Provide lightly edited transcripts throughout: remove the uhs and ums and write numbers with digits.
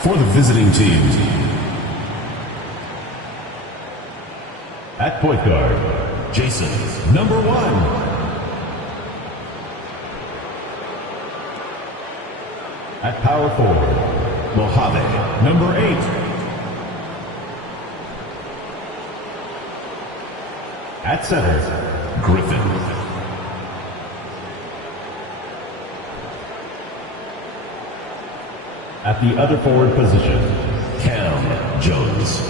for the visiting team. At point guard, Jason, number 1. At power forward, Mohammed, number 8. At center, Griffin. At the other forward position, Cam Jones.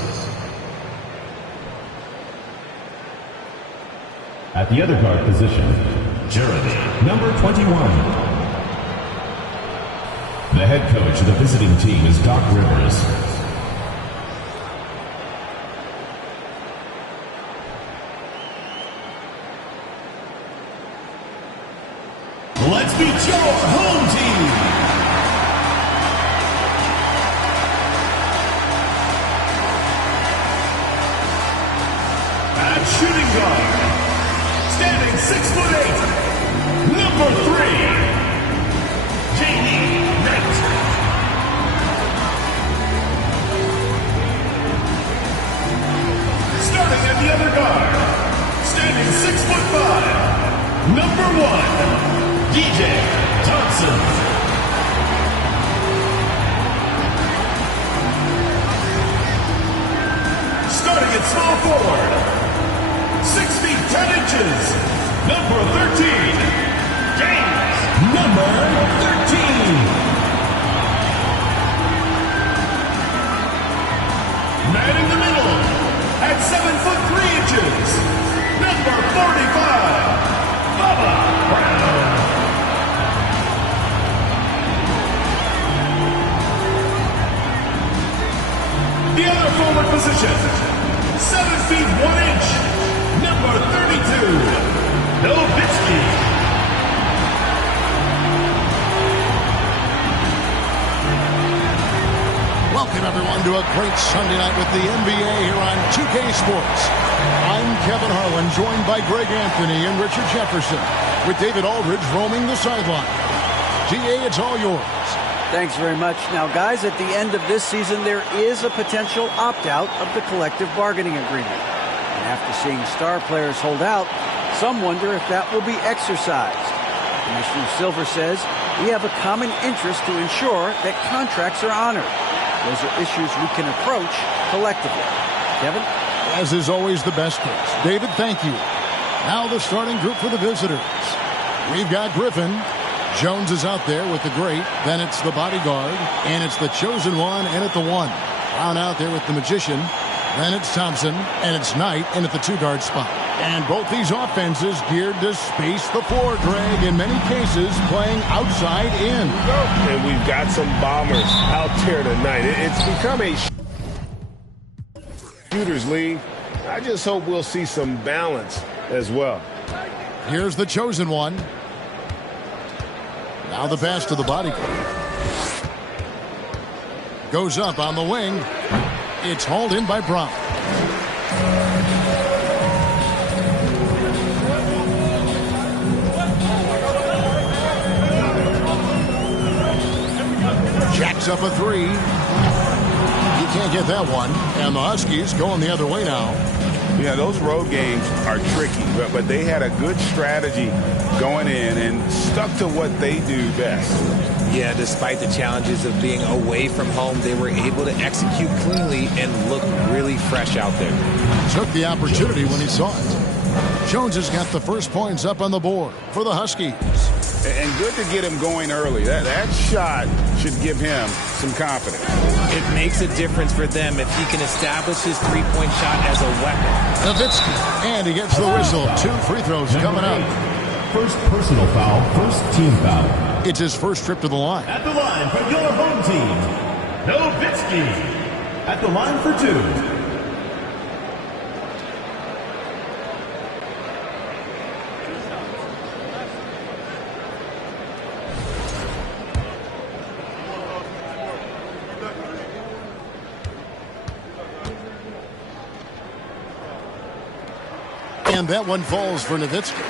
At the other guard position, Jeremy, number 21. The head coach of the visiting team is Doc Rivers. Let's meet your home team. At shooting guard, standing 6'8", number 3. Starting at the other guard, standing 6'5", number 1, DJ Thompson. Starting at small forward, 6 feet 10 inches, number 13, James, number 13. Man in the middle, at 7'3", number 45, Bubba Brown. The other forward position, 7 feet 1 inch, number 32, Nowitzki. Welcome, everyone, to a great Sunday night with the NBA here on 2K Sports. I'm Kevin Harlan, joined by Greg Anthony and Richard Jefferson, with David Aldridge roaming the sideline. DA, it's all yours. Thanks very much. Now, guys, at the end of this season, there is a potential opt-out of the collective bargaining agreement. And after seeing star players hold out, some wonder if that will be exercised. Commissioner Silver says we have a common interest to ensure that contracts are honored. Those are issues we can approach collectively. Kevin? As is always the best case. David, thank you. Now the starting group for the visitors. We've got Griffin. Jones is out there with the great. Then it's the bodyguard. And it's the chosen one and at the 1. Brown out there with the magician. Then it's Thompson. And it's Knight in at the 2-guard spot. And both these offenses geared to space the floor, Greg, in many cases playing outside in. And we've got some bombers out there tonight. It's become a shooters league. I just hope we'll see some balance as well. Here's the chosen one. Now the pass to the bodyguard. Goes up on the wing. It's hauled in by Brown. Jacks up a 3. He can't get that one. And the Huskies going the other way now. Yeah, those road games are tricky, but they had a good strategy going in and stuck to what they do best. Yeah, despite the challenges of being away from home, they were able to execute cleanly and look really fresh out there. Took the opportunity when he saw it. Jones has got the first points up on the board for the Huskies. And good to get him going early. That shot should give him some confidence. It makes a difference for them if he can establish his three-point shot as a weapon. Nowitzki, and he gets the whistle. 2 free throws coming up. First personal foul, first team foul. It's his first trip to the line. At the line for your home team, Nowitzki. At the line for 2. And that one falls for Nowitzki.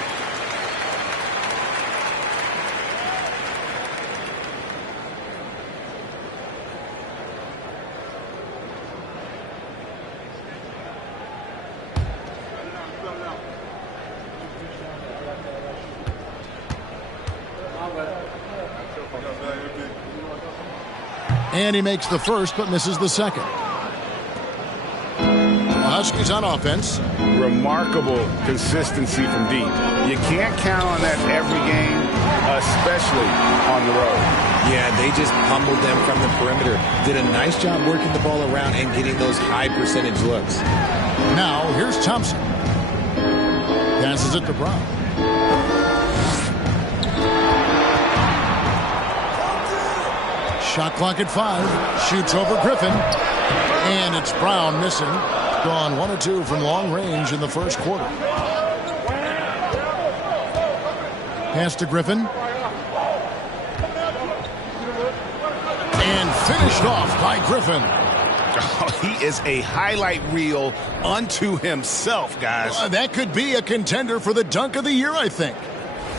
And he makes the first but misses the second. Huskies on offense. Remarkable consistency from deep. You can't count on that every game, especially on the road. Yeah, they just pummeled them from the perimeter. Did a nice job working the ball around and getting those high percentage looks. Now, here's Thompson. Passes it to Brown. Shot clock at 5. Shoots over Griffin. And it's Brown missing. Gone 1 of 2 from long range in the first quarter. Pass to Griffin. And finished off by Griffin. Oh, he is a highlight reel unto himself, guys. That could be a contender for the dunk of the year, I think.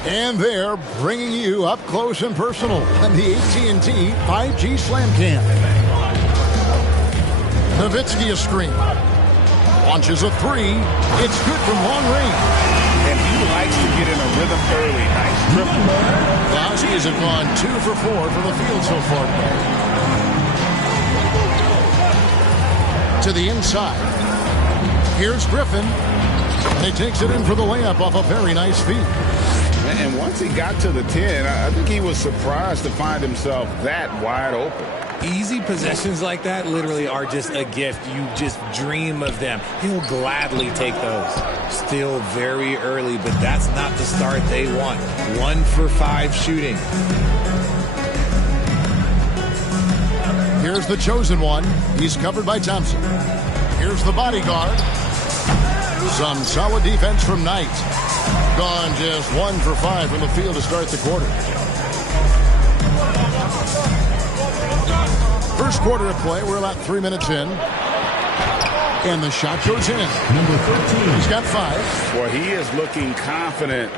And they're bringing you up close and personal on the AT&T 5G Slam Cam. Nowitzki a screen. Launches a 3. It's good from long range. And he likes to get in a rhythm early. Nice triple. The Huskies have gone 2 for 4 from the field so far today. To the inside. Here's Griffin. And he takes it in for the layup off a very nice feed. And once he got to the 10, I think he was surprised to find himself that wide open. Easy possessions like that literally are just a gift. You just dream of them. He'll gladly take those. Still very early, but that's not the start they want. 1 for 5 shooting. Here's the chosen one. He's covered by Thompson. Here's the bodyguard. Some solid defense from Knight. Gone just 1 for 5 from the field to start the quarter. First quarter of play, we're about 3 minutes in. And the shot goes in. Number 13. He's got 5. Well, he is looking confident.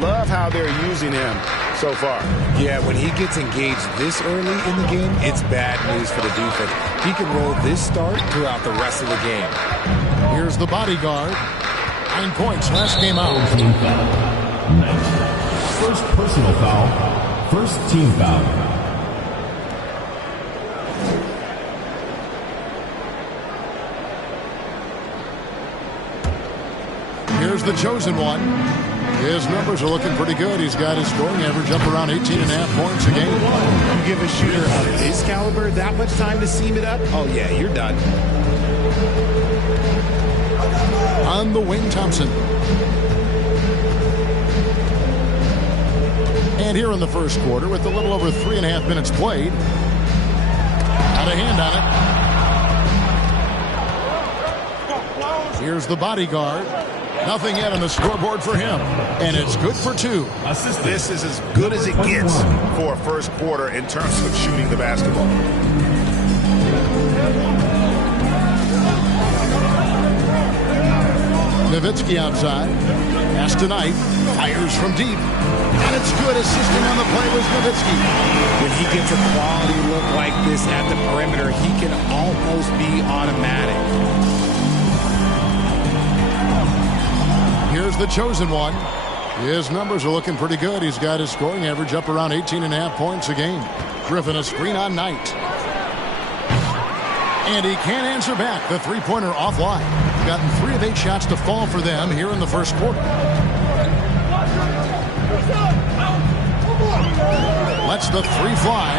Love how they're using him so far. Yeah, when he gets engaged this early in the game, it's bad news for the defense. He can roll this start throughout the rest of the game. Here's the bodyguard. 9 points, last game out. Team foul. Knight. First personal foul. First team foul. Here's the chosen one. His numbers are looking pretty good. He's got his scoring average up around 18.5 points a game. You give a shooter of his caliber that much time to seam it up, oh yeah, you're done. On the wing, Thompson. And here in the first quarter, with a little over 3.5 minutes played, got a hand on it. Here's the bodyguard. Nothing yet on the scoreboard for him. And it's good for 2. This is as good as it gets for a first quarter in terms of shooting the basketball. Nowitzki outside. Pass to Knight. Fires from deep. And it's good. Assisting on the play was Nowitzki. When he gets a quality look like this at the perimeter, he can almost be automatic. Here's the chosen one. His numbers are looking pretty good. He's got his scoring average up around 18.5 points a game. Griffin a screen on Knight. And he can't answer back. The three-pointer offline. Gotten 3 of 8 shots to fall for them here in the first quarter. Lets the 3 fly.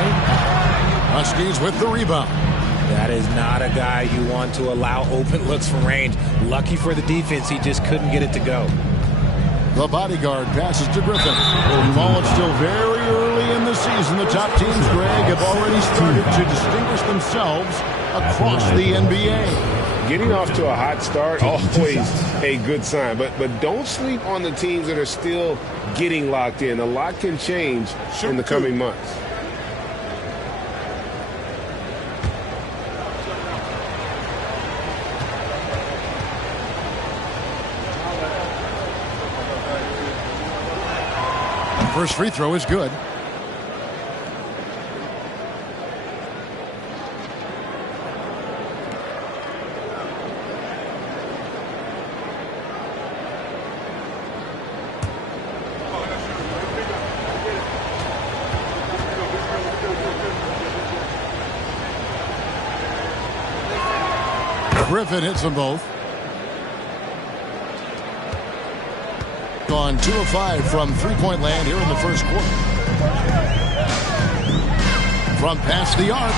Huskies with the rebound. That is not a guy you want to allow open looks from range. Lucky for the defense, he just couldn't get it to go. The bodyguard passes to Griffin. While it's still very early in the season, the top teams, Greg, have already started to distinguish themselves across the NBA. Getting off to a hot start, always a good sign. But don't sleep on the teams that are still getting locked in. A lot can change in the coming months. First free throw is good. Griffin hits them both. Gone 2 of 5 from three-point land here in the first quarter. From past the arc.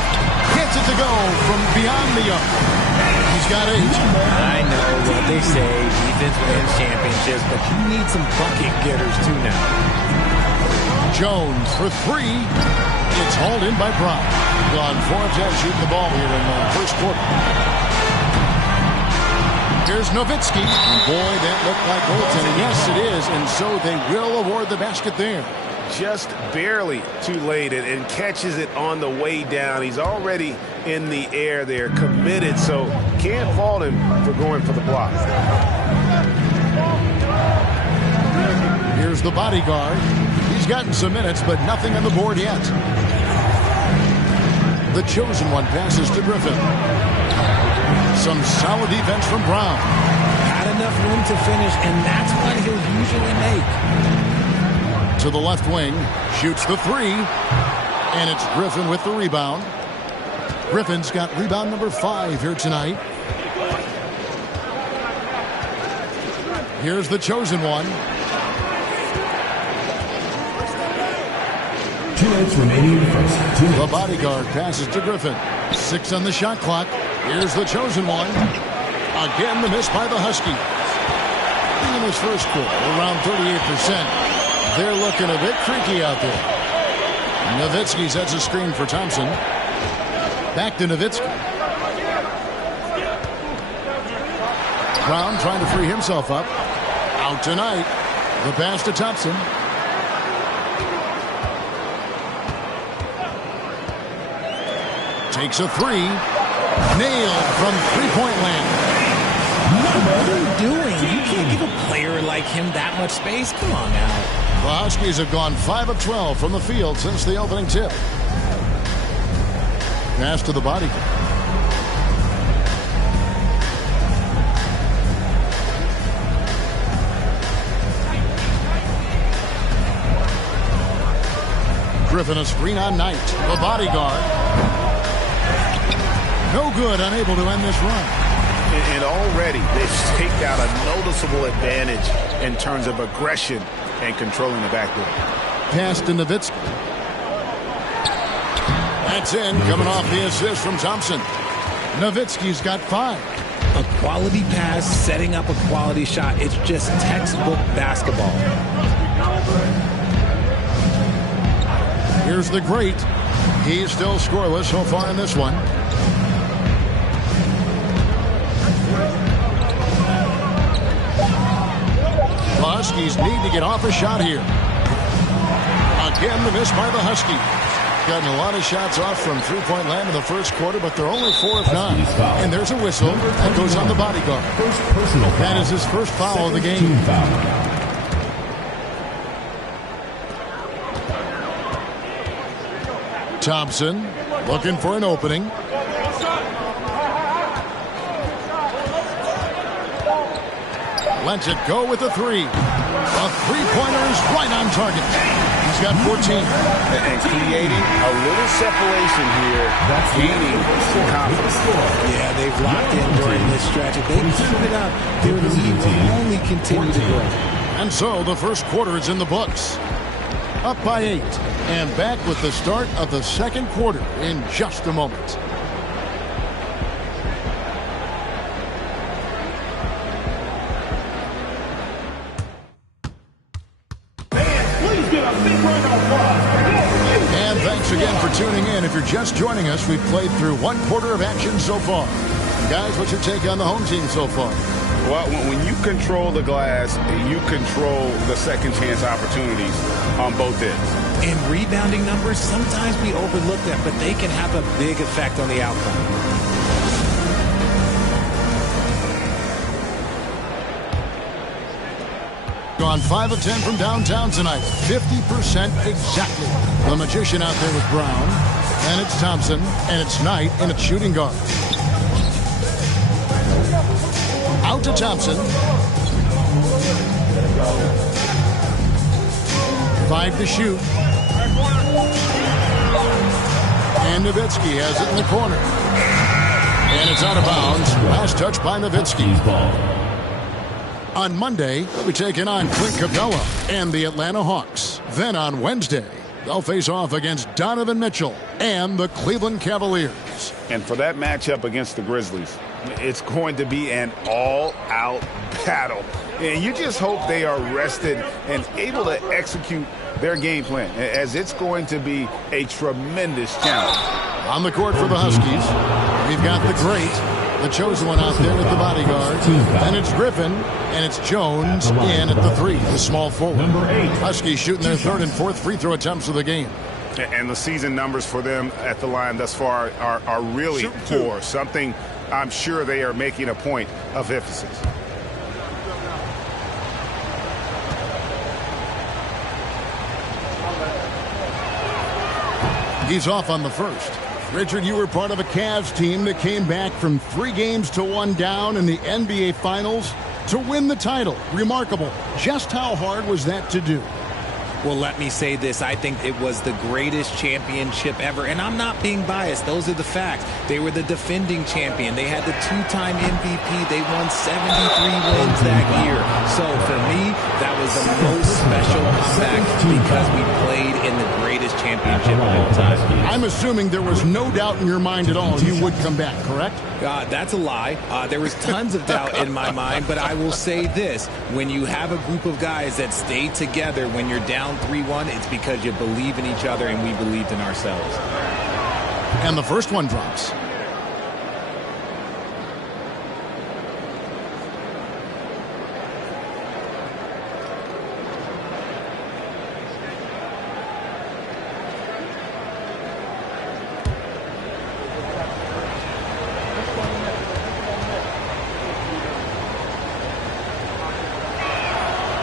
Gets it to go from beyond the arc. He's got 8. I know what they say, defense wins championships, but you need some bucket getters too now. Jones for 3. It's hauled in by Brown. Gone 4 of 10 shooting the ball here in the first quarter. Here's Nowitzki. And boy, that looked like goaltending. Yes, it is. And so they will award the basket there. Just barely too late and catches it on the way down. He's already in the air there, committed, so can't fault him for going for the block. Here's the bodyguard. He's gotten some minutes, but nothing on the board yet. The chosen one passes to Griffin. Some solid defense from Brown. Had enough room to finish, and that's what he'll usually make. To the left wing, shoots the 3, and it's Griffin with the rebound. Griffin's got rebound number 5 here tonight. Here's the chosen one. 2 minutes remaining in the first. 2 minutes. The bodyguard passes to Griffin. 6 on the shot clock. Here's the chosen one. Again, the miss by the Huskies. In his first quarter, around 38%. They're looking a bit freaky out there. Nowitzki sets a screen for Thompson. Back to Nowitzki. Brown trying to free himself up. Out tonight. The pass to Thompson. Takes a 3. Nailed from three-point land. What are you doing? You can't give a player like him that much space. Come on now. The Huskies have gone 5 of 12 from the field since the opening tip. Pass to the bodyguard. Griffin a screen on Knight. The bodyguard. No good, unable to end this run. And already they've staked out a noticeable advantage in terms of aggression and controlling the backdoor. Pass to Nowitzki. That's in, coming off the assist from Thompson. Nowitzki's got 5. A quality pass, setting up a quality shot. It's just textbook basketball. Here's the great. He's still scoreless so far in this one. The Huskies need to get off a shot here. Again, the miss by the Huskies. Gotten a lot of shots off from three-point land in the first quarter, but they're only 4 of 9. And there's a whistle that goes on the bodyguard. That is his first foul of the game. Thompson looking for an opening. Lets it go with a 3. A three-pointer is right on target. He's got 14. And creating a little separation here, gaining some confidence. Yeah, they've locked in during this stretch. If they keep it up, their lead will only continue to grow. And so the first quarter is in the books. Up by 8. And back with the start of the second quarter in just a moment. And thanks again for tuning in. If you're just joining us, we've played through one quarter of action so far. Guys, what's your take on the home team so far? Well, when you control the glass, you control the second chance opportunities on both ends. In rebounding numbers, sometimes we overlook that, but they can have a big effect on the outcome. Gone 5 of 10 from downtown tonight. 50% exactly. The magician out there with Brown. And it's Thompson. And it's Knight. And it's shooting guard. Out to Thompson. 5 to shoot. And Nowitzki has it in the corner. And it's out of bounds. Last touch by Nowitzki. On Monday, they'll be taking on Clint Capella and the Atlanta Hawks. Then on Wednesday, they'll face off against Donovan Mitchell and the Cleveland Cavaliers. And for that matchup against the Grizzlies, it's going to be an all-out battle. And you just hope they are rested and able to execute their game plan, as it's going to be a tremendous challenge. On the court for the Huskies, we've got the great, the chosen one out there at the bodyguard. And it's Griffin, and it's Jones in at the 3, the small forward. Huskies shooting their 3rd and 4th free throw attempts of the game. And the season numbers for them at the line thus far are really poor. Something I'm sure they are making a point of emphasis. He's off on the first. Richard, you were part of a Cavs team that came back from 3 games to 1 down in the NBA Finals to win the title. Remarkable. Just how hard was that to do? Well, let me say this. I think it was the greatest championship ever. And I'm not being biased. Those are the facts. They were the defending champion. They had the 2-time MVP. They won 73 wins that year. So for me, that was the most special comeback because we played in the greatest championship of all time. I'm assuming there was no doubt in your mind at all you would come back, correct? That's a lie. There was tons of doubt in my mind, but I will say this. When you have a group of guys that stay together when you're down 3-1, it's because you believe in each other and we believed in ourselves. And the first one drops.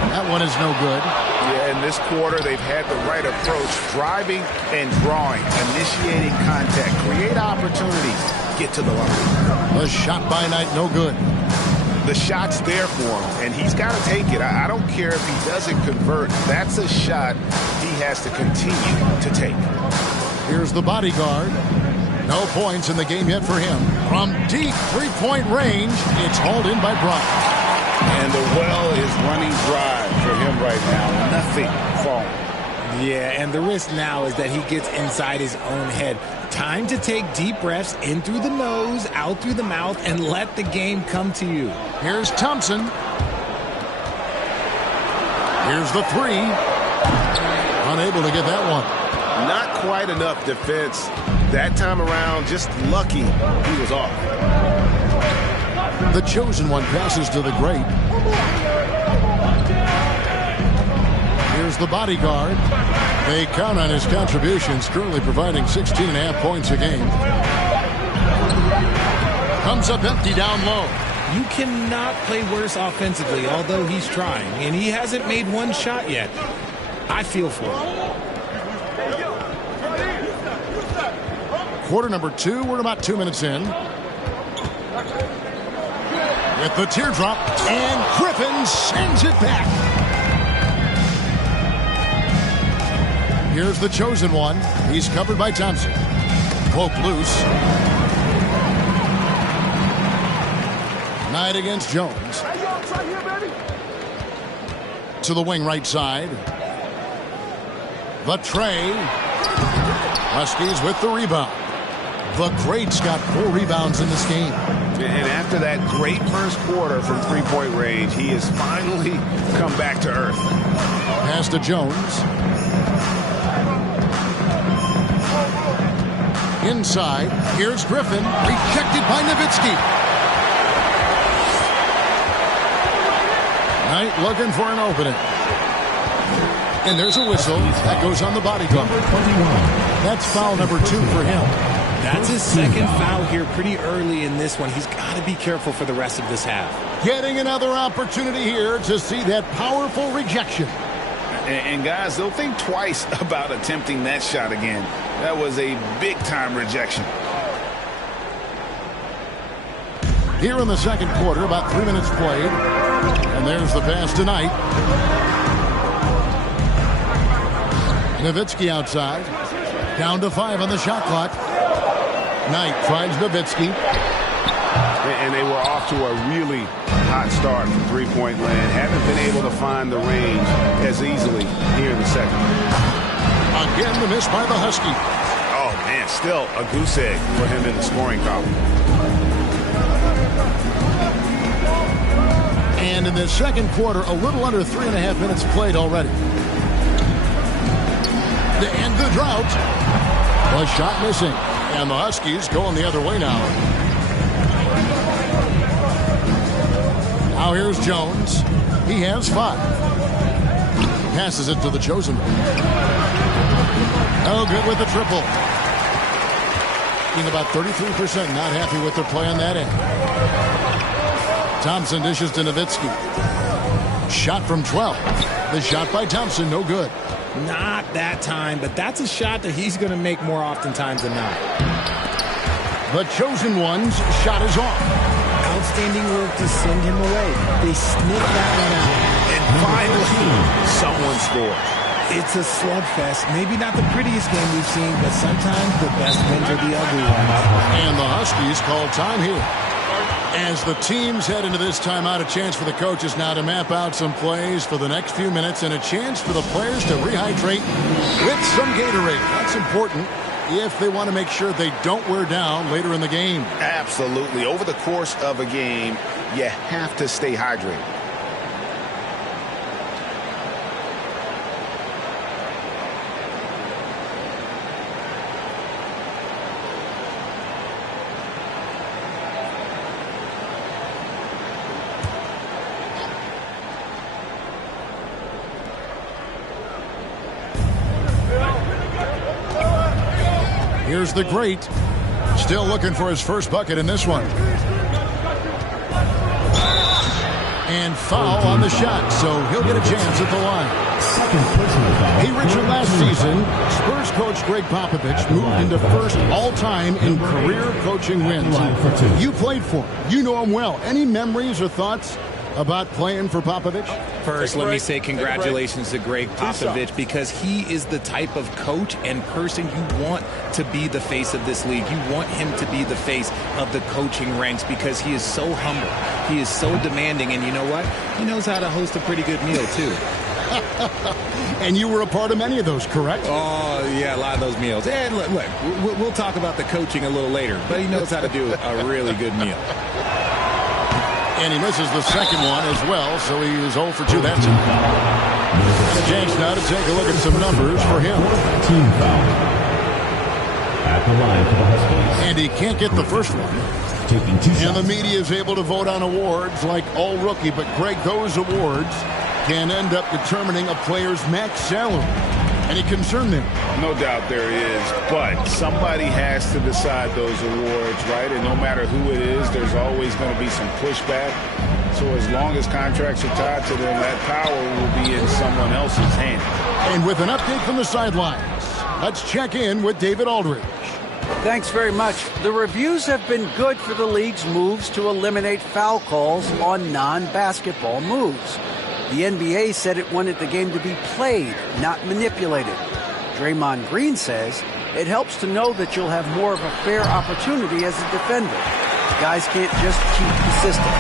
That one is no good. Yeah, in this quarter, they've had the right approach, driving and drawing, initiating contact, create opportunities, get to the line. The shot by Knight, no good. The shot's there for him, and he's got to take it. I don't care if he doesn't convert. That's a shot he has to continue to take. Here's the bodyguard. No points in the game yet for him. From deep three-point range, it's hauled in by Bryant. And the well is running dry for him right now. Nothing falling. Yeah, and the risk now is that he gets inside his own head. Time to take deep breaths in through the nose, out through the mouth, and let the game come to you. Here's Thompson. Here's the 3. Unable to get that one. Not quite enough defense that time around. Just lucky he was off. The chosen one passes to the great. Here's the bodyguard. They count on his contributions, currently providing 16.5 points a game. Comes up empty down low. You cannot play worse offensively, although he's trying, and he hasn't made one shot yet. I feel for him. Quarter number 2, we're about 2 minutes in. With the teardrop, and Griffin sends it back. Here's the chosen one. He's covered by Thompson. Poke loose. Knight against Jones. To the wing right side. The tray. Huskies with the rebound. The great's got 4 rebounds in this game. And after that great first quarter from three-point range, he has finally come back to earth. Pass to Jones. Inside, here's Griffin, rejected by Nowitzki. Knight looking for an opening. And there's a whistle that goes on the bodyguard. That's foul number 2 for him. That's his second foul here pretty early in this one. He's got to be careful for the rest of this half. Getting another opportunity here to see that powerful rejection. And guys, they'll think twice about attempting that shot again. That was a big-time rejection. Here in the second quarter, about 3 minutes played. And there's the pass to Knight. Nowitzki outside. Down to 5 on the shot clock. Knight finds Nowitzki. And they were off to a really hot start from three-point land. Haven't been able to find the range as easily here in the second. Again, the miss by the Huskies. Oh, man, still a goose egg for him in the scoring column. And in the second quarter, a little under 3.5 minutes played already. To end the drought. The shot missing. And the Huskies going the other way now. Now here's Jones. He has 5. Passes it to the chosen one. Oh, good with the triple. About 33%, not happy with their play on that end. Thompson dishes to Nowitzki. Shot from 12. The shot by Thompson, no good. Not that time, but that's a shot that he's going to make more oftentimes than not. The chosen one's shot is off. Outstanding work to send him away. They sniffed that one out. And finally, someone scored. It's a slugfest. Maybe not the prettiest game we've seen, but sometimes the best wins are the ugly ones. And the Huskies call time here. As the teams head into this timeout, a chance for the coaches now to map out some plays for the next few minutes and a chance for the players to rehydrate with some Gatorade. That's important if they want to make sure they don't wear down later in the game. Absolutely. Over the course of a game, you have to stay hydrated. Here's the great. Still looking for his first bucket in this one. And foul on the shot, so he'll get a chance at the line. Second personal foul. Hey, Richard, last season, Spurs coach Greg Popovich moved into first all-time in career coaching wins. You played for him. You know him well. Any memories or thoughts about playing for Popovich? First, let me say congratulations to Greg Popovich because he is the type of coach and person you want to be the face of this league. You want him to be the face of the coaching ranks because he is so humble. He is so demanding, and you know what? He knows how to host a pretty good meal, too. And you were a part of many of those, correct? Oh, yeah, a lot of those meals. And look, we'll talk about the coaching a little later, but he knows how to do a really good meal. And he misses the second one as well, so he is 0 for 2 that time. A chance now to take a look at some numbers for him. Team foul. At the line for the Huskies. And he can't get the first one. Taking 2 shots. And the media is able to vote on awards like all rookie, but Greg, those awards can end up determining a player's max salary. Any concern there? No doubt there is, but somebody has to decide those awards, right? And no matter who it is, there's always going to be some pushback. So as long as contracts are tied to them, that power will be in someone else's hand. And with an update from the sidelines, let's check in with David Aldridge. Thanks very much. The reviews have been good for the league's moves to eliminate foul calls on non-basketball moves. The NBA said it wanted the game to be played, not manipulated. Draymond Green says it helps to know that you'll have more of a fair opportunity as a defender. Guys can't just cheat the system.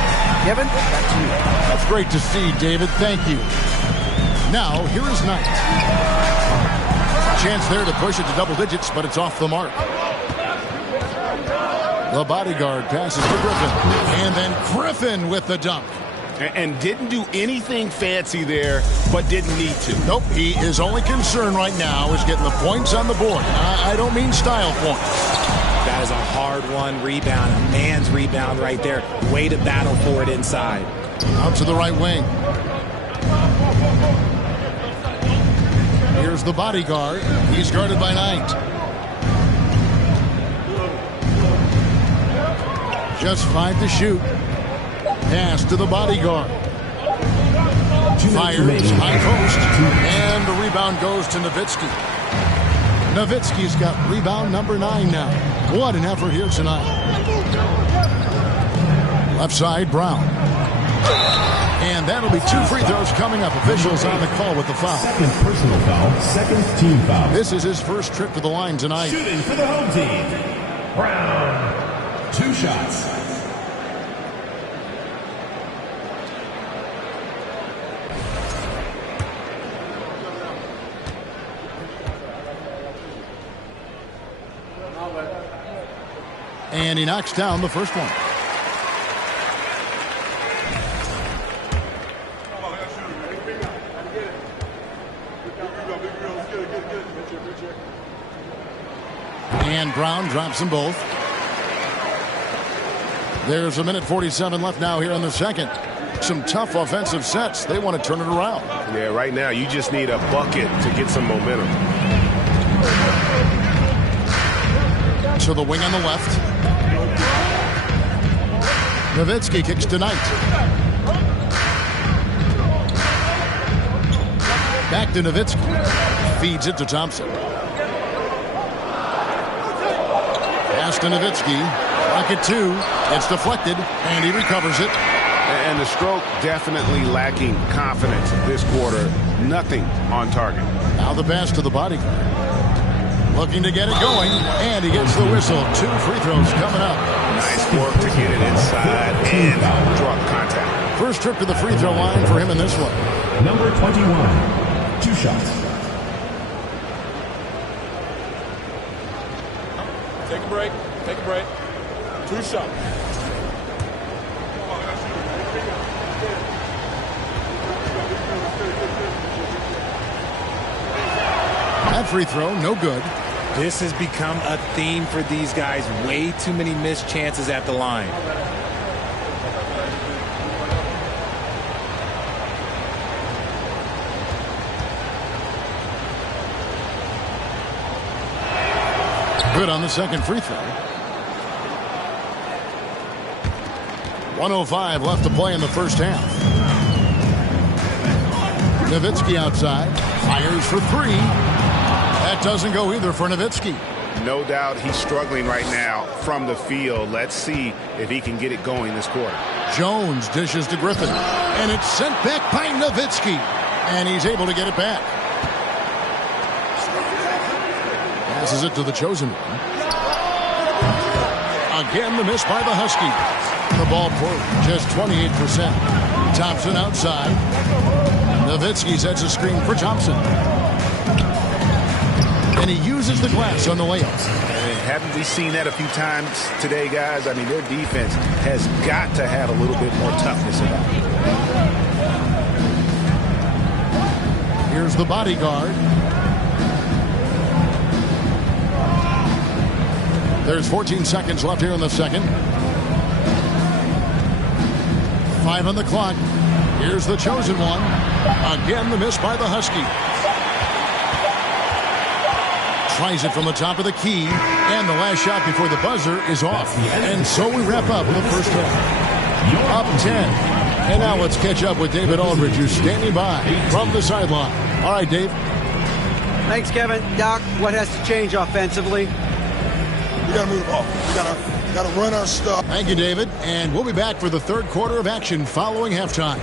Kevin, back to you. That's great to see, David. Thank you. Now, here is Knight. Chance there to push it to double digits, but it's off the mark. The bodyguard passes to Griffin. And then Griffin with the dunk. And didn't do anything fancy there, but didn't need to. Nope, his only concern right now is getting the points on the board. I don't mean style points. That is a hard-won rebound, a man's rebound right there. Way to battle for it inside. Out to the right wing. Here's the bodyguard. He's guarded by Knight. Just 5 to shoot. Pass to the bodyguard. Fires, high post, and the rebound goes to Nowitzki. Nowitzki's got rebound number 9 now. What an effort here tonight. Left side, Brown. And that'll be 2 free throws coming up. Officials on the call with the foul. Second personal foul. Second team foul. This is his first trip to the line tonight. Shooting for the home team. Brown. 2 shots. And he knocks down the first one. And Brown drops them both. There's 1:47 left now here in the second. Some tough offensive sets. They want to turn it around. Yeah, right now you just need a bucket to get some momentum. To the wing on the left. Nowitzki kicks to Knight. Back to Nowitzki. Feeds it to Thompson. Pass to Nowitzki. Rocket 2. It's deflected, and he recovers it. And the stroke definitely lacking confidence this quarter. Nothing on target. Now the pass to the body. Looking to get it going, and he gets the whistle. 2 free throws coming up. Nice work to get it inside and draw contact. First trip to the free throw line for him in this one. Number 21, 2 shots. Take a break. Take a break. 2 shots. That free throw, no good. This has become a theme for these guys. Way too many missed chances at the line. Good on the second free throw. 1:05 left to play in the first half. Nowitzki outside. Fires for 3. That doesn't go either for Nowitzki. No doubt he's struggling right now from the field. Let's see if he can get it going this quarter. Jones dishes to Griffin. And it's sent back by Nowitzki. And he's able to get it back. Passes it to the chosen one. Again, the miss by the Huskies. The ball forward, just 28%. Thompson outside. Nowitzki sets a screen for Thompson. And he uses the glass on the layup. Haven't we seen that a few times today, guys? I mean, their defense has got to have a little bit more toughness about it. Here's the bodyguard. There's 14 seconds left here in the second. 5 on the clock. Here's the chosen one. Again, the miss by the Huskies. Tries it from the top of the key. And the last shot before the buzzer is off. And so we wrap up the first half. Up 10. And now let's catch up with David Aldridge, who's standing by from the sideline. All right, Dave. Thanks, Kevin. Doc, what has to change offensively? We got to move off. We got to run our stuff. Thank you, David. And we'll be back for the third quarter of action following halftime.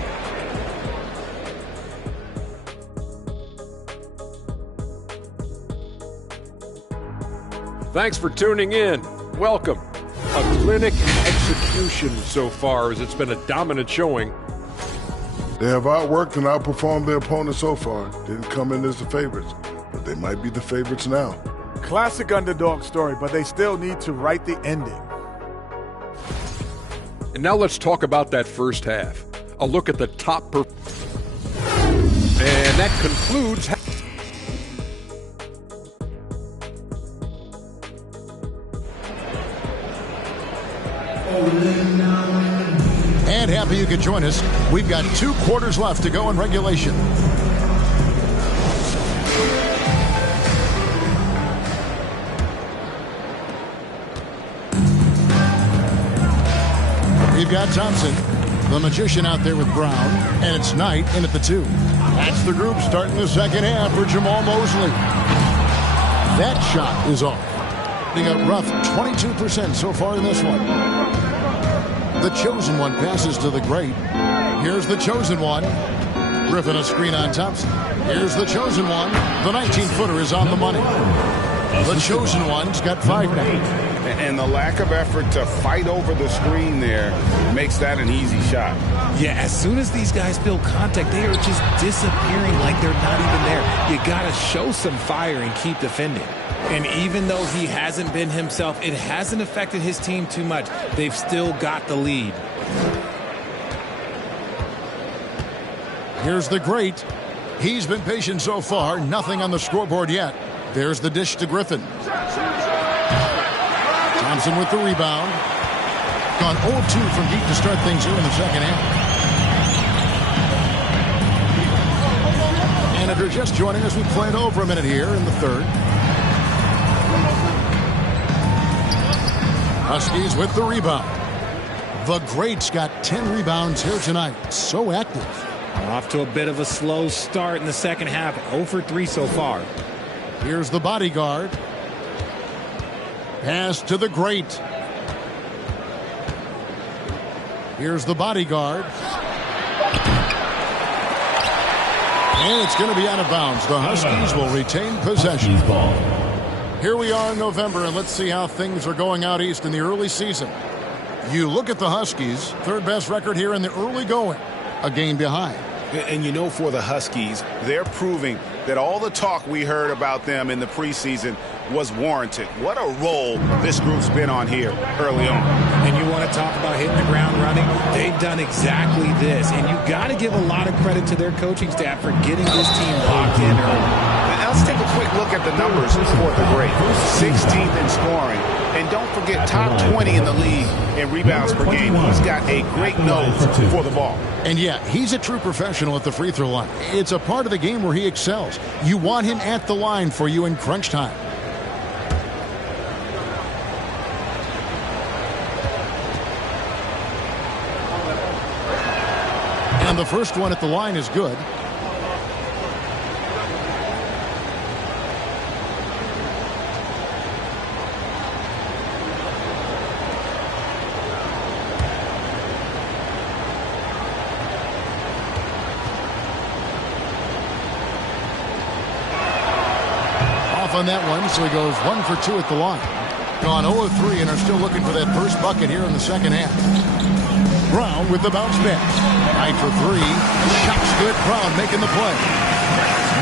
Thanks for tuning in. Welcome. A clinic in execution so far, as it's been a dominant showing. They have outworked and outperformed their opponents so far. Didn't come in as the favorites, but they might be the favorites now. Classic underdog story, but they still need to write the ending. And now let's talk about that first half. A look at the top and that concludes. And happy you could join us. We've got 2 quarters left to go in regulation. We've got Thompson, the magician, out there with Brown, and it's Knight in at the 2. That's the group starting the second half for Jamal Mosley. That shot is off. They got rough 22% so far in this one. The chosen one passes to the great. Here's the chosen one. Griffin a screen on Thompson. Here's the chosen one. The 19-footer is on the money. The chosen one's got 5 now. And the lack of effort to fight over the screen there makes that an easy shot. Yeah, as soon as these guys feel contact, they are just disappearing like they're not even there. You got to show some fire and keep defending. And even though he hasn't been himself, it hasn't affected his team too much. They've still got the lead. Here's the great. He's been patient so far. Nothing on the scoreboard yet. There's the dish to Griffin. Thompson with the rebound. Gone 0-2 from deep to start things here in the second half. And if you're just joining us, we played over a minute here in the third. Huskies with the rebound. The great's got 10 rebounds here tonight. So active. Off to a bit of a slow start in the second half. 0 for 3 so far. Here's the bodyguard. Pass to the great. Here's the bodyguard. And it's going to be out of bounds. The Huskies will retain possession. Here we are in November, and let's see how things are going out east in the early season. You look at the Huskies, third best record here in the early going, a game behind. And you know, for the Huskies, they're proving that all the talk we heard about them in the preseason was warranted. What a role this group's been on here early on. And you want to talk about hitting the ground running? They've done exactly this. And you got to give a lot of credit to their coaching staff for getting this team locked in early. Now let's take a quick look at the numbers for the great. 16th in scoring. And don't forget, top 20 in the league in rebounds per game. He's got a great nose for the ball. And yeah, he's a true professional at the free throw line. It's a part of the game where he excels. You want him at the line for you in crunch time. And the first one at the line is good. On that one, so he goes 1 for 2 at the line. Gone 0-3 and are still looking for that first bucket here in the second half. Brown with the bounce pass. Knight for 3. Shot's good. Brown making the play.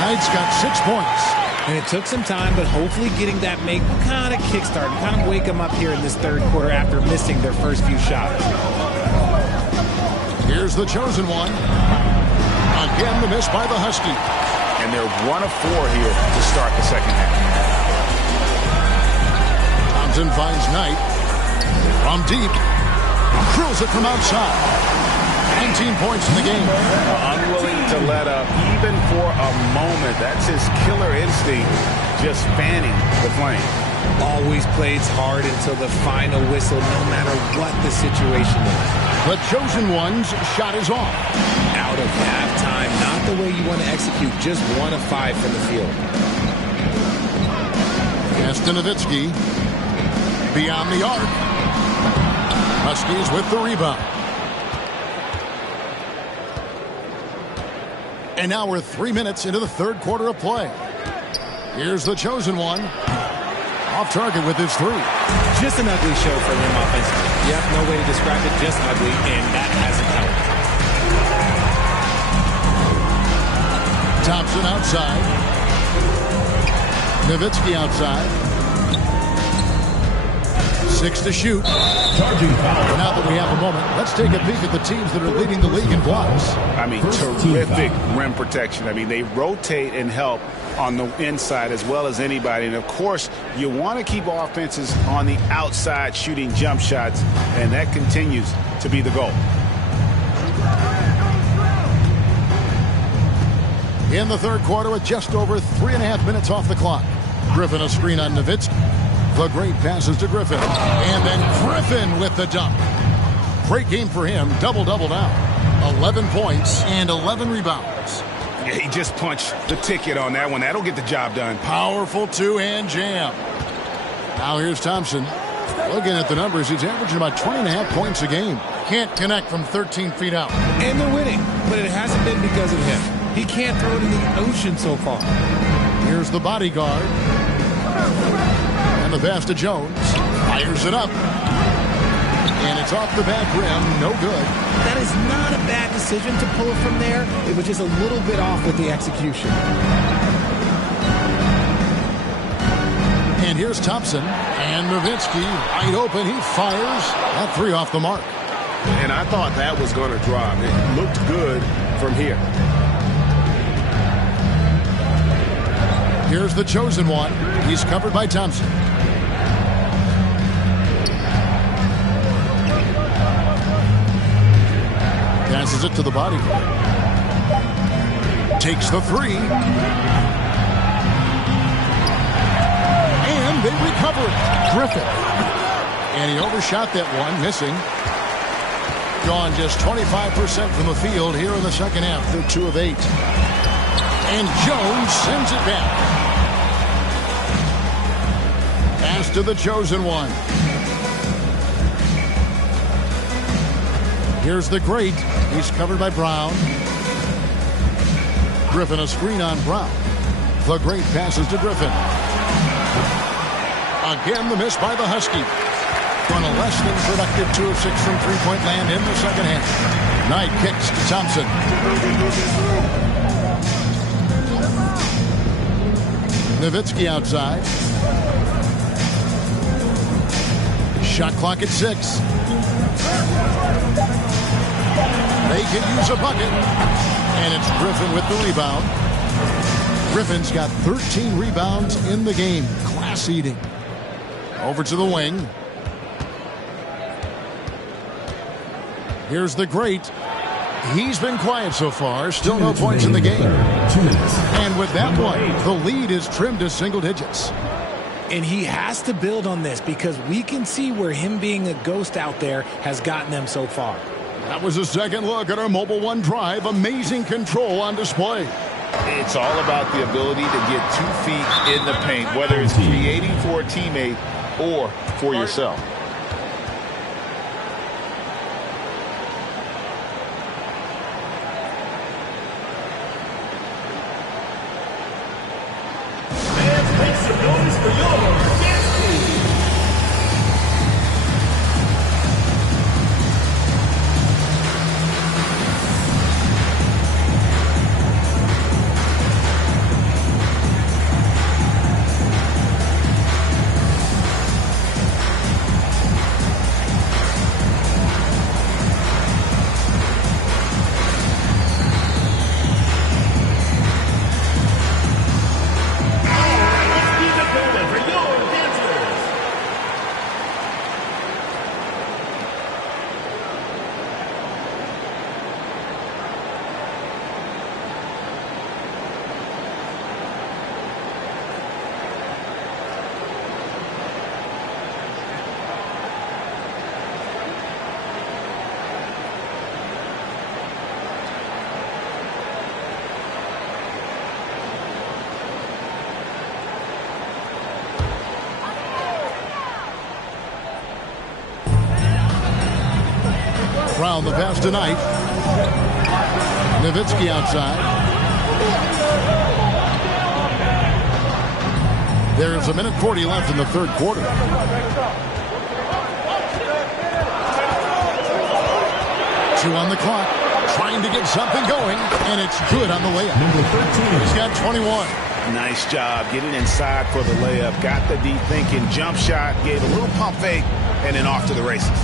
Knight's got 6 points. And it took some time, but hopefully getting that make kind of kickstart and kind of wake them up here in this third quarter after missing their first few shots. Here's the chosen one. Again, the miss by the Huskies. And they're 1 of 4 here to start the second half. Thompson finds Knight. From deep. Drills it from outside. 19 points in the game. Unwilling to let up even for a moment. That's his killer instinct, just fanning the flame. Always plays hard until the final whistle, no matter what the situation is. The chosen one's shot is off. Out of halftime, not the way you want to execute, just 1 of 5 from the field. Nowitzki beyond the arc. Huskies with the rebound. And now we're 3 minutes into the third quarter of play. Here's the chosen one. Off target with his 3. Just an ugly show for him offensively. Yep, no way to describe it, just ugly, and that hasn't helped. Thompson outside. Nowitzki outside. 6 to shoot. Now that we have a moment, let's take a peek at the teams that are leading the league in blocks. I mean, terrific rim protection. I mean, they rotate and help on the inside as well as anybody. And, of course, you want to keep offenses on the outside shooting jump shots, and that continues to be the goal. In the third quarter with just over 3.5 minutes off the clock. Griffin a screen on Nowitzki. The great passes to Griffin. And then Griffin with the dunk. Great game for him. Double-double now. 11 points and 11 rebounds. Yeah, he just punched the ticket on that one. That'll get the job done. Powerful two-hand jam. Now here's Thompson. Looking at the numbers, he's averaging about 20.5 points a game. Can't connect from 13 feet out. And they're winning, but it hasn't been because of him. He can't throw it in the ocean so far. Here's the bodyguard. And the pass to Jones. Fires it up. And it's off the back rim. No good. That is not a bad decision to pull it from there. It was just a little bit off with the execution. And here's Thompson. And Nowitzki wide open. He fires. That three off the mark. And I thought that was going to drop. It looked good from here. Here's the chosen one. He's covered by Thompson. Passes it to the body. Takes the three. And they recover it. Griffin. And he overshot that one, missing. Gone just 25% from the field here in the second half. They're 2 of 8. And Jones sends it back. Pass to the chosen one. Here's the great. He's covered by Brown. Griffin a screen on Brown. The great passes to Griffin. Again the miss by the Huskies. On a less than productive 2 of 6 from three-point land in the second half. Knight kicks to Thompson. Nowitzki outside. Shot clock at 6. They can use a bucket. And it's Griffin with the rebound. Griffin's got 13 rebounds in the game. Class eating. Over to the wing. Here's the great. He's been quiet so far. Still no points in the game. And with that one, the lead is trimmed to single digits. And he has to build on this because we can see where him being a ghost out there has gotten them so far. That was a second look at our Mobile One drive. Amazing control on display. It's all about the ability to get 2 feet in the paint, whether it's creating for a teammate or for yourself. Brown the pass tonight. Nowitzki outside. There's a minute 40 left in the third quarter. Two on the clock. Trying to get something going, and it's good on the layup. Number 13. He's got 21. Nice job getting inside for the layup. Got the deep thinking jump shot, gave a little pump fake, and then off to the races.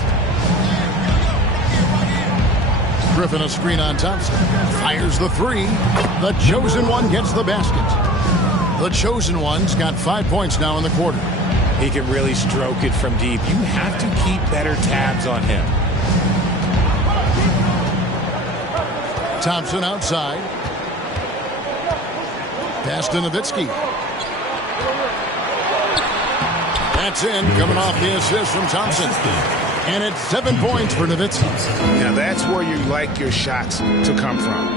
Griffin a screen on Thompson. Fires the three. The chosen one gets the basket. The chosen one's got 5 points now in the quarter. He can really stroke it from deep. You have to keep better tabs on him. Thompson outside. Pass to Nowitzki. That's in, coming off the assist from Thompson. And it's 7 points for Nowitzki. Now that's where you like your shots to come from.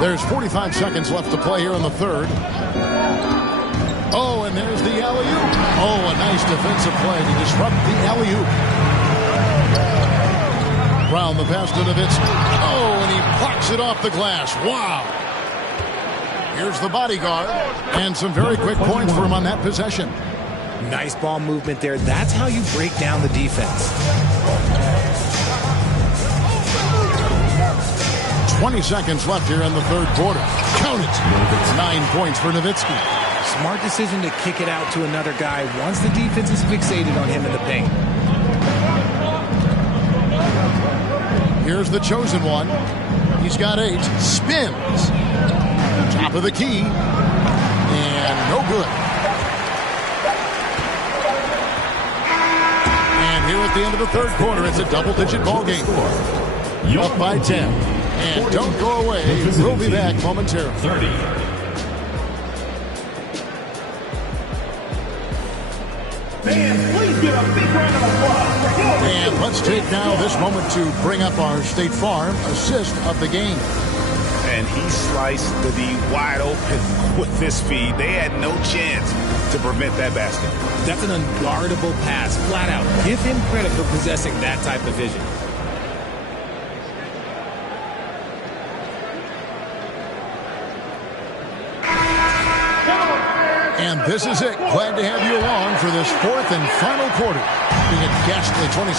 There's 45 seconds left to play here in the third. Oh, and there's the alley-oop. Oh, a nice defensive play to disrupt the alley-oop. Brown the pass to Nowitzki. Oh, and he blocks it off the glass. Wow. Here's the bodyguard. And some very quick points for him on that possession. Nice ball movement there. That's how you break down the defense. 20 seconds left here in the third quarter. Count it. 9 points for Nowitzki. Smart decision to kick it out to another guy once the defense is fixated on him in the paint. Here's the chosen one. He's got 8. Spins. Top of the key. And no good. And here at the end of the third quarter, it's a double-digit ball game. Up by 10. And don't go away. We'll be back momentarily. 30. Fans, please give a big round of applause. And let's take now this moment to bring up our State Farm assist of the game. And he sliced the D wide open with this feed. They had no chance to prevent that basket. That's an unguardable pass, flat out. Give him credit for possessing that type of vision. And this is it. Glad to have you along for this fourth and final quarter. Being a ghastly 26%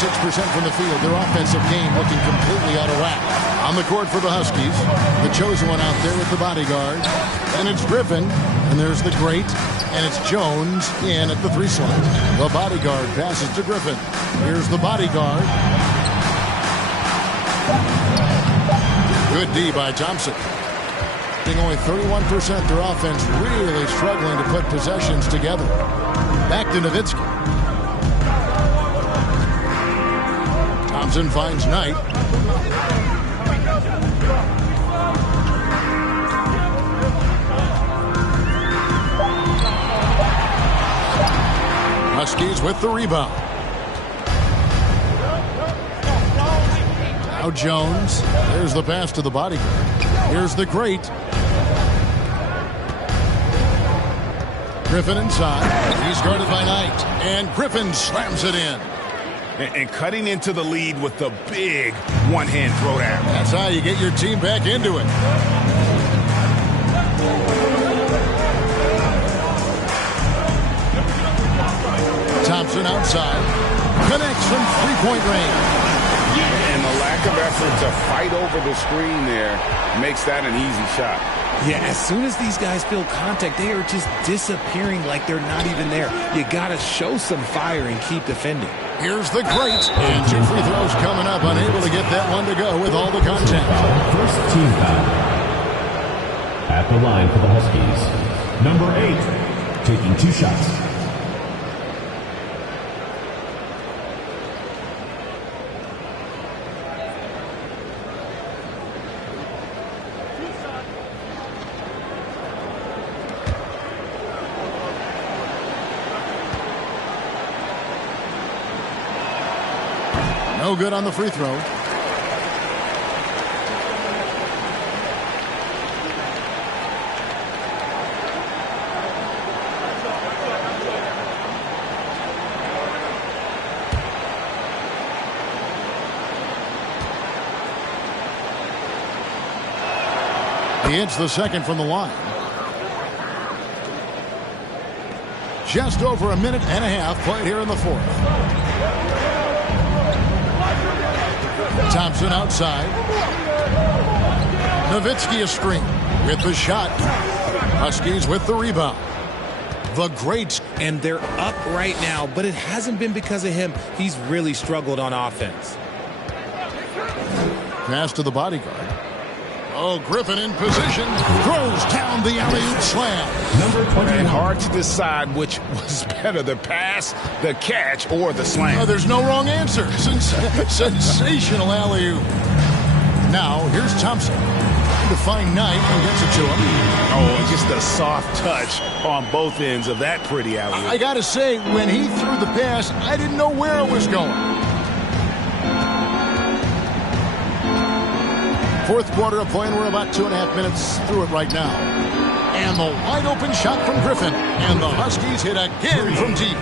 from the field, their offensive game looking completely out of whack. On the court for the Huskies, the chosen one out there with the bodyguard. And it's Griffin, and there's the great, and it's Jones in at the 3 slot. The bodyguard passes to Griffin. Here's the bodyguard. Good D by Thompson. Only 31%, their offense really struggling to put possessions together. Back to Nowitzki. Thompson finds Knight. Huskies with the rebound. Now Jones. There's the pass to the bodyguard. Here's the great. Griffin inside. He's guarded by Knight. And Griffin slams it in. And cutting into the lead with the big one-hand throwdown. That's how you get your team back into it. Thompson outside. Connects from three-point range. And the lack of effort to fight over the screen there makes that an easy shot. Yeah, as soon as these guys feel contact, they are just disappearing like they're not even there. You got to show some fire and keep defending. Here's the great. And 2 free throws coming up. Unable to get that one to go with all the contact. First team foul. At the line for the Huskies, number 8, taking 2 shots. No good on the free throw. He hits the second from the line. Just over a minute and a half played here in the fourth. Thompson outside. Nowitzki a screen with the shot. Huskies with the rebound. The greats. And they're up right now, but it hasn't been because of him. He's really struggled on offense. Pass to the bodyguard. Oh, Griffin in position. Throws down the alley-oop slam. Number 20. And hard to decide which was better, the pass, the catch, or the slam. Oh, there's no wrong answer. Sensational alley-oop. Now, here's Thompson. To find Knight and gets it to him. Oh, just a soft touch on both ends of that pretty alley-oop. I got to say, when he threw the pass, I didn't know where it was going. Fourth quarter of play, and we're about 2.5 minutes through it right now. And the wide open shot from Griffin. And the Huskies hit again from deep.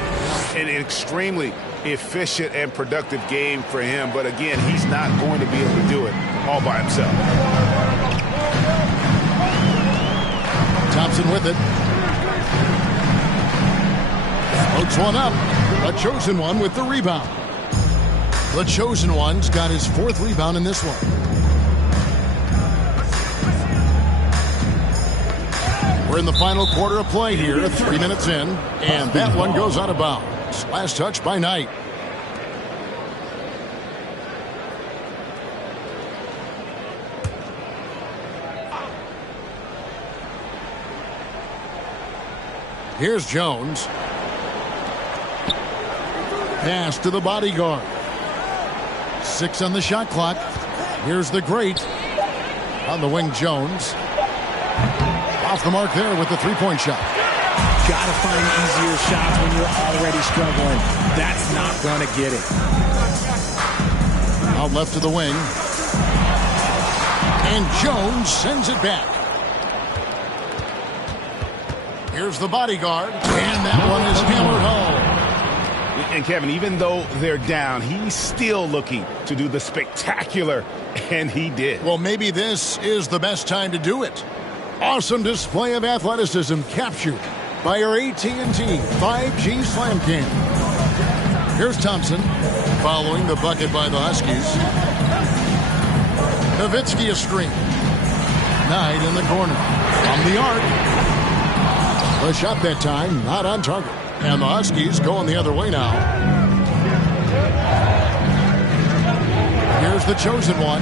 An extremely efficient and productive game for him. But again, he's not going to be able to do it all by himself. Thompson with it. Floats one up. The Chosen One with the rebound. The Chosen One's got his 4th rebound in this one. We're in the final quarter of play here, 3 minutes in, and that one goes out of bounds. Last touch by Knight. Here's Jones. Pass to the bodyguard. 6 on the shot clock. Here's the great. On the wing, Jones. Off the mark there with the three-point shot. Gotta find easier shots when you're already struggling. That's not gonna get it. Out left to the wing. And Jones sends it back. Here's the bodyguard. And that one is hammered home. And Kevin, even though they're down, he's still looking to do the spectacular, and he did. Well, maybe this is the best time to do it. Awesome display of athleticism captured by our AT&T 5G Slam Cam. Here's Thompson following the bucket by the Huskies. Nowitzki a screen. Knight in the corner. From the arc. The shot that time not on target. And the Huskies going the other way now. Here's the Chosen One.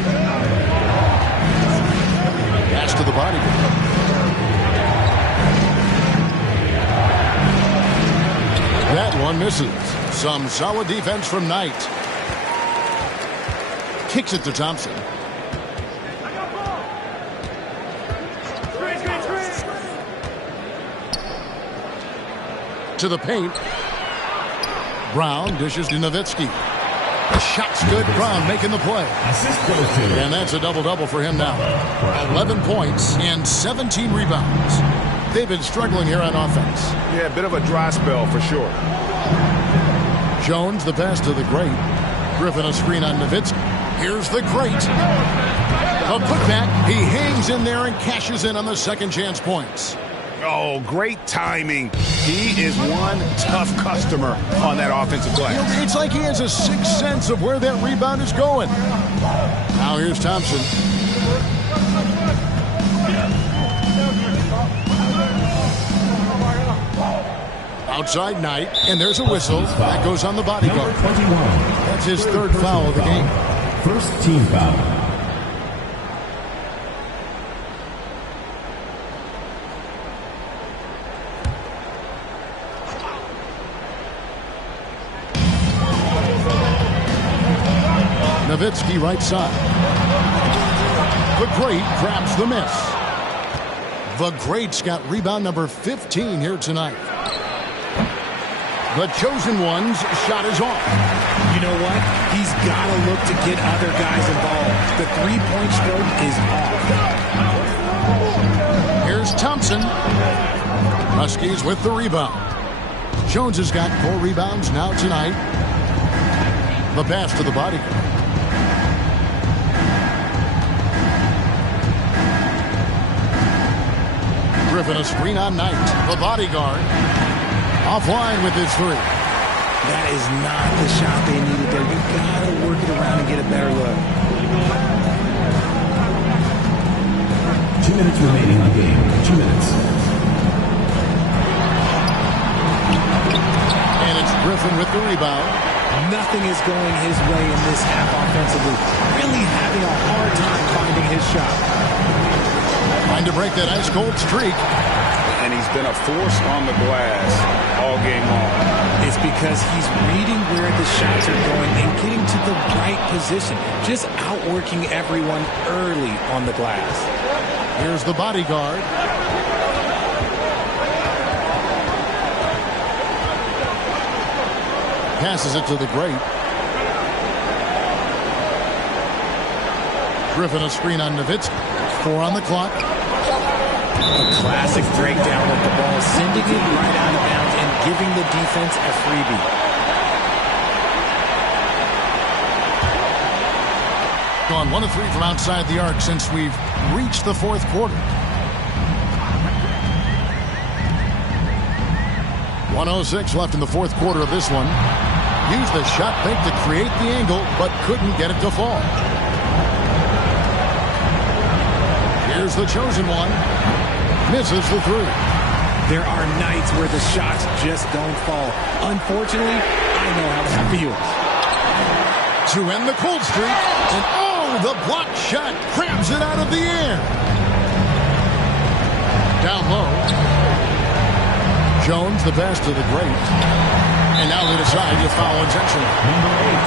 Pass to the body. That one misses. Some solid defense from Knight. Kicks it to Thompson. To the paint. Brown dishes to Nowitzki. The shot's good. Brown making the play. And that's a double-double for him now. 11 points and 17 rebounds. They've been struggling here on offense. Yeah, a bit of a dry spell for sure. Jones, the pass to the great. Griffin a screen on Nowitzki. Here's the great. A putback. He hangs in there and cashes in on the second chance points. Oh, great timing. He is one tough customer on that offensive glass. It's like he has a sixth sense of where that rebound is going. Now here's Thompson. Outside Knight, and there's a whistle. That goes on the bodyguard. That's his 3rd foul of the game. First team foul. Nowitzki right side. The great grabs the miss. The great's got rebound number 15 here tonight. The Chosen One's shot is off. You know what? He's got to look to get other guys involved. The three-point stroke is off. Here's Thompson. Huskies with the rebound. Jones has got 4 rebounds now tonight. The pass to the bodyguard. Griffin a screen on Knight. The bodyguard. Offline with his 3. That is not the shot they needed there. You gotta work it around and get a better look. 2 minutes remaining in the game. 2 minutes. And it's Griffin with the rebound. Nothing is going his way in this half offensively. Really having a hard time finding his shot. Trying to break that ice-cold streak. And he's been a force on the glass all game long. It's because he's reading where the shots are going and getting to the right position. Just outworking everyone early on the glass. Here's the bodyguard. Passes it to the great. Griffin a screen on Nowitzki. 4 on the clock. A classic breakdown of the ball, sending it right out of bounds and giving the defense a freebie. Gone 1 of 3 from outside the arc since we've reached the 4th quarter. 1:06 left in the fourth quarter of this one. Used the shot fake to create the angle, but couldn't get it to fall. Here's the chosen one. Misses the three. There are nights where the shots just don't fall. Unfortunately, I know how that feels. To end the cold streak, and oh, the blocked shot grabs it out of the air. Down low. Jones, the pass to the great. And now they decide to foul intentionally. Number 8,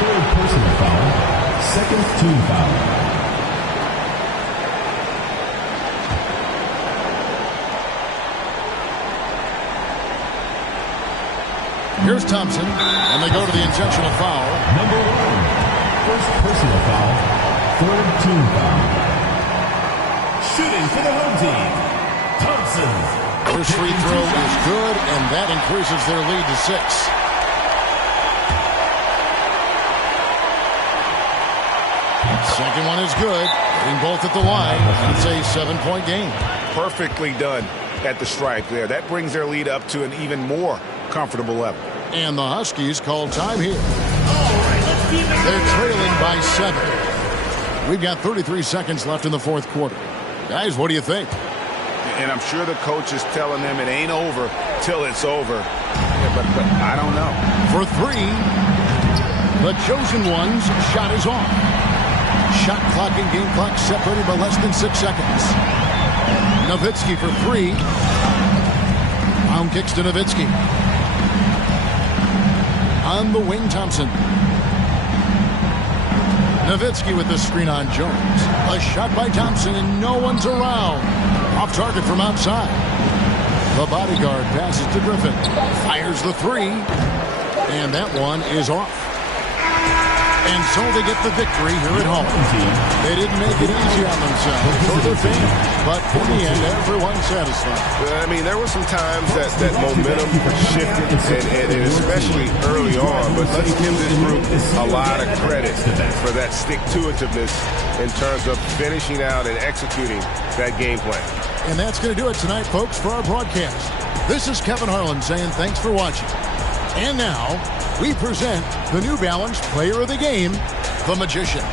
third personal foul, second team foul. Here's Thompson, and they go to the intentional foul. Number 1, first personal foul, third team foul. Shooting for the home team, Thompson. First free throw is good, and that increases their lead to 6. Second one is good. Hitting both at the line. It's a 7-point game. Perfectly done at the stripe there. That brings their lead up to an even more comfortable level. And the Huskies call time here. They're trailing by 7. We've got 33 seconds left in the fourth quarter. Guys, what do you think? And I'm sure the coach is telling them it ain't over till it's over. Yeah, but I don't know. For 3, the chosen one's shot is off. Shot clock and game clock separated by less than 6 seconds. Nowitzki for 3. Pound kicks to Nowitzki. On the wing, Thompson. Nowitzki with the screen on Jones. A shot by Thompson, and no one's around. Off target from outside. The bodyguard passes to Griffin. Fires the 3. And that one is off. And so they get the victory here at home. They didn't make it easy on themselves or their fans, but in the end, everyone's satisfied. I mean, there were some times that momentum shifted, and especially early on, but let's give this group a lot of credit for that stick-to-itiveness in terms of finishing out and executing that game plan. And that's going to do it tonight, folks, for our broadcast. This is Kevin Harlan saying thanks for watching. And now, we present the New Balance Player of the Game, the Magician.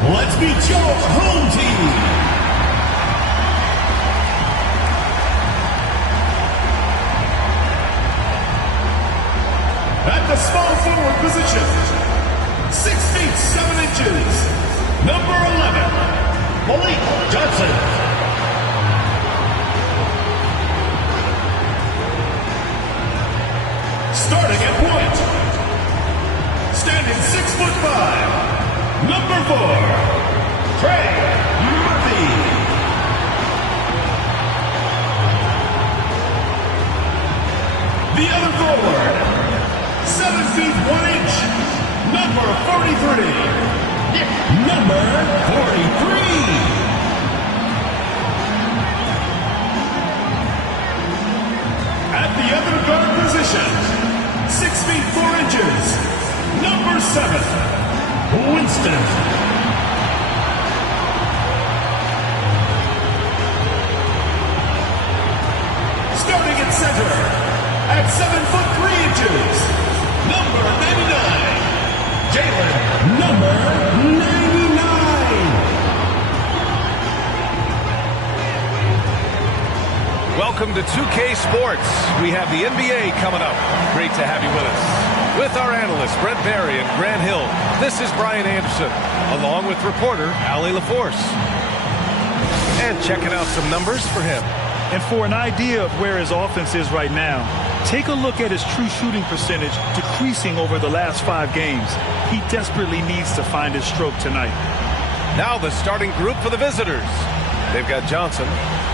Let's meet your home team. At the small forward position, 6 feet 7 inches, number 11, Malik Johnson. Starting at point, standing 6'5", number 4, Trey Murphy. The other forward, 7 feet 1 inch, number 43, number 43. At the other guard position, 6 feet 4 inches, number 7, Winston. Starting at center, at 7 foot 3 inches, number 99, Jalen, number 99. Welcome to 2K Sports. We have the NBA coming up. Great to have you with us. With our analysts, Brent Barry and Grant Hill, this is Brian Anderson, along with reporter Allie LaForce. And checking out some numbers for him. And for an idea of where his offense is right now, take a look at his true shooting percentage decreasing over the last 5 games. He desperately needs to find his stroke tonight. Now the starting group for the visitors. They've got Johnson,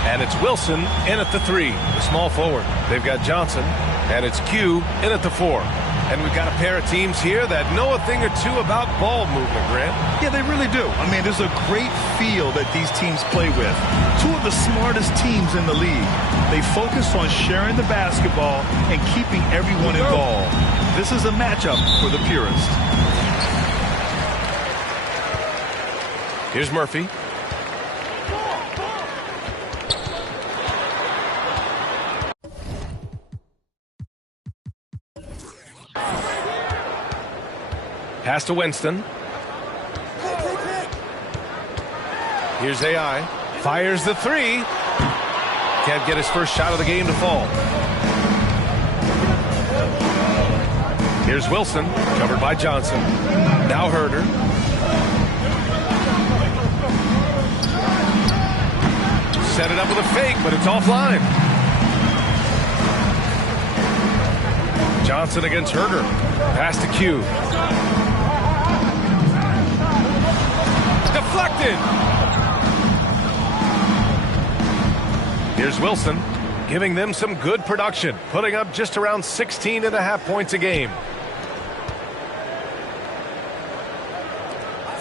and it's Wilson in at the 3, the small forward. They've got Johnson, and it's Q in at the 4. And we've got a pair of teams here that know a thing or two about ball movement, Grant. Yeah, they really do. I mean, there's a great feel that these teams play with. 2 of the smartest teams in the league. They focus on sharing the basketball and keeping everyone involved. This is a matchup for the purist. Here's Murphy. Pass to Winston. Here's AI. Fires the 3. Can't get his first shot of the game to fall. Here's Wilson, covered by Johnson. Now Herder. Set it up with a fake, but it's offline. Johnson against Herder. Pass to Q. Deflected. Here's Wilson, giving them some good production, putting up just around 16.5 points a game.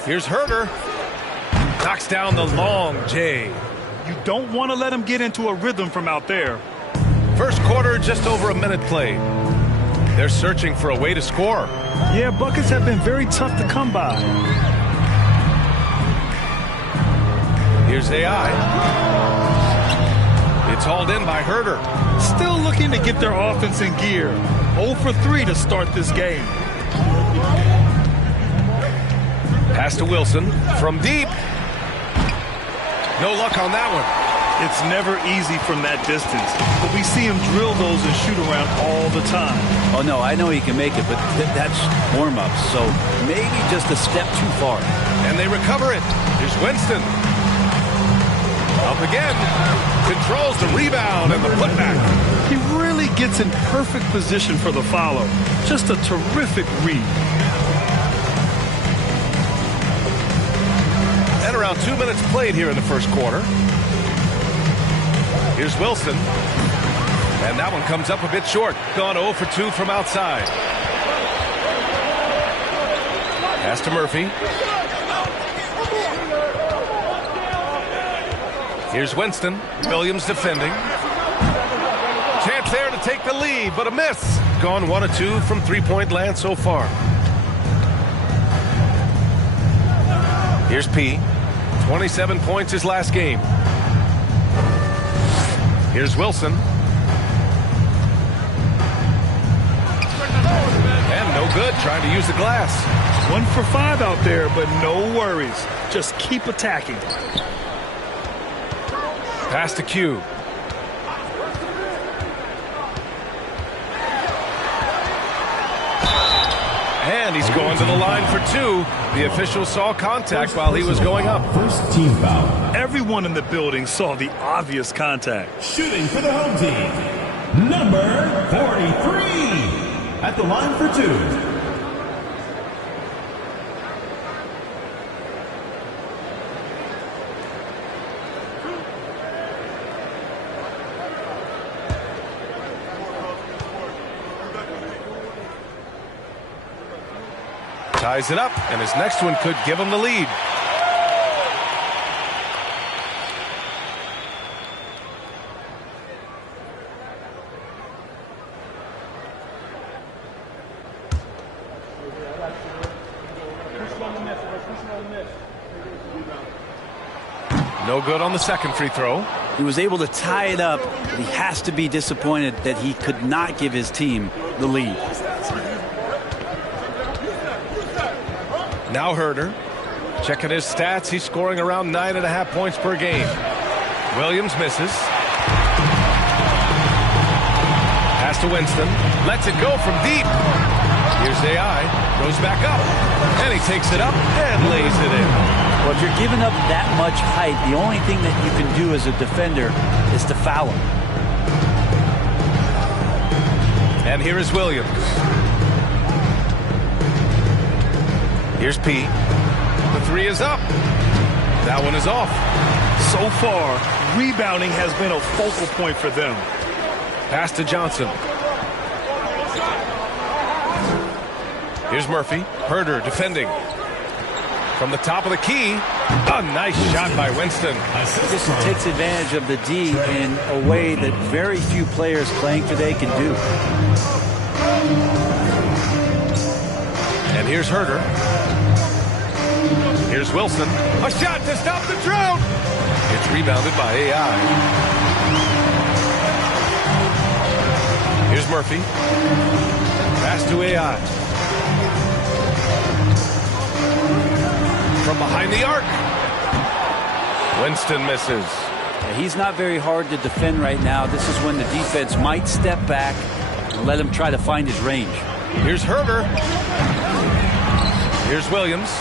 Here's Herder. Knocks down the long J. You don't want to let him get into a rhythm from out there. First quarter, just over a minute played. They're searching for a way to score. Yeah, buckets have been very tough to come by. Here's AI. It's hauled in by Herder. Still looking to get their offense in gear. 0 for 3 to start this game. Pass to Wilson from deep. No luck on that one. It's never easy from that distance, but we see him drill those and shoot around all the time. Oh, no, I know he can make it, but that's warm-up, so maybe just a step too far. And they recover it. Here's Winston. Up again. Controls the rebound and the putback. He really gets in perfect position for the follow. Just a terrific read. And around 2 minutes played here in the first quarter. Here's Wilson. And that one comes up a bit short. Gone 0 for 2 from outside. Pass to Murphy. Here's Winston. Williams defending. Chance there to take the lead, but a miss. Gone 1 of 2 from three-point land so far. Here's P. 27 points his last game. Here's Wilson. And no good, trying to use the glass. 1 for 5 out there, but no worries. Just keep attacking. Pass to Q. And he's going to the line for 2. The official saw contact while he was going up. First team foul. Everyone in the building saw the obvious contact. Shooting for the home team, number 43. At the line for 2. Ties it up, and his next one could give him the lead. No good on the second free throw. He was able to tie it up, but he has to be disappointed that he could not give his team the lead. Now Herder. Checking his stats, he's scoring around 9.5 points per game. Williams misses. Pass to Winston. Lets it go from deep. Here's AI. Goes back up. And he takes it up and lays it in. Well, if you're giving up that much height, the only thing that you can do as a defender is to foul him. And here is Williams. Here's P. The 3 is up. That one is off. So far, rebounding has been a focal point for them. Pass to Johnson. Here's Murphy. Herder defending. From the top of the key. A nice shot by Winston. This takes advantage of the D in a way that very few players playing today can do. And here's Herder. Here's Wilson. A shot to stop the drought. It's rebounded by AI. Here's Murphy. Pass to AI. From behind the arc. Winston misses. He's not very hard to defend right now. This is when the defense might step back and let him try to find his range. Here's Herder. Here's Williams.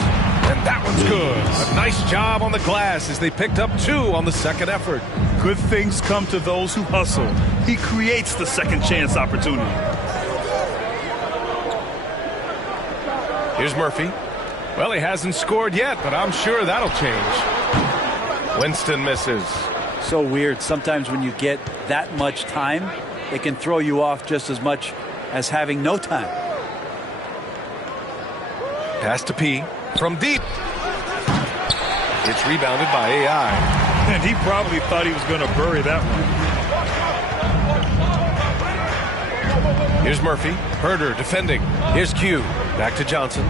And that one's good. A nice job on the glass as they picked up 2 on the second effort. Good things come to those who hustle. He creates the second chance opportunity. Here's Murphy. Well, he hasn't scored yet, but I'm sure that'll change. Winston misses. So weird. Sometimes when you get that much time, it can throw you off just as much as having no time. Pass to P. From deep. It's rebounded by AI. And he probably thought he was going to bury that one. Here's Murphy. Herder defending. Here's Q. Back to Johnson.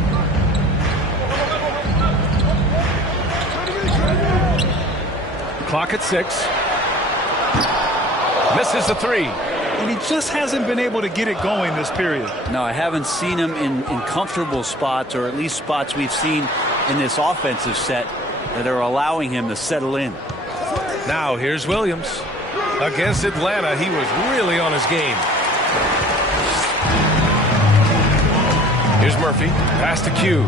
Clock at 6. Misses the 3. And he just hasn't been able to get it going this period. No, I haven't seen him in comfortable spots, or at least spots we've seen in this offensive set that are allowing him to settle in. Now here's Williams. Against Atlanta, he was really on his game. Here's Murphy. Pass to Q.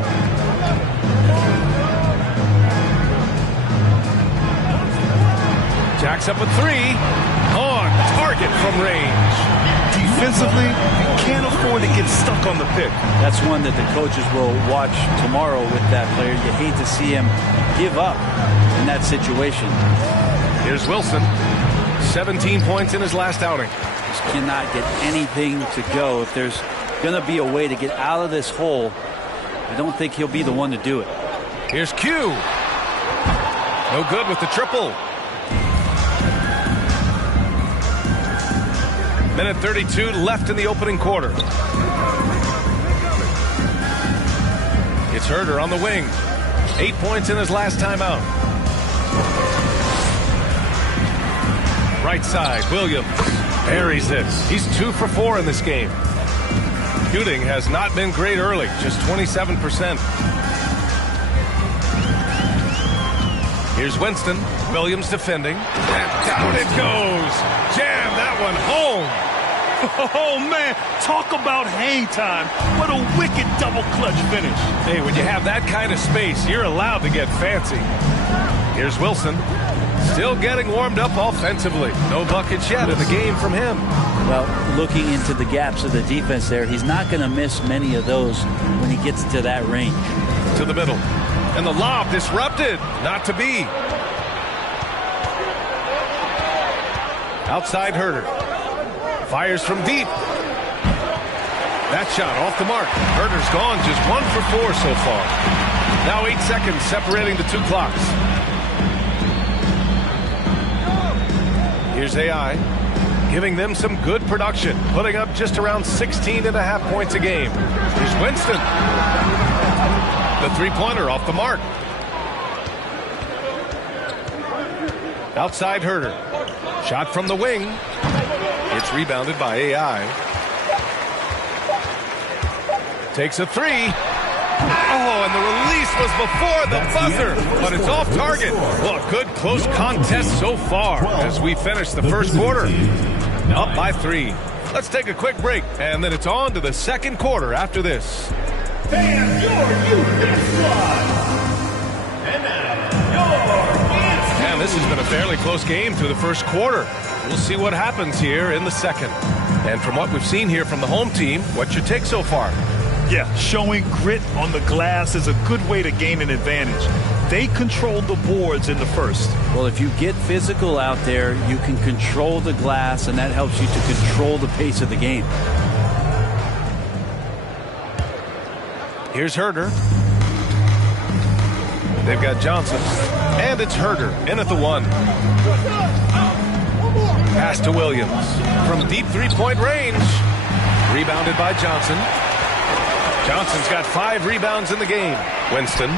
Jacks up a 3. On target from range. Defensively, you can't afford to get stuck on the pick. That's one that the coaches will watch tomorrow with that player. You hate to see him give up in that situation. Here's Wilson. 17 points in his last outing. Just cannot get anything to go. If there's going to be a way to get out of this hole, I don't think he'll be the one to do it. Here's Q. No good with the triple. Minute 32 left in the opening quarter. It's Herder on the wing. 8 points in his last timeout. Right side, Williams buries it. He's 2 for 4 in this game. Shooting has not been great early, just 27%. Here's Winston. Williams defending. And down it goes. Jam that one home. Oh, man, talk about hang time. What a wicked double clutch finish. Hey, when you have that kind of space, you're allowed to get fancy. Here's Wilson. Still getting warmed up offensively. No buckets yet in the game from him. Well, looking into the gaps of the defense there, he's not going to miss many of those when he gets to that range. To the middle. And the lob disrupted. Not to be. Outside Herder. Fires from deep. That shot off the mark. Herder's gone, just 1 for 4 so far. Now 8 seconds separating the two clocks. Here's AI, giving them some good production, putting up just around 16.5 points a game. Here's Winston. The three-pointer off the mark. Outside Herder. Shot from the wing. It's rebounded by AI. Takes a three. Oh, and the release was before the buzzer, but it's off target. Well, a good close contest so far as we finish the first quarter. Up by 3. Let's take a quick break, and then it's on to the second quarter after this. And this has been a fairly close game through the first quarter. We'll see what happens here in the second. And from what we've seen here from the home team, what's your take so far? Yeah, showing grit on the glass is a good way to gain an advantage. They controlled the boards in the first. Well, if you get physical out there, you can control the glass, and that helps you to control the pace of the game. Here's Herder. They've got Johnson. And it's Herder in at the 1. Pass to Williams. From deep three-point range. Rebounded by Johnson. Johnson's got 5 rebounds in the game. Winston.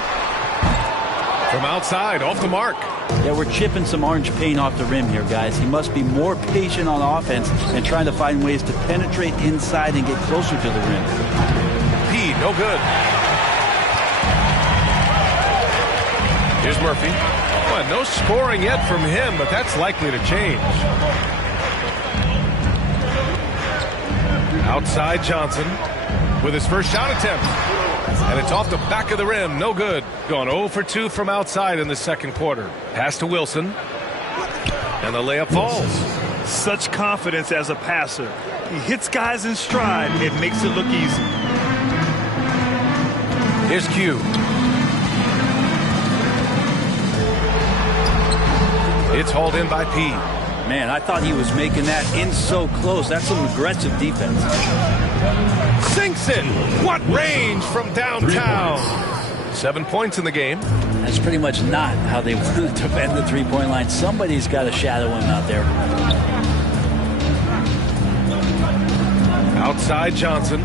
From outside, off the mark. Yeah, we're chipping some orange paint off the rim here, guys. He must be more patient on offense and trying to find ways to penetrate inside and get closer to the rim. P, no good. Here's Murphy. Well, no scoring yet from him, but that's likely to change. Outside Johnson with his first shot attempt. And it's off the back of the rim. No good. Gone 0 for 2 from outside in the second quarter. Pass to Wilson. And the layup falls. Such confidence as a passer. He hits guys in stride. It makes it look easy. Here's Q. It's hauled in by P. Man, I thought he was making that in so close. That's some aggressive defense. Sinks it. What range from downtown. 7 points in the game. That's pretty much not how they want to defend the three-point line. Somebody's got to shadow him out there. Outside Johnson.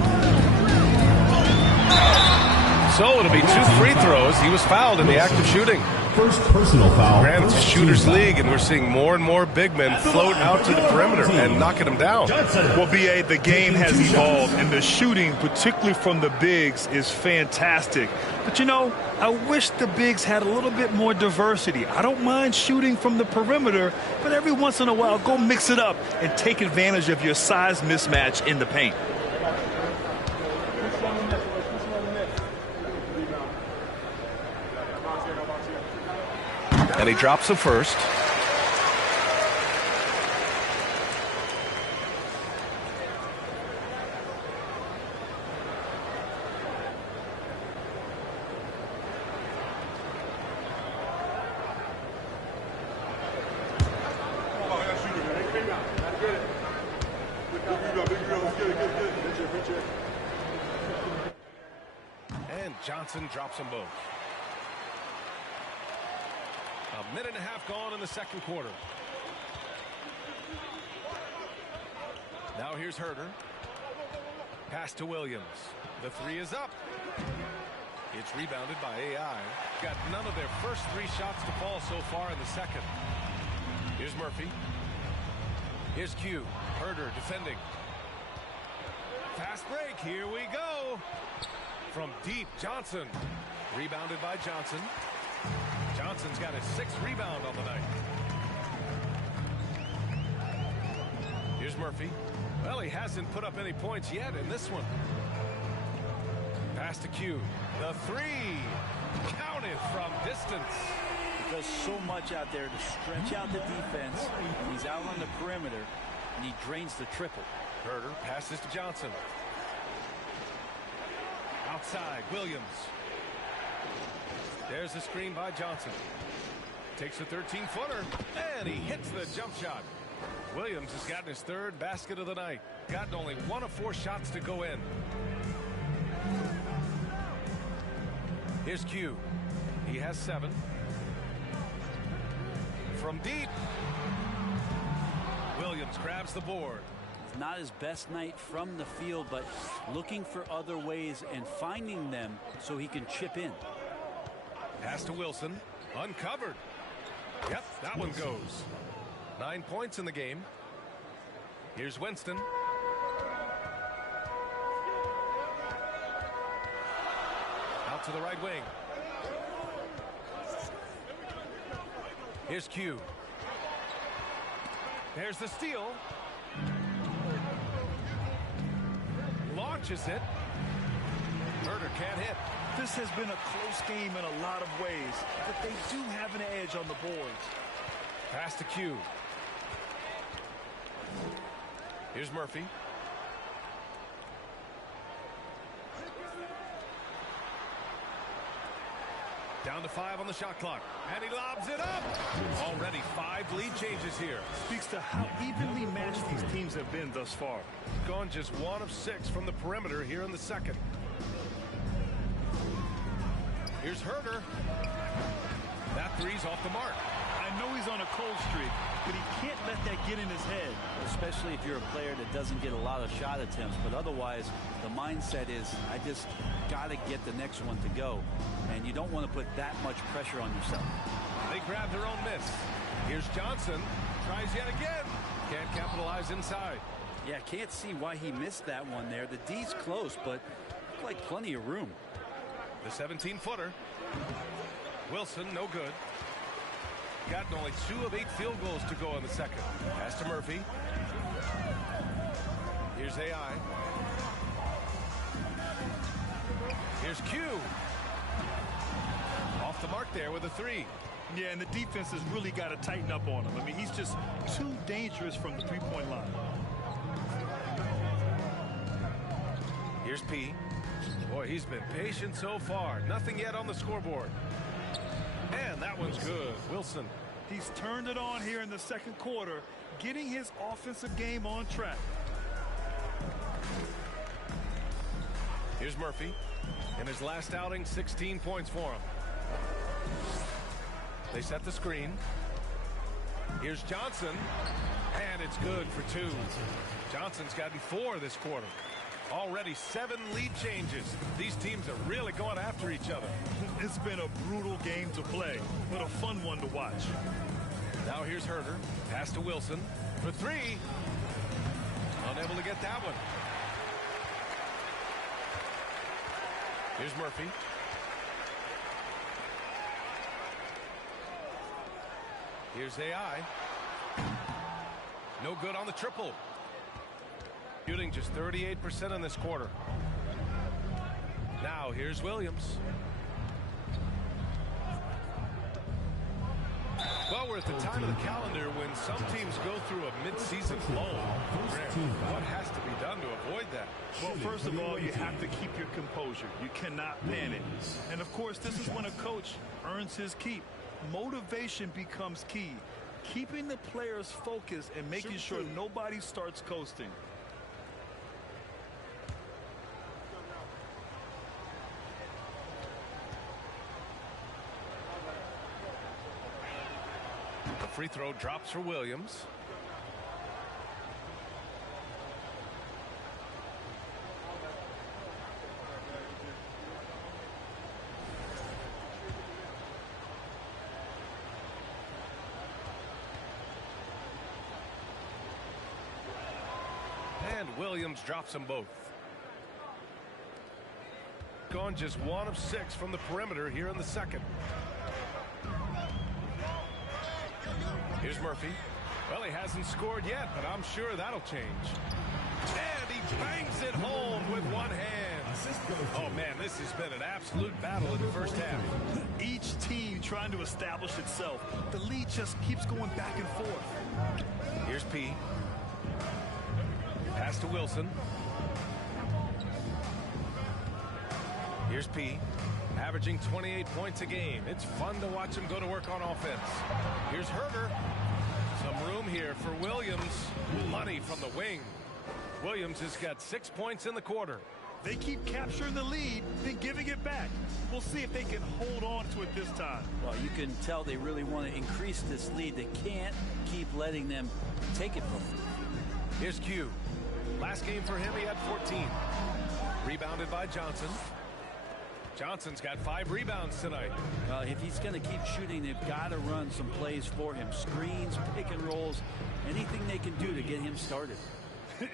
So it'll be 2 free throws. He was fouled in the act of shooting. First personal foul. Granted, it's a shooter's league, and we're seeing more and more big men float out to the perimeter and knocking them down. Well, B.A., the game has evolved, and the shooting, particularly from the bigs, is fantastic. But, you know, I wish the bigs had a little bit more diversity. I don't mind shooting from the perimeter, but every once in a while, go mix it up and take advantage of your size mismatch in the paint. And he drops the first. And Johnson drops them both. A minute and a half gone in the second quarter. Now here's Herder. Pass to Williams. The 3 is up. It's rebounded by AI. Got none of their first 3 shots to fall so far in the second. Here's Murphy. Here's Q. Herder defending. Fast break. Here we go. From deep, Johnson. Rebounded by Johnson. Johnson's got his 6th rebound on the night. Here's Murphy. Well, he hasn't put up any points yet in this one. Pass to Q. The 3. Counted from distance. He does so much out there to stretch out the defense. He's out on the perimeter, and he drains the triple. Herder passes to Johnson. Outside, Williams. There's the screen by Johnson. Takes a 13-footer, and he hits the jump shot. Williams has gotten his 3rd basket of the night. Gotten only 1 of 4 shots to go in. Here's Q. He has 7. From deep. Williams grabs the board. It's not his best night from the field, but looking for other ways and finding them so he can chip in. Pass to Wilson. Uncovered. Yep, that one goes. 9 points in the game. Here's Winston. Out to the right wing. Here's Q. There's the steal. Launches it. Herder can't hit. This has been a close game in a lot of ways, but they do have an edge on the boards. Pass to Q. Here's Murphy. Down to 5 on the shot clock. And he lobs it up. Already 5 lead changes here. Speaks to how evenly matched these teams have been thus far. Gone just 1 of 6 from the perimeter here in the second. Here's Herder. That 3's off the mark. I know he's on a cold streak, but he can't let that get in his head. Especially if you're a player that doesn't get a lot of shot attempts, but otherwise the mindset is, I just got to get the next one to go. And you don't want to put that much pressure on yourself. They grab their own miss. Here's Johnson. Tries yet again. Can't capitalize inside. Yeah, can't see why he missed that one there. The D's close, but looked like plenty of room. The 17-footer. Wilson, no good. Gotten only 2 of 8 field goals to go in the second. Pass to Murphy. Here's AI. Here's Q. Off the mark there with a 3. Yeah, and the defense has really got to tighten up on him. I mean, he's just too dangerous from the three-point line. Here's P. Boy, he's been patient so far. Nothing yet on the scoreboard. And that one's good. Wilson. He's turned it on here in the second quarter, getting his offensive game on track. Here's Murphy. In his last outing, 16 points for him. They set the screen. Here's Johnson. And it's good for 2. Johnson's gotten 4 this quarter. Already 7 lead changes. These teams are really going after each other. It's been a brutal game to play, but a fun one to watch. Now here's Herder. Pass to Wilson for 3. Unable to get that one. Here's Murphy. Here's AI. No good on the triple. Shooting just 38% in this quarter. Now here's Williams. Well, we're at the time of the calendar when some teams go through a mid-season lull. What has to be done to avoid that? Well, first of all, you have to keep your composure. You cannot panic. And, of course, this is when a coach earns his keep. Motivation becomes key. Keeping the players focused and making sure nobody starts coasting. Free throw drops for Williams. And Williams drops them both. work on just 1 of 6 from the perimeter here in the second. Here's Murphy. Well, he hasn't scored yet, but I'm sure that'll change. And he bangs it home with one hand. Oh, man, this has been an absolute battle in the first half. Each team trying to establish itself. The lead just keeps going back and forth. Here's P. Pass to Wilson. Here's P. Averaging 28 points a game. It's fun to watch him go to work on offense. Here's Herder. Some room here for Williams. Money from the wing. Williams has got 6 points in the quarter. They keep capturing the lead, then giving it back. We'll see if they can hold on to it this time. Well, you can tell they really want to increase this lead. They can't keep letting them take it from them. Here's Q. Last game for him, he had 14. Rebounded by Johnson. Johnson's got 5 rebounds tonight. Well, if he's going to keep shooting, they've got to run some plays for him. Screens, pick and rolls, anything they can do to get him started.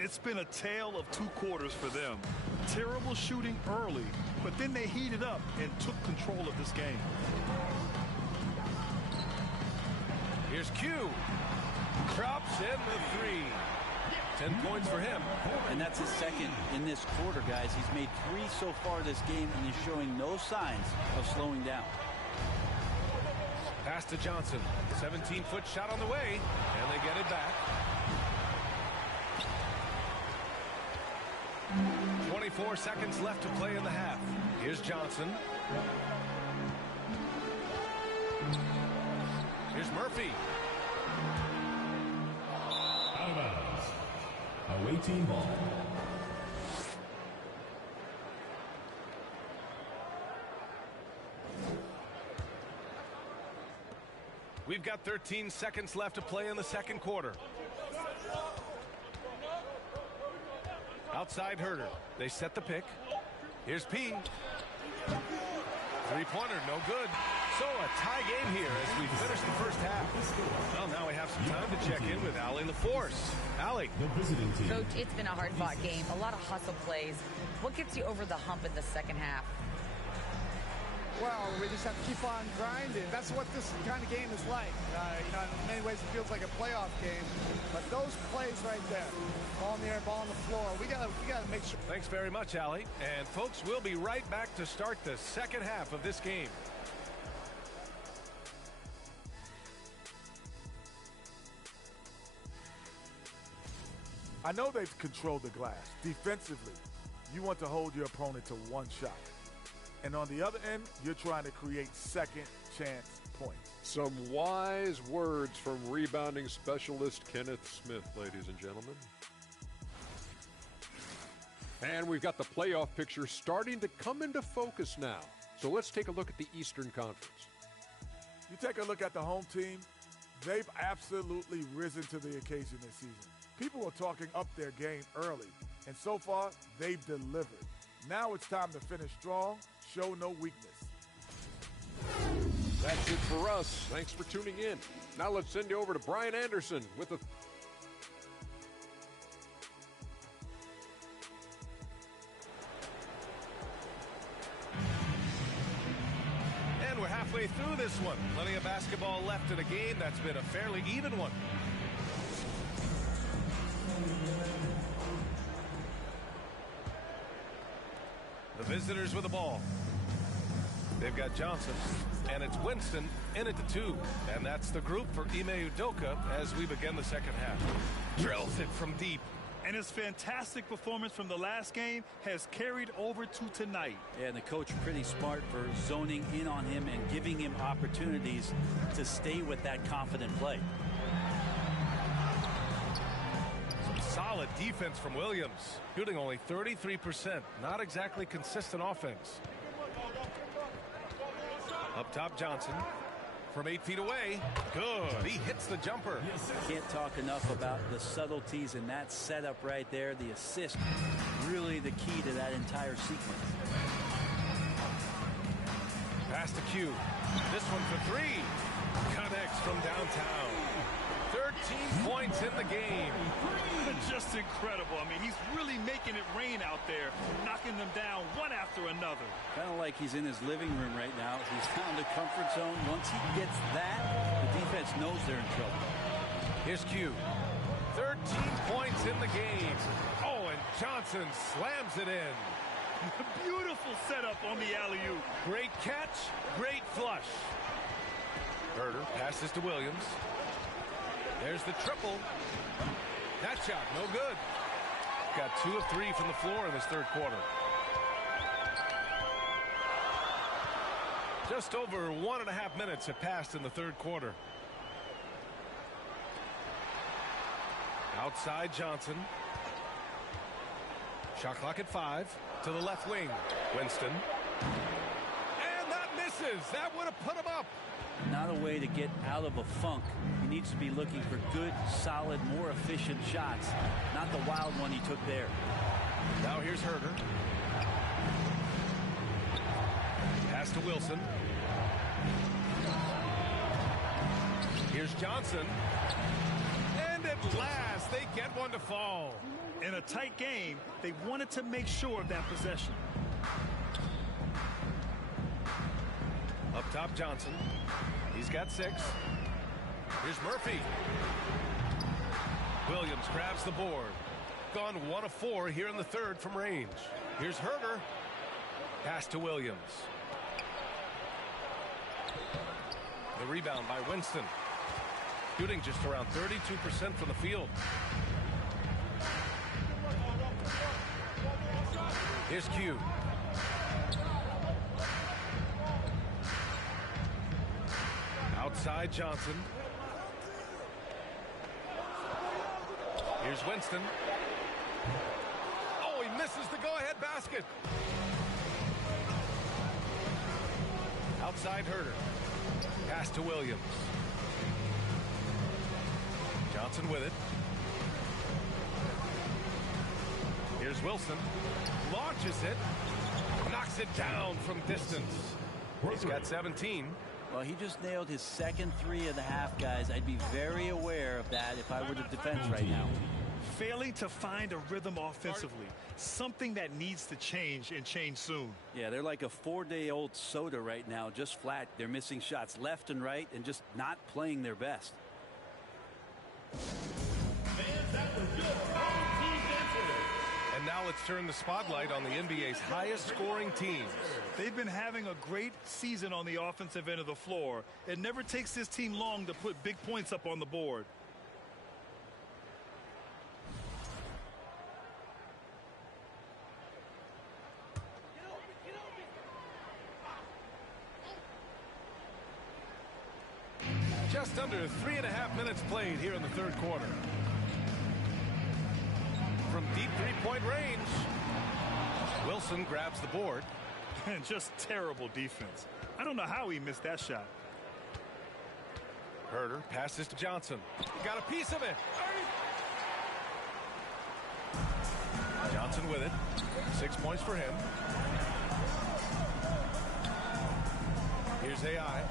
It's been a tale of 2 quarters for them. Terrible shooting early, but then they heated up and took control of this game. Here's Q. Drops in the 3. 10 points for him. And that's his second in this quarter, guys. He's made 3 so far this game, and he's showing no signs of slowing down. Pass to Johnson. 17-foot shot on the way, and they get it back. 24 seconds left to play in the half. Here's Johnson. Here's Murphy. Out of bounds. Away team ball. We've got 13 seconds left to play in the second quarter. Outside Herder. They set the pick. Here's P. 3-pointer, no good. So a tie game here as we finish the first half. Well, now we have some time to check in with Allie LaForce. Allie. The visiting team. Coach, it's been a hard-fought game. A lot of hustle plays. What gets you over the hump in the second half? Well, we just have to keep on grinding. That's what this kind of game is like. In many ways, it feels like a playoff game. But those plays right there, ball in the air, ball on the floor, we got to make sure. Thanks very much, Allie. And, folks, we'll be right back to start the second half of this game. I know they've controlled the glass. Defensively, you want to hold your opponent to 1 shot. And on the other end, you're trying to create second chance points. Some wise words from rebounding specialist Kenneth Smith, ladies and gentlemen. And we've got the playoff picture starting to come into focus now. So let's take a look at the Eastern Conference. You take a look at the home team, they've absolutely risen to the occasion this season. People are talking up their game early, and so far, they've delivered. Now it's time to finish strong, show no weakness. That's it for us. Thanks for tuning in. Now let's send you over to Brian Anderson with a... And we're halfway through this one. Plenty of basketball left in a game that's been a fairly even one. The visitors with the ball. They've got Johnson, and it's Winston in at the 2. And that's the group for Ime Udoka as we begin the second half. Drills it from deep. And his fantastic performance from the last game has carried over to tonight. Yeah, and the coach pretty smart for zoning in on him and giving him opportunities to stay with that confident play. Solid defense from Williams, shooting only 33%. Not exactly consistent offense. Up top, Johnson. From 8 feet away. Good. He hits the jumper. Can't talk enough about the subtleties in that setup right there. The assist, really the key to that entire sequence. Pass Pass to Q. This one for three. Connects from downtown. 13 points in the game. Just incredible. I mean, he's really making it rain out there, knocking them down one after another. Kind of like he's in his living room right now. He's found a comfort zone. Once he gets that, the defense knows they're in trouble. Here's Q. 13 points in the game. Oh, and Johnson slams it in. Beautiful setup on the alley-oop. Great catch, great flush. Herder passes to Williams. There's the triple. That shot, no good. Got 2 of 3 from the floor in this third quarter. Just over 1.5 minutes have passed in the third quarter. Outside Johnson. Shot clock at 5. To the left wing. Winston. And that misses. That would have put him up. Not a way to get out of a funk. He needs to be looking for good, solid, more efficient shots. Not the wild one he took there. Now here's Herder. Pass to Wilson. Here's Johnson. And at last, they get one to fall. In a tight game, they wanted to make sure of that possession. Up top, Johnson. He's got 6. Here's Murphy. Williams grabs the board. Gone 1 of 4 here in the third from range. Here's Herder. Pass to Williams. The rebound by Winston. Shooting just around 32% from the field. Here's Q. Outside Johnson. Here's Winston. Oh, he misses the go-ahead basket. Outside Herder. Pass to Williams. Johnson with it. Here's Wilson. Launches it. Knocks it down from distance. He's got 17. Well, he just nailed his second 3 of the half, guys. I'd be very aware of that if I were the defense right now. Failing to find a rhythm offensively. Something that needs to change and change soon. Yeah, they're like a 4-day-old soda right now, just flat. They're missing shots left and right and just not playing their best. And now let's turn the spotlight on the NBA's highest scoring teams. They've been having a great season on the offensive end of the floor. It never takes this team long to put big points up on the board. Just under 3.5 minutes played here in the third quarter. From deep three-point range, Wilson grabs the board. And just terrible defense. I don't know how he missed that shot. Herder passes to Johnson. Got a piece of it. Johnson with it. 6 points for him. Here's AI.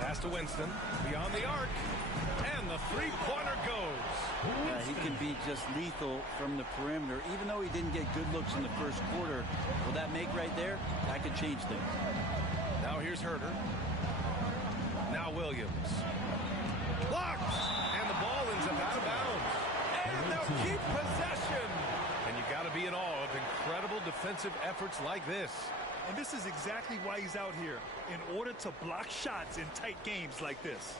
Pass to Winston. Beyond the arc. And the three-pointer goes. Yeah, he can be just lethal from the perimeter. Even though he didn't get good looks in the first quarter, will that make right there? That could change things. Now here's Herder. Now Williams. Blocked! And the ball ends up out of bounds. And they'll keep possession. And you got to be in awe of incredible defensive efforts like this. And this is exactly why he's out here, in order to block shots in tight games like this.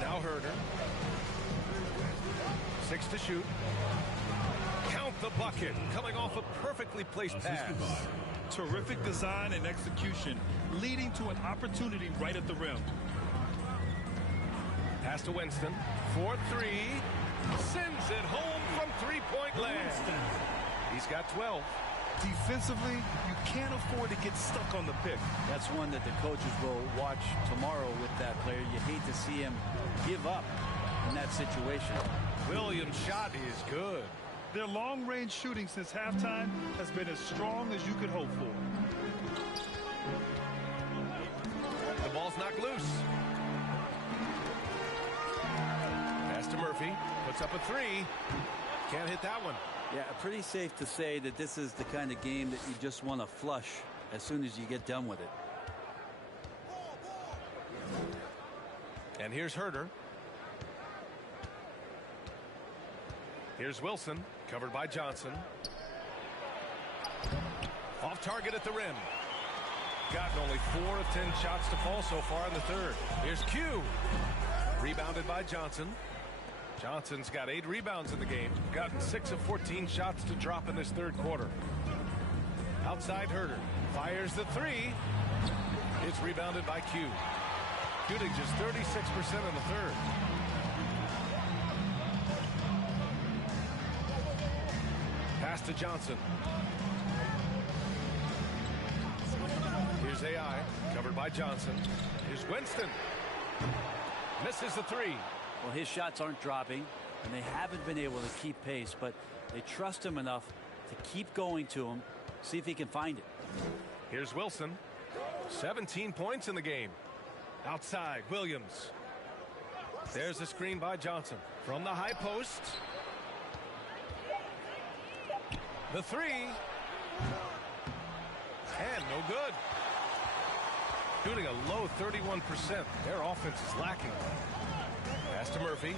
Now Herder. 6 to shoot. Count the bucket. Coming off a perfectly placed pass. Terrific design and execution, leading to an opportunity right at the rim. Pass to Winston. 4-3. Sends it home from three-point land. He's got 12. Defensively, you can't afford to get stuck on the pick. That's one that the coaches will watch tomorrow with that player. You hate to see him give up in that situation. Williams' shot is good. Their long-range shooting since halftime has been as strong as you could hope for. The ball's knocked loose. Pass to Murphy. Puts up a three. Can't hit that one. Yeah, pretty safe to say that this is the kind of game that you just want to flush as soon as you get done with it. And here's Herder. Here's Wilson, covered by Johnson. Off target at the rim. Gotten only 4 of 10 shots to fall so far in the third. Here's Q. Rebounded by Johnson. Johnson's got 8 rebounds in the game. Gotten 6 of 14 shots to drop in this third quarter. Outside Herder. Fires the three. It's rebounded by Q. Shooting just 36% in the third. Pass to Johnson. Here's AI, covered by Johnson. Here's Winston. Misses the three. Well, his shots aren't dropping, and they haven't been able to keep pace, but they trust him enough to keep going to him, see if he can find it. Here's Wilson. 17 points in the game. Outside, Williams. There's a screen by Johnson. From the high post. The three. And no good. Shooting a low 31%. Their offense is lacking. Pass to Murphy.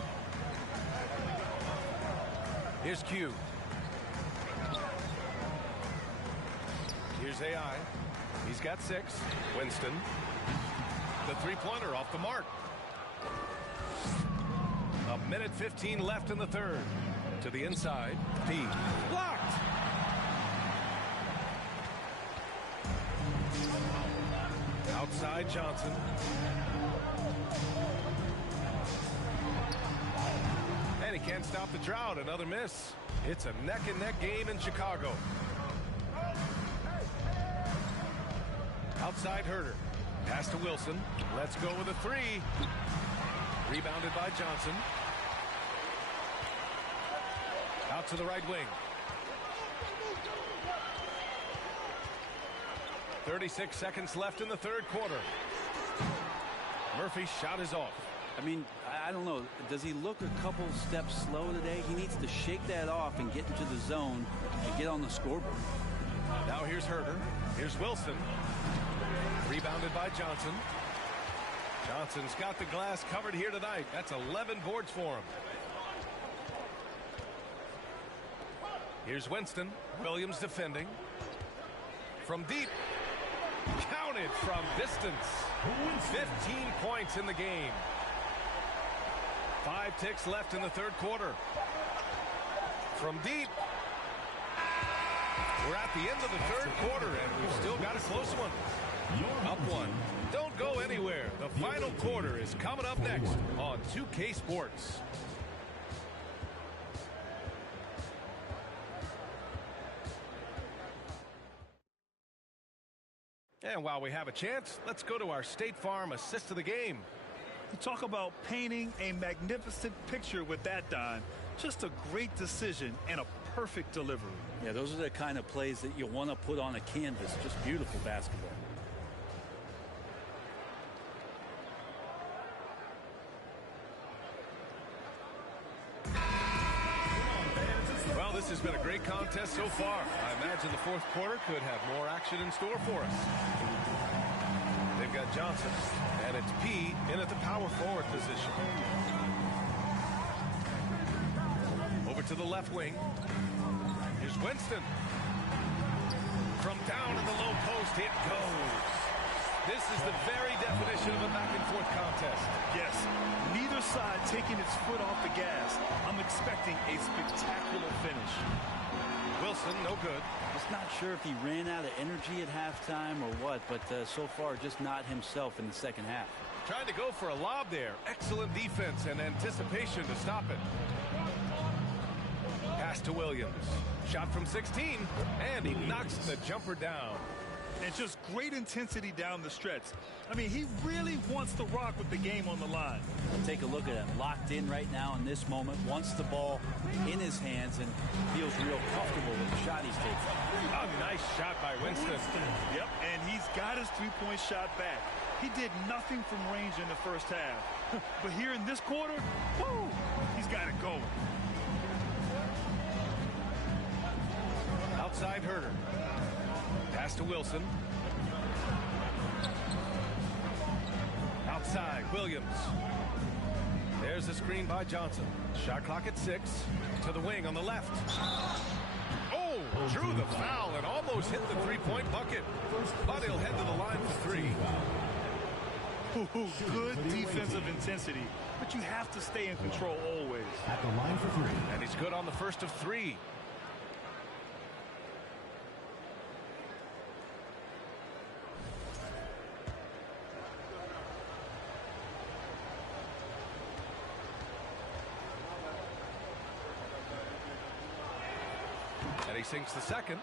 Here's Q. Here's AI. He's got 6. Winston. The three-pointer off the mark. 1:15 left in the third. To the inside. P. Blocked. Outside Johnson. And he can't stop the drought. Another miss. It's a neck-and-neck game in Chicago. Outside Herder. Pass to Wilson. Let's go with a three. Rebounded by Johnson. Out to the right wing. 36 seconds left in the third quarter. Murphy's shot is off. I mean, I don't know. Does he look a couple steps slow today? He needs to shake that off and get into the zone and get on the scoreboard. Now here's Herder. Here's Wilson. Rebounded by Johnson. Johnson's got the glass covered here tonight. That's 11 boards for him. Here's Winston. Williams defending. From deep. Counted from distance. 15 points in the game. 5 ticks left in the third quarter. From deep. We're at the end of the third quarter, and we've still got a close one. Up one. Don't go anywhere. The final quarter is coming up next on 2K Sports. And while we have a chance, let's go to our State Farm assist of the game. You talk about painting a magnificent picture with that, Don. Just a great decision and a perfect delivery. Yeah, those are the kind of plays that you want to put on a canvas. Just beautiful basketball. Well, this has been a great contest so far. I imagine the fourth quarter could have more action in store for us. They've got Johnson, and it's P in at the power forward position. Over to the left wing. Here's Winston. From down in the low post, it goes. This is the very definition of a back-and-forth contest. Yes, neither side taking its foot off the gas. I'm expecting a spectacular finish. Wilson, no good. Just not sure if he ran out of energy at halftime or what, but so far just not himself in the second half. Trying to go for a lob there. Excellent defense and anticipation to stop it. Pass to Williams. Shot from 16, and he knocks the jumper down. And just great intensity down the stretch. I mean, he really wants to rock with the game on the line. Take a look at him. Locked in right now in this moment. Wants the ball in his hands and feels real comfortable with the shot he's taking. A nice shot by Winston. Yep, and he's got his three-point shot back. He did nothing from range in the first half. But here in this quarter, whoo, he's got it going. Outside Herter. Pass to Wilson. Outside, Williams. There's the screen by Johnson. Shot clock at 6. To the wing on the left. Oh, drew the foul and almost hit the three-point bucket. But he'll head to the line for 3. Good defensive intensity, but you have to stay in control always. At the line for 3. And he's good on the first of 3. And he sinks the second.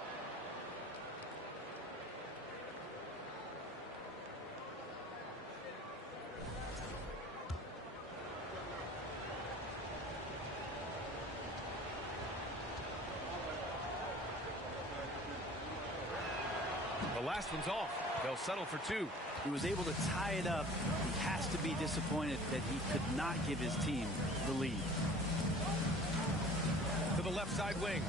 The last one's off. They'll settle for 2. He was able to tie it up. He has to be disappointed that he could not give his team the lead. To the left side wing.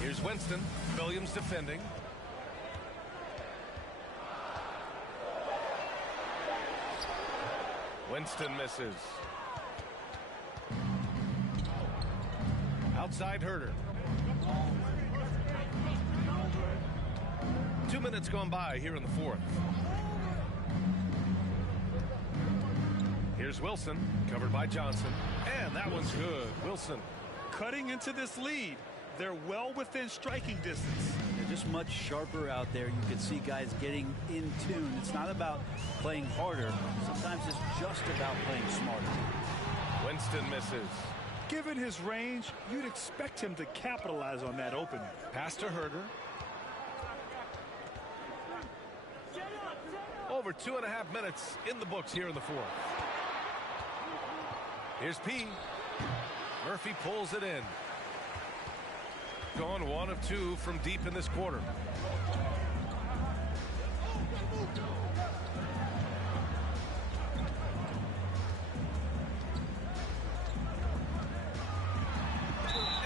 Here's Winston. Williams defending. Winston misses. Outside Herter. 2 minutes gone by here in the 4th. Here's Wilson, covered by Johnson. And that one's good. Wilson. Cutting into this lead. They're well within striking distance. They're just much sharper out there. You can see guys getting in tune. It's not about playing harder. Sometimes it's just about playing smarter. Winston misses. Given his range, you'd expect him to capitalize on that opening. Pass to Herter. Over 2.5 minutes in the books here in the 4th. Here's P. Murphy pulls it in. Gone 1 of 2 from deep in this quarter.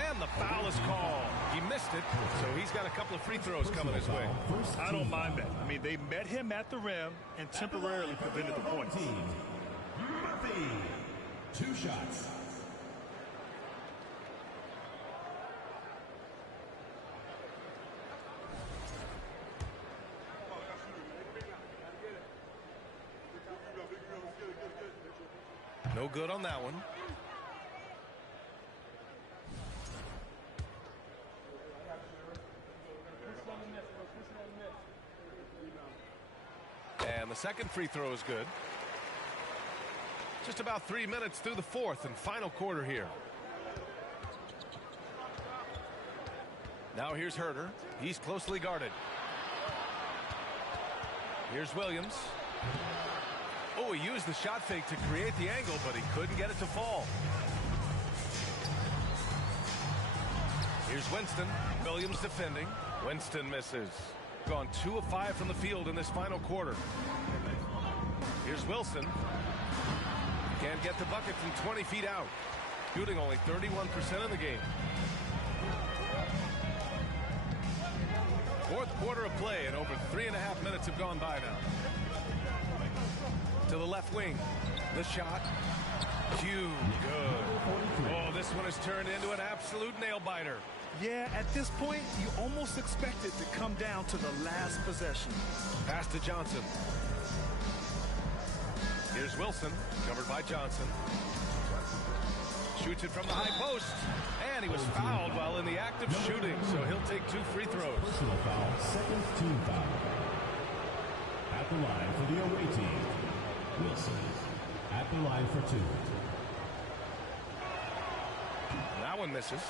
And the foul is called. He missed it, so he's got a couple of free throws coming his way. I don't mind that. I mean, they met him at the rim and temporarily prevented the points. Murphy, 2 shots. No good on that one. And the second free throw is good. Just about 3 minutes through the 4th and final quarter here. Now here's Herter. He's closely guarded. Here's Williams. Oh, he used the shot fake to create the angle, but he couldn't get it to fall. Here's Winston. Williams defending. Winston misses. Gone 2 of 5 from the field in this final quarter. Here's Wilson. Can't get the bucket from 20 feet out. Shooting only 31% in the game. 4th quarter of play, and over 3.5 minutes have gone by now. To the left wing. The shot. Huge. Good. Oh, this one has turned into an absolute nail-biter. Yeah, at this point, you almost expect it to come down to the last possession. Pass to Johnson. Here's Wilson, covered by Johnson. Shoots it from the high post. And he was fouled while in the act of shooting, so he'll take 2 free throws. Personal foul, 2nd team foul. At the line for the away team, Wilson. At the line for 2. one misses.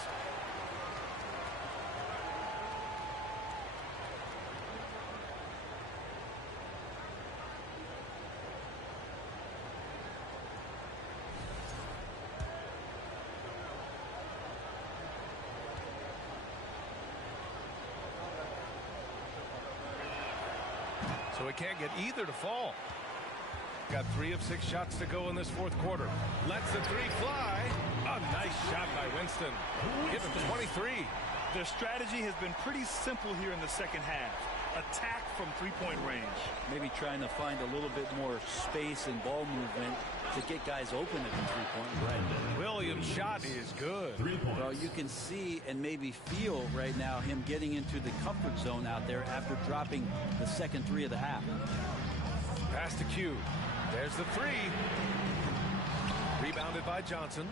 So he can't get either to fall. Got 3 of 6 shots to go in this fourth quarter. Lets the 3 fly. A nice shot by Winston. Give him 23. Their strategy has been pretty simple here in the second half. Attack from three-point range. Maybe trying to find a little bit more space and ball movement to get guys open at the three-point. Williams' shot is good. 3 points. Well, you can see and maybe feel right now him getting into the comfort zone out there after dropping the second 3 of the half. Pass to Q. There's the 3. Rebounded by Johnson.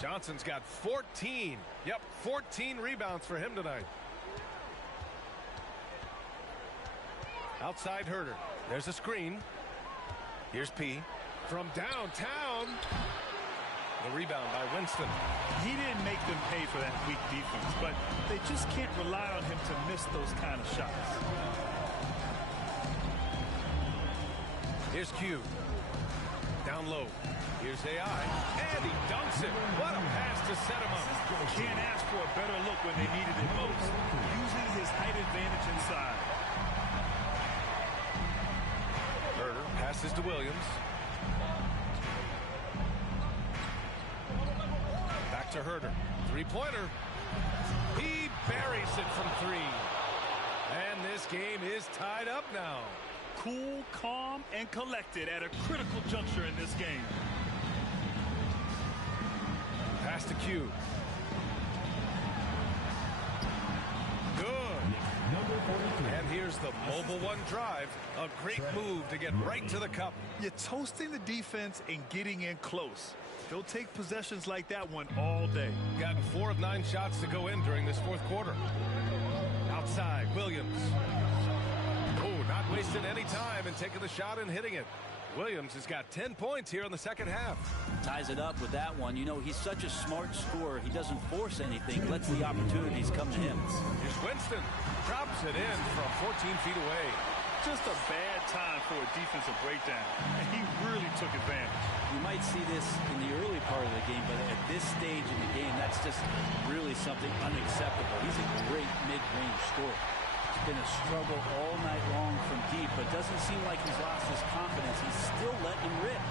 Johnson's got 14. Yep, 14 rebounds for him tonight. Outside Herder. There's a screen. Here's P. From downtown. The rebound by Winston. He didn't make them pay for that weak defense, but they just can't rely on him to miss those kind of shots. Here's Q. Down low. Here's AI. And he dunks it. What a pass to set him up. Can't ask for a better look when they needed it most. Using his height advantage inside. Herder passes to Williams. Back to Herder. 3-pointer. He buries it from 3. And this game is tied up now. Cool, calm, and collected at a critical juncture in this game. Pass to Q. Good. And here's the mobile one drive. A great move to get right to the cup. You're toasting the defense and getting in close. They'll take possessions like that one all day. Gotten 4 of 9 shots to go in during this fourth quarter. Outside, Williams. Oh, not wasting any time and taking the shot and hitting it. Williams has got 10 points here in the second half. Ties it up with that one. You know, he's such a smart scorer. He doesn't force anything. Lets the opportunities come to him. Here's Winston. Drops it in from 14 feet away. Just a bad time for a defensive breakdown. And he really took advantage. You might see this in the early part of the game, but at this stage in the game, that's just really something unacceptable. He's a great mid-range scorer. It's been a struggle all night long from deep, but doesn't seem like he's lost his confidence. He's still letting him rip.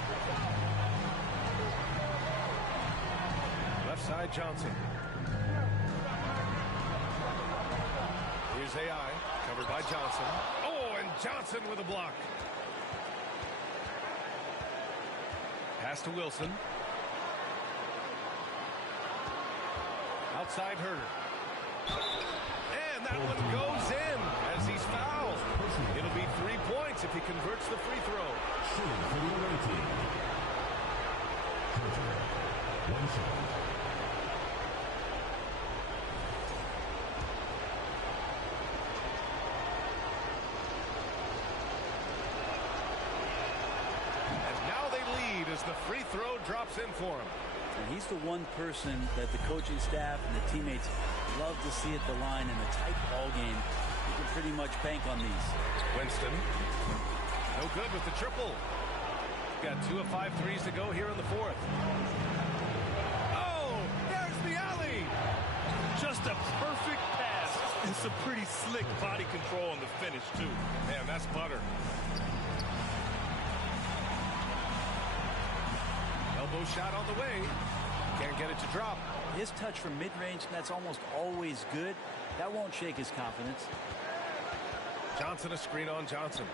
Left side, Johnson. Here's AI, covered by Johnson. Oh, and Johnson with a block. Pass to Wilson. Outside Herder. And that one goes in as he's fouled. It'll be 3 points if he converts the free throw. Shooting for the away team. Herder. 1 shot. As the free throw drops in for him. And he's the one person that the coaching staff and the teammates love to see at the line in a tight ball game. You can pretty much bank on these. Winston. No good with the triple. Got 2 of 5 threes to go here in the fourth. Oh, there's the alley. Just a perfect pass and some pretty slick body control on the finish, too. Man, that's butter. Elbow shot on the way. Can't get it to drop. His touch from mid-range, that's almost always good. That won't shake his confidence. Johnson a screen on Johnson.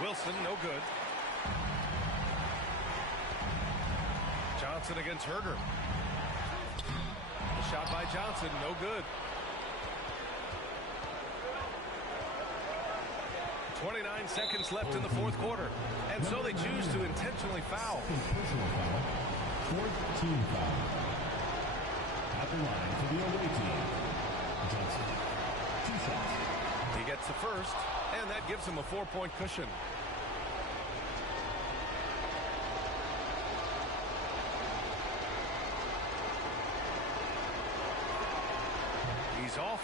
Wilson, no good. Johnson against Herder. The shot by Johnson, no good. 29 seconds left in the fourth quarter. And so they choose to intentionally foul. Personal foul. Fourth team foul. At the line for the away team. Johnson. 2 shots. He gets the first, and that gives him a 4-point cushion.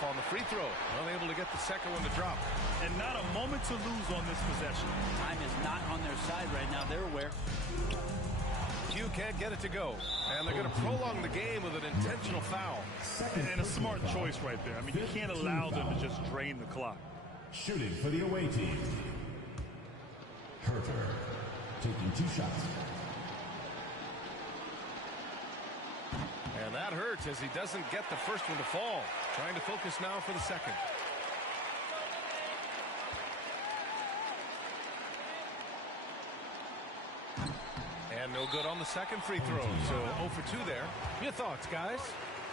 off on the free throw. Unable to get the second one to drop. And not a moment to lose on this possession. Time is not on their side right now. They're aware. Q can't get it to go. And they're going to prolong the game with an intentional foul. And a smart choice right there. I mean, you can't allow them to just drain the clock. Shooting for the away team. Herter taking 2 shots. And that hurts as he doesn't get the first one to fall. Trying to focus now for the second. And no good on the second free throw. So 0 for 2 there. Your thoughts, guys?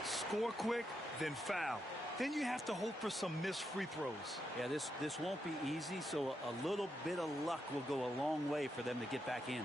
Score quick, then foul. Then you have to hope for some missed free throws. Yeah, this won't be easy, so a little bit of luck will go a long way for them to get back in.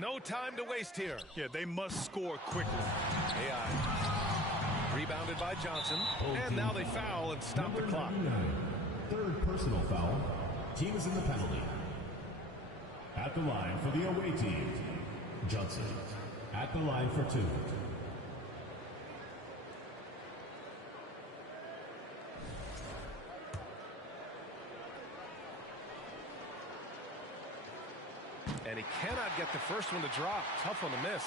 No time to waste here. Yeah, they must score quickly. AI. Rebounded by Johnson. And now they foul and stop the clock. 3rd personal foul. Team is in the penalty. At the line for the away team, Johnson. At the line for 2. And he cannot get the first one to drop. Tough one to miss.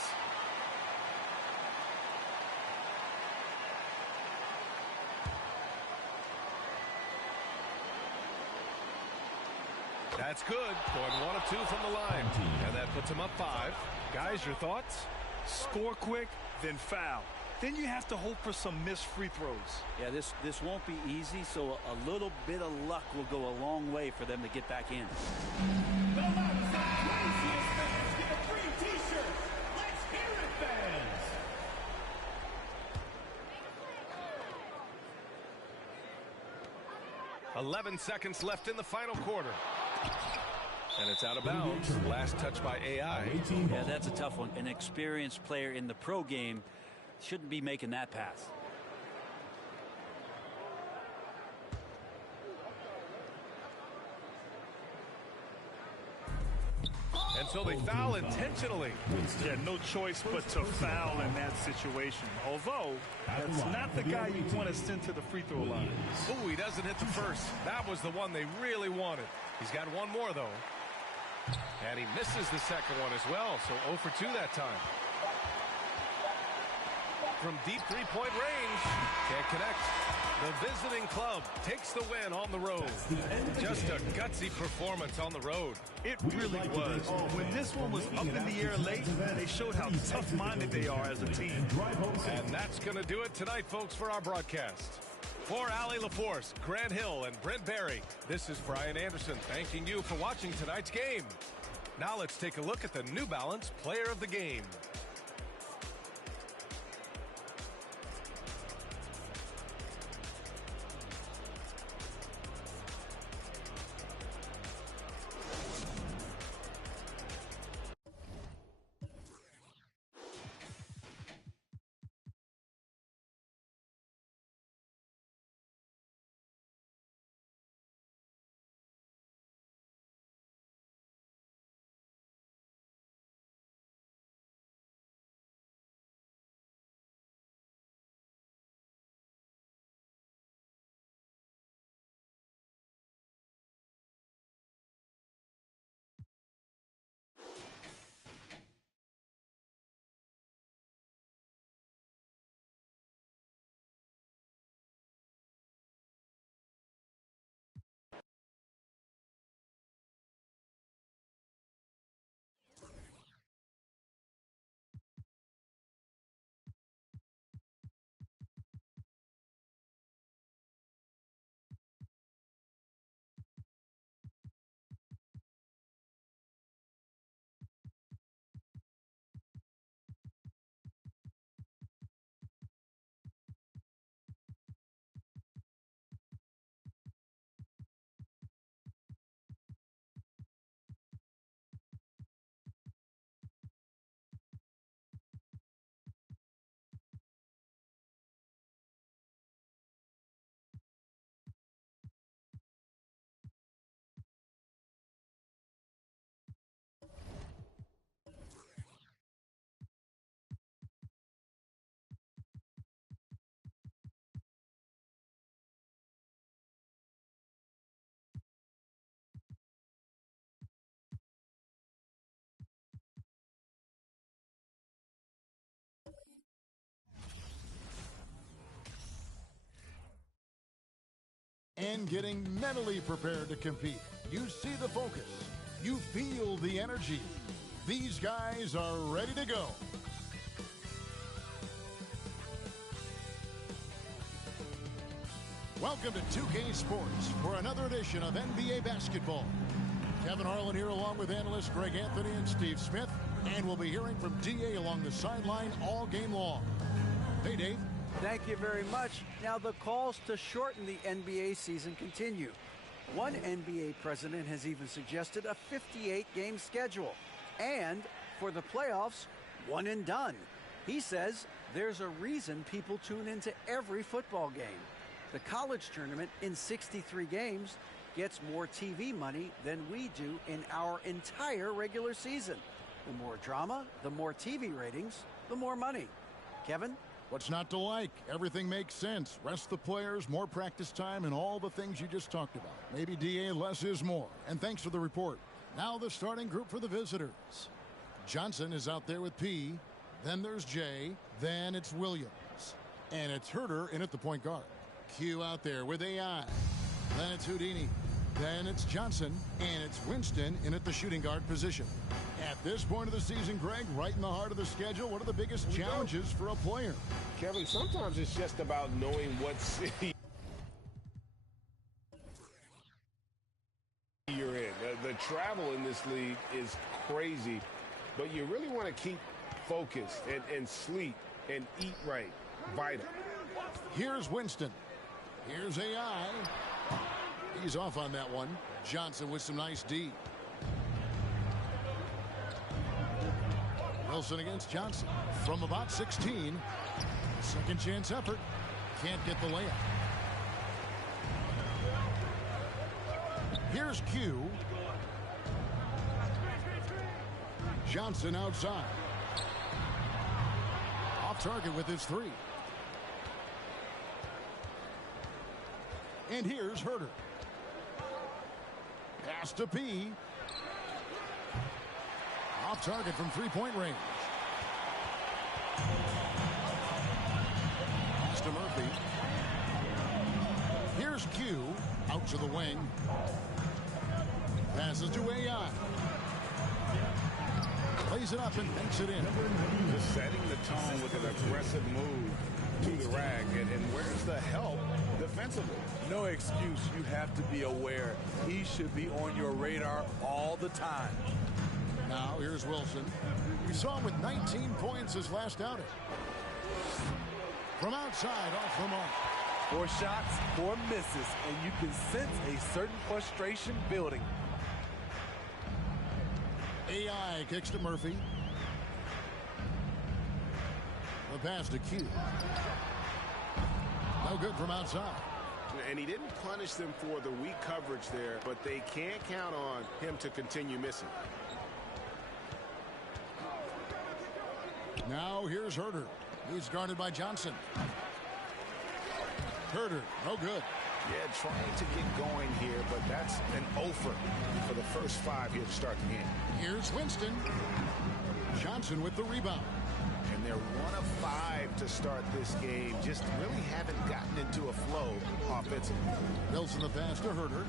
That's good. Going 1 of 2 from the line. And that puts him up 5. Guys, your thoughts? Score quick, then foul. Then you have to hope for some missed free throws. Yeah, this won't be easy, so a little bit of luck will go a long way for them to get back in. The loudest and craziest fans get a free t-shirt. Let's hear it, fans. .11 seconds left in the final quarter. And it's out of bounds. Last touch by AI. Yeah, that's a tough one. An experienced player in the pro game shouldn't be making that pass. And so they foul intentionally. Yeah, no choice but to foul in that situation. Although, that's not the guy you want to send to the free throw line. Oh, he doesn't hit the first. That was the one they really wanted. He's got one more, though. And he misses the second one as well, so 0 for 2 that time. From deep three-point range, can't connect. The visiting club takes the win on the road. Just a gutsy performance on the road. It really was. When this one was up in the air late, they showed how tough-minded they are as a team. And that's going to do it tonight, folks, for our broadcast. For Allie LaForce, Grant Hill, and Brent Barry, this is Brian Anderson thanking you for watching tonight's game. Now let's take a look at the New Balance Player of the Game. and getting mentally prepared to compete. You see the focus. You feel the energy. These guys are ready to go. Welcome to 2K Sports for another edition of NBA basketball. Kevin Harlan here along with analysts Greg Anthony and Steve Smith. And we'll be hearing from DA along the sideline all game long. Hey, Dave. Thank you very much. Now the calls to shorten the NBA season continue. One NBA president has even suggested a 58-game schedule. And for the playoffs, one and done. He says there's a reason people tune into every football game. The college tournament in 63 games gets more TV money than we do in our entire regular season. The more drama, the more TV ratings, the more money. Kevin? What's not to like? Everything makes sense. Rest the players, more practice time, and all the things you just talked about. Maybe DA, less is more. And thanks for the report. Now the starting group for the visitors. Johnson is out there with P. Then there's J. Then it's Williams. And it's Herter in at the point guard. Q out there with AI. Then it's Houdini. Then it's Johnson. And it's Winston in at the shooting guard position. At this point of the season, Greg, right in the heart of the schedule, what are the biggest challenges for a player? Kevin, sometimes it's just about knowing what city you're in. The travel in this league is crazy, but you really want to keep focused and sleep and eat right. Vital. Here's Winston. Here's AI. He's off on that one. Johnson with some nice D. Wilson against Johnson from about 16. Second chance effort. Can't get the layup. Here's Q. Johnson outside. Off target with his three. And here's Herter. Pass to P. Off target from three-point range. Pass to Murphy. Here's Q. Out to the wing. Passes to AI. Plays it up and banks it in. Just setting the tone with an aggressive move to the rack. And where's the help defensively? No excuse. You have to be aware. He should be on your radar all the time. Now here's Wilson. We saw him with 19 points his last outing. From outside, off the mark. 4 shots, 4 misses, and you can sense a certain frustration building. AI kicks to Murphy. The pass to Q. No good from outside. And he didn't punish them for the weak coverage there, but they can't count on him to continue missing. Now here's Herter. He's guarded by Johnson. Herter, no good. Yeah, trying to get going here, but that's an offer for the first 5 here to start the game. Here's Winston. Johnson with the rebound. And they're 1 of 5 to start this game. Just really haven't gotten into a flow offensively. Wilson the pass to Herter.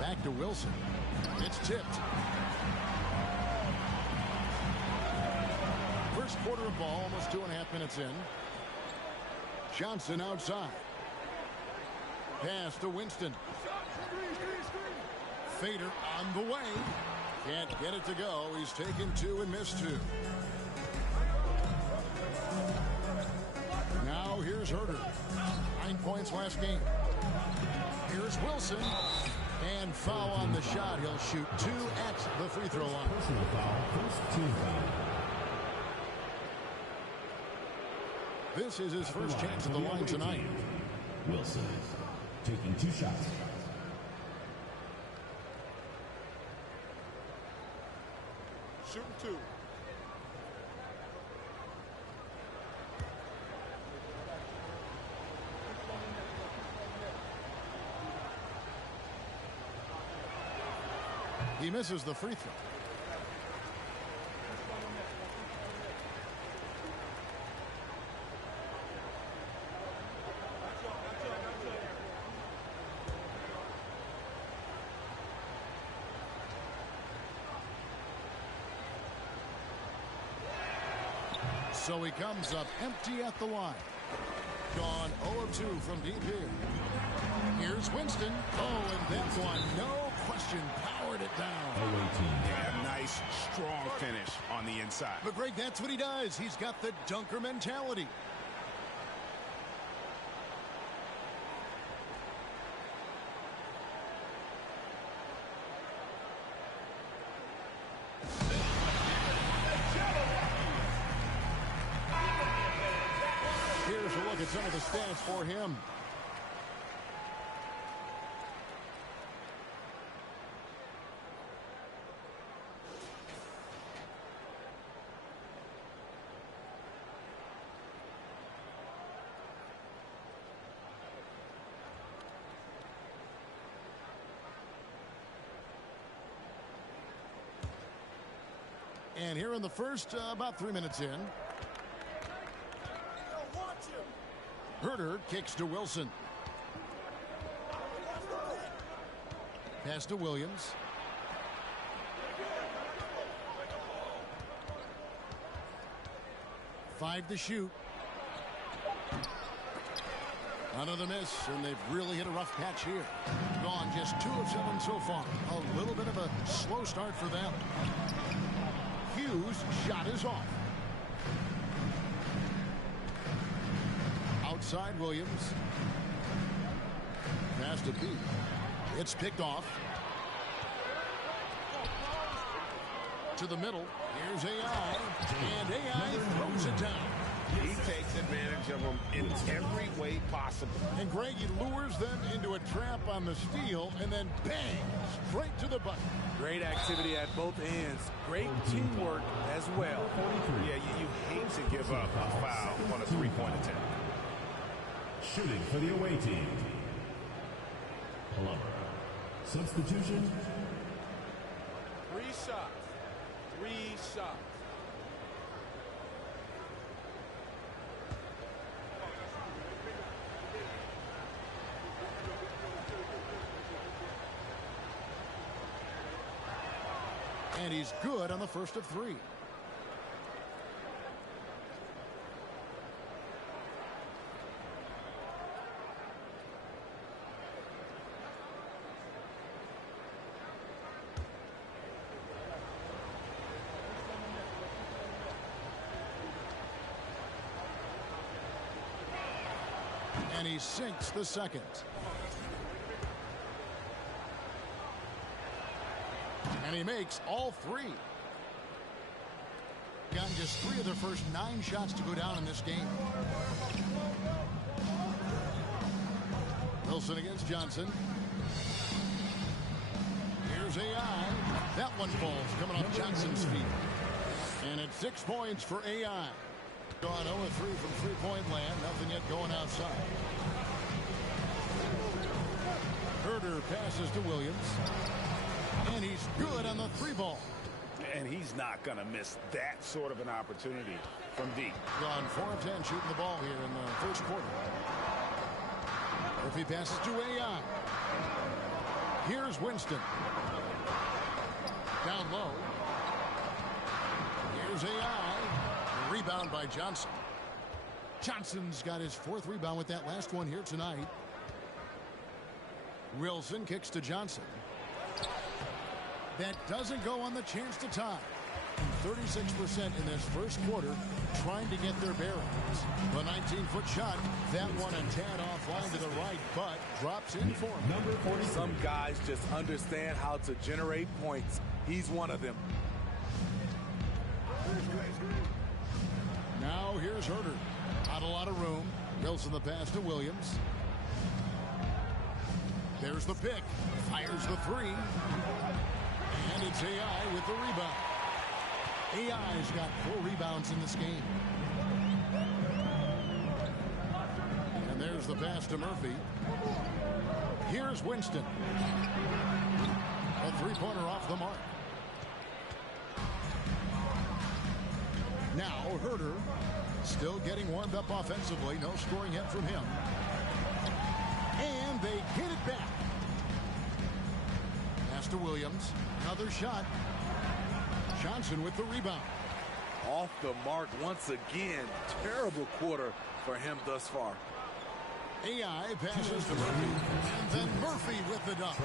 Back to Wilson. It's tipped. First quarter of ball, almost 2.5 minutes in. Johnson outside. Pass to Winston. Fader on the way. Can't get it to go. He's taken 2 and missed 2. Now here's Herter. 9 points last game. Here's Wilson. And foul on the shot. He'll shoot 2 at the free throw line. Personal foul, first team foul. This is his first chance at the line tonight. Wilson taking 2 shots. Shooting 2. He misses the free throw. So he comes up empty at the line. Gone 0 of 2 from deep here. Here's Winston. Oh, and that one, no question, powered it down. Yeah, nice, strong finish on the inside. But Greg, that's what he does. He's got the dunker mentality. Here's a look at some of the stats for him. And here in the first, about 3 minutes in. Herder kicks to Wilson. Pass to Williams. Five to shoot. Another miss, and they've really hit a rough patch here. Gone just 2 of 7 so far. A little bit of a slow start for them. Hughes' shot is off. Outside Williams. Pass to Pete. It's picked off. To the middle. Here's AI. And AI throws it down. He takes advantage of them in every way possible. And Greg, he lures them into a trap on the steal and then bang, straight to the bucket. Great activity at both ends. Great teamwork as well. Yeah, you hate to give up a foul on a three-point attempt. Shooting for the away team. Plummer. Substitution. 3 shots. 3 shots. And he's good on the first of 3. And he sinks the second. And he makes all 3. Gotten just 3 of their first 9 shots to go down in this game. Wilson against Johnson. Here's AI. That one falls, coming off Johnson's feet. And it's 6 points for AI. Gone 0-3 from three-point land. Nothing yet going outside. Herder passes to Williams. And he's good on the 3-ball. And he's not going to miss that sort of an opportunity from deep. Gone 4 of 10 shooting the ball here in the first quarter. If he passes to AI. Here's Winston. Down low. Here's AI. Rebound by Johnson. Johnson's got his 4th rebound with that last one here tonight. Wilson kicks to Johnson. That doesn't go on the chance to tie. 36% in this first quarter, trying to get their bearings. The 19-foot shot, that one a tad offline to the right, but drops in for him. Number 40. Some guys just understand how to generate points. He's one of them. Now here's Herder. Not a lot of room. Wilson the pass to Williams. There's the pick. Fires the 3. And it's AI with the rebound. AI's got 4 rebounds in this game. And there's the pass to Murphy. Here's Winston. A 3-pointer off the mark. Now Herder still getting warmed up offensively. No scoring yet from him. And they get it back. Pass to Williams. Another shot. Johnson with the rebound. off the mark once again. Terrible quarter for him thus far. AI passes to Murphy, and then Murphy with the dunk.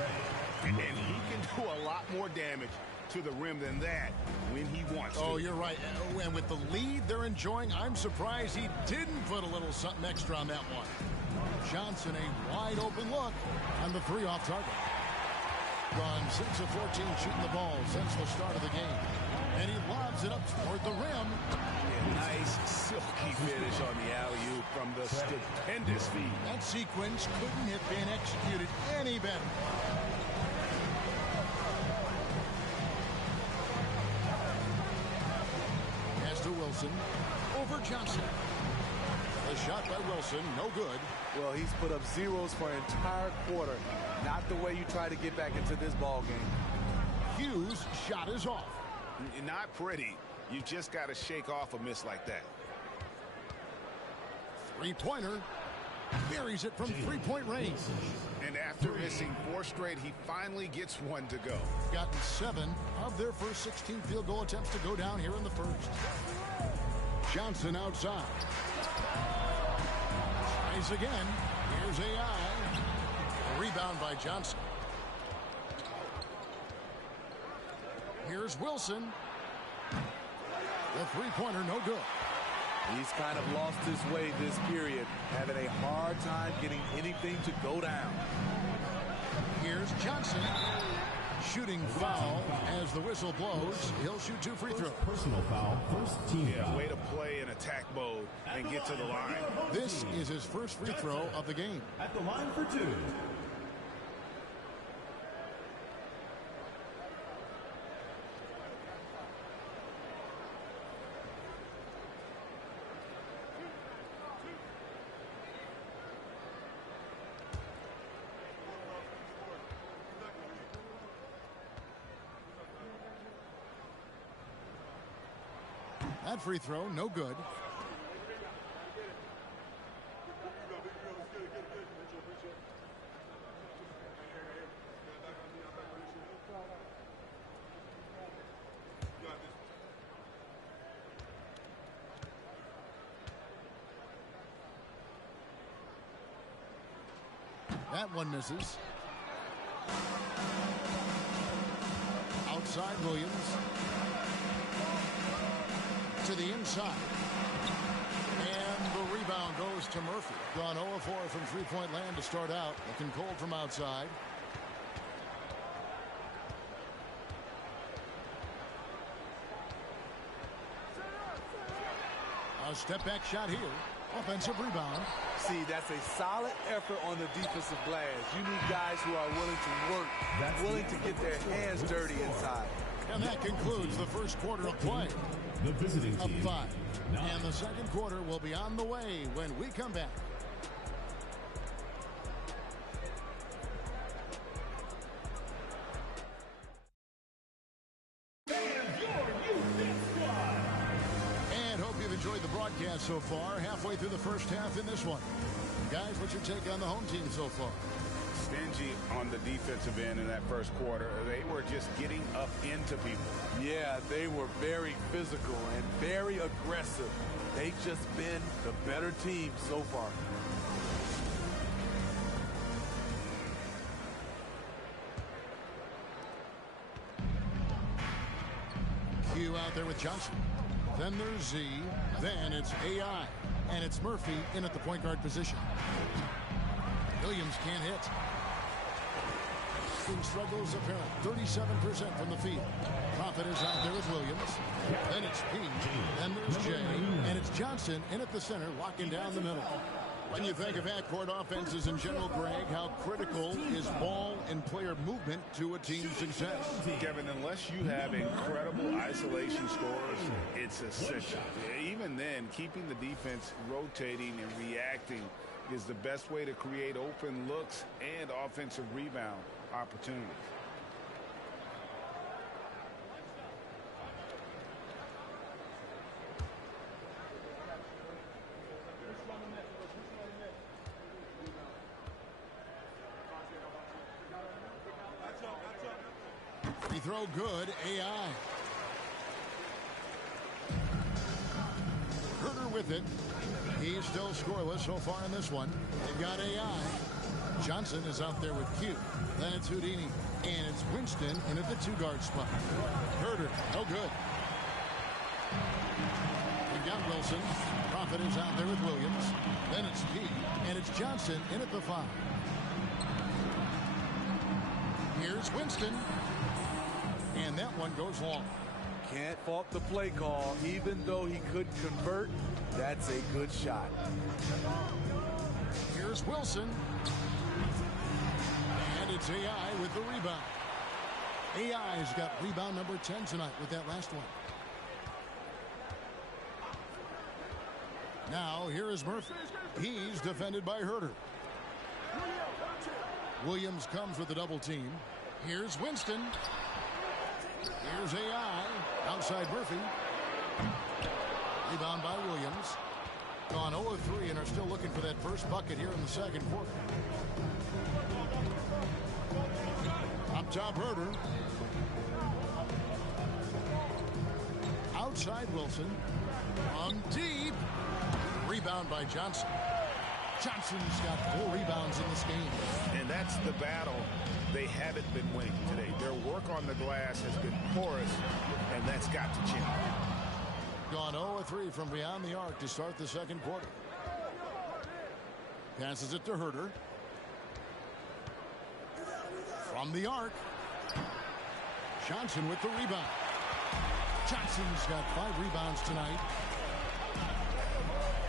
And he can do a lot more damage to the rim than that when he wants to. Oh, you're right. And with the lead they're enjoying, I'm surprised he didn't put a little something extra on that one. Johnson, a wide open look on the 3 off target. Gone 6 of 14 shooting the ball since the start of the game. And he lobs it up toward the rim. Yeah, nice silky finish on the alley-oop from the stupendous feed. That sequence couldn't have been executed any better. Pass to Wilson. Over Johnson. The shot by Wilson, no good. Well, he's put up zeros for an entire quarter. Not the way you try to get back into this ball game. Hughes' shot is off. Not pretty. You just got to shake off a miss like that. Three-pointer. Buries it from three-point range. And after missing 4 straight, he finally gets 1 to go. Gotten 7 of their first 16 field goal attempts to go down here in the first. Johnson outside. Tries again. Here's AI. A rebound by Johnson. Here's Wilson. The three-pointer, no good. He's kind of lost his way this period, having a hard time getting anything to go down. Here's Johnson. Shooting foul as the whistle blows. He'll shoot 2 free throws. Personal foul, first team foul. Way to play in attack mode and get to the line. This is his first free throw of the game. At the line for 2. That free throw, no good. That one misses. Outside Williams. To the inside. And the rebound goes to Murphy. Gone 0 of 4 from three-point land to start out. Looking cold from outside. A step-back shot here. Offensive rebound. See, that's a solid effort on the defensive glass. You need guys who are willing to work, willing to get their hands dirty inside. And that concludes the first quarter of play. The visiting team. Up 5. And the second quarter will be on the way when we come back. And hope you've enjoyed the broadcast so far. Halfway through the first half in this one. Guys, what's your take on the home team so far? Stingy on the defensive end in that first quarter. They were just getting up into people. Yeah, they were very physical and very aggressive. They've just been the better team so far. Q out there with Johnson. Then there's Z. Then it's AI. And it's Murphy in at the point guard position. Williams can't hit. Struggles apparent. 37% from the field. Profit is out there with Williams. Then it's P. Then there's J. And it's Johnson in at the center, locking down the middle. When you think of half-court offenses in general, Greg, how critical is ball and player movement to a team's success? Kevin, unless you have incredible isolation scores, it's essential. Even then, keeping the defense rotating and reacting is the best way to create open looks and offensive rebound opportunities. Free throw good, AI. Herder with it. He's still scoreless so far in this one. They've got AI. Johnson is out there with Q. Then it's Houdini. And it's Winston in at the 2-guard spot. Herder, no good. We've got Wilson. Prophet is out there with Williams. Then it's P. And it's Johnson in at the 5. Here's Winston. And that one goes long. Can't fault the play call. Even though he couldn't convert, that's a good shot. Here's Wilson. And it's AI with the rebound. AI's got rebound number 10 tonight with that last one. Now, here is Murphy. He's defended by Herder. Williams comes with a double team. Here's Winston. Here's AI. Outside Murphy. Rebound by Williams. Gone 0 of 3 and are still looking for that first bucket here in the second quarter. Up top, Herder. Outside Wilson. From deep. Rebound by Johnson. Johnson's got 4 rebounds in this game. And that's the battle they haven't been winning today. Their work on the glass has been porous, and that's got to change. Gone 0 of 3 from beyond the arc to start the second quarter. Passes it to Herder. From the arc. Johnson with the rebound. Johnson's got 5 rebounds tonight.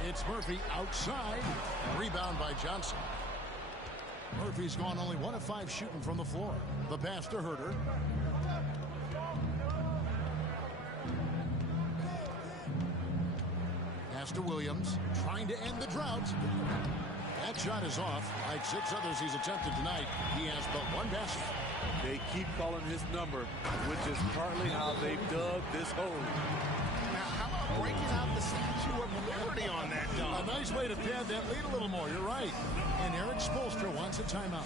It's Murphy outside. Rebound by Johnson. Murphy's gone only 1 of 5 shooting from the floor. The pass to Herder. Pass to Williams. Trying to end the drought. That shot is off. Like 6 others he's attempted tonight, he has but 1 basket. They keep calling his number, which is partly how they've dug this hole. Now, how about breaking out the Statue of Liberty on that dunk? A nice way to pad that lead a little more. You're right. And Eric Spoelstra wants a timeout.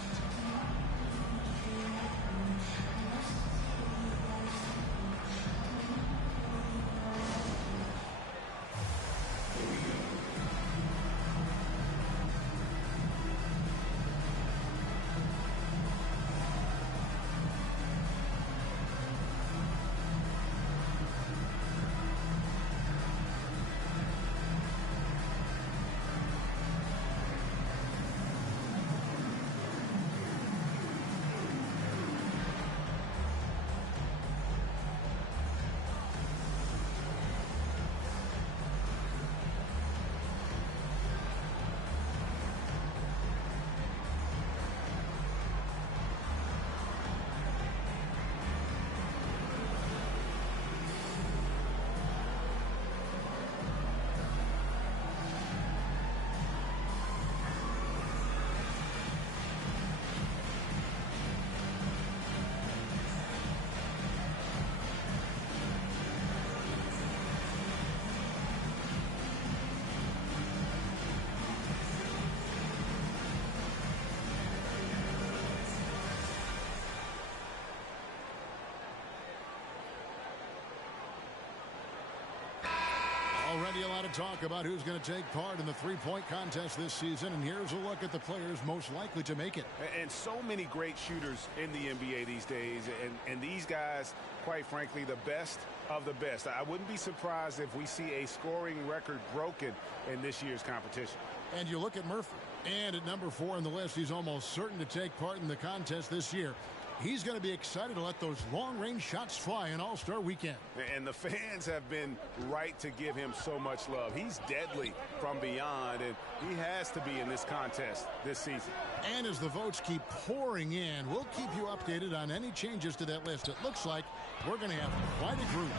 Already a lot of talk about who's going to take part in the three-point contest this season, and here's a look at the players most likely to make it. And so many great shooters in the NBA these days, and these guys, quite frankly, the best of the best. I wouldn't be surprised if we see a scoring record broken in this year's competition. And you look at Murphy, and at number 4 on the list, he's almost certain to take part in the contest this year. He's going to be excited to let those long-range shots fly in All-Star Weekend. And the fans have been right to give him so much love. He's deadly from beyond, and he has to be in this contest this season. And as the votes keep pouring in, we'll keep you updated on any changes to that list. It looks like we're going to have quite a group.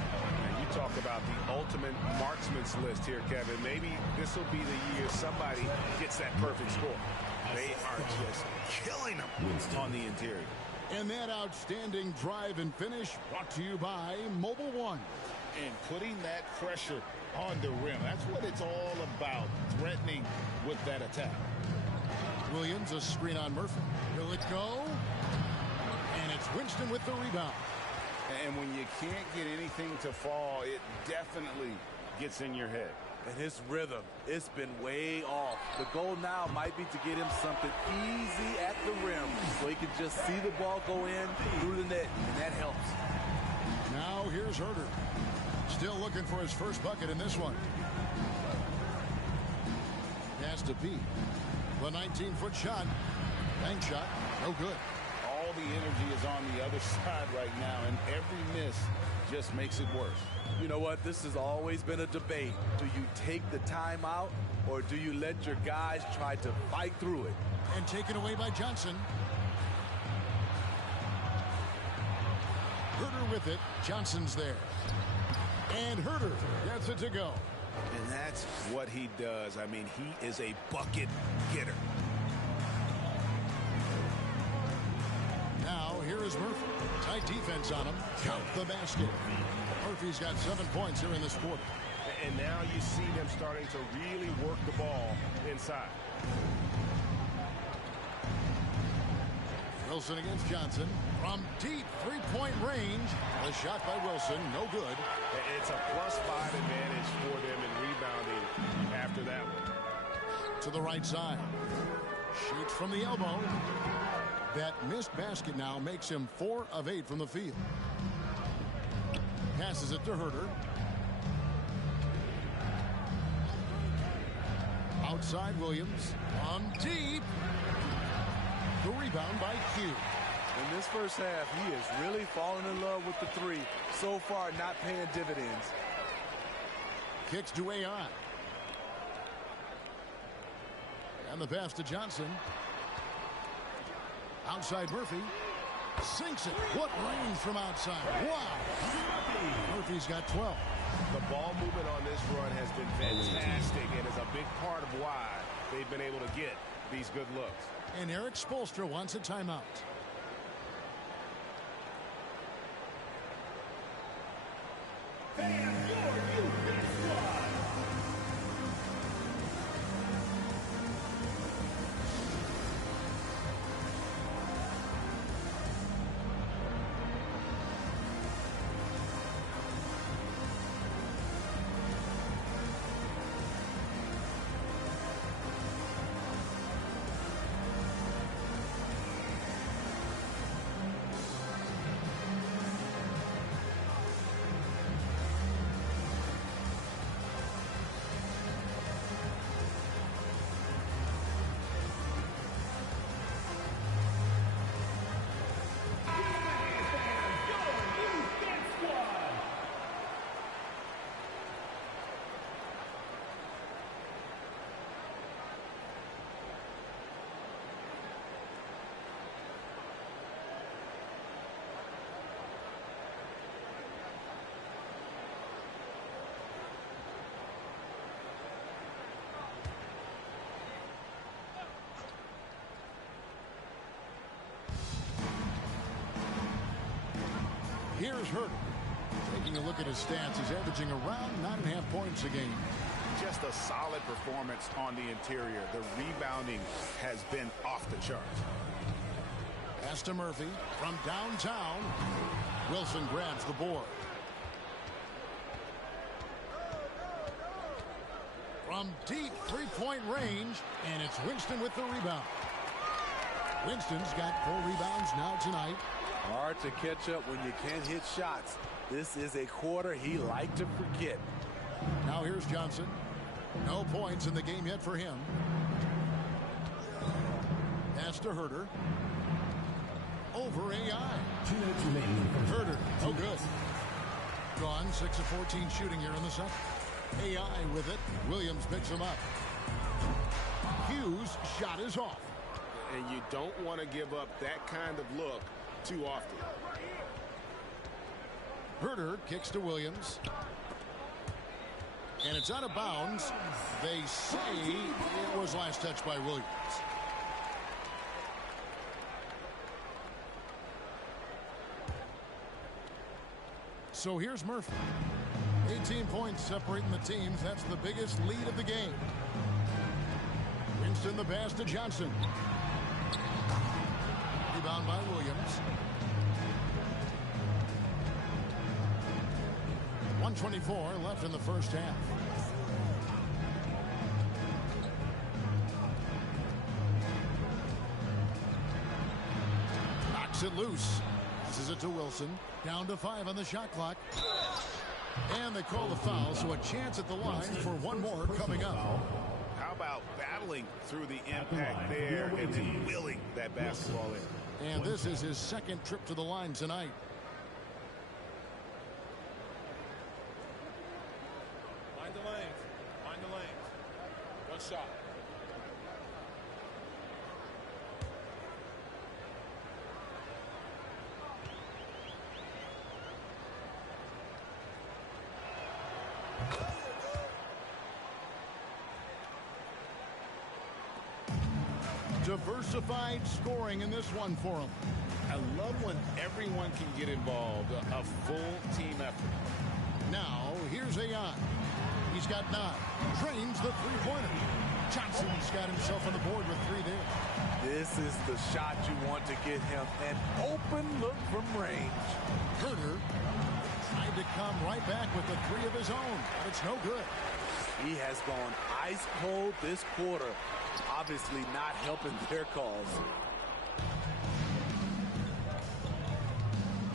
And you talk about the ultimate marksman's list here, Kevin. Maybe this will be the year somebody gets that perfect score. They are just killing them on the interior. And that outstanding drive and finish brought to you by Mobile One. And putting that pressure on the rim. That's what it's all about, threatening with that attack. Williams, a screen on Murphy. Will it go? And it's Winston with the rebound. And when you can't get anything to fall, it definitely gets in your head. And his rhythm, it's been way off. The goal now might be to get him something easy at the rim so he can just see the ball go in through the net, and that helps. Now here's Herter. Still looking for his first bucket in this one. Pass to Pete. The 19-foot shot. Bank shot. No good. All the energy is on the other side right now, and every miss just makes it worse. You know what? This has always been a debate. Do you take the timeout, or do you let your guys try to fight through it? And taken away by Johnson. Herter with it. Johnson's there. And Herter gets it to go. And that's what he does. I mean, he is a bucket getter. Now, here is Murphy. Tight defense on him. Count the basket. Murphy's got 7 points here in this quarter. And now you see them starting to really work the ball inside. Wilson against Johnson. From deep three-point range. The shot by Wilson, no good. It's a +5 advantage for them in rebounding after that one. To the right side. Shoots from the elbow. That missed basket now makes him 4 of 8 from the field. Passes it to Herter. Outside Williams. From deep. The rebound by Q. In this first half, he is really falling in love with the three. So far, not paying dividends. Kicks to AI. And the pass to Johnson. Outside Murphy. Sinks it. What range from outside. Wow. Murphy's got 12. The ball movement on this run has been fantastic and is a big part of why they've been able to get these good looks. And Eric Spoelstra wants a timeout. Here's Herter. Taking a look at his stats, he's averaging around 9.5 points a game. Just a solid performance on the interior. The rebounding has been off the charts. Pass to Murphy from downtown. Wilson grabs the board. From deep three-point range, and it's Winston with the rebound. Winston's got 4 rebounds now tonight. Hard to catch up when you can't hit shots. This is a quarter he liked to forget. Now here's Johnson. No points in the game yet for him. Pass to Herter. Over AI. 2 minutes remaining. Herter, no good. Gone, 6 of 14 shooting here in the second. AI with it. Williams picks him up. Hughes' shot is off. And you don't want to give up that kind of look too often. Herter kicks to Williams. And it's out of bounds. They say it was last touched by Williams. So here's Murphy. 18 points separating the teams. That's the biggest lead of the game. Winston the pass to Johnson. Rebound by Williams. 1:24 left in the first half. Shakes it loose. Passes it to Wilson. Down to 5 on the shot clock. And they call the foul, so a chance at the line for one more coming up. How about battling through the impact there and then willing that basketball in? And this is his second trip to the line tonight. Find the lanes. Find the lanes. One shot. Diversified scoring in this one for him. I love when everyone can get involved, a full team effort. Now, here's AI. He's got 9. Trains the three-pointer. Johnson's got himself on the board with 3 there. This is the shot you want to get him. An open look from range. Herter tried to come right back with the 3 of his own, but it's no good. He has gone ice cold this quarter. Obviously not helping their cause.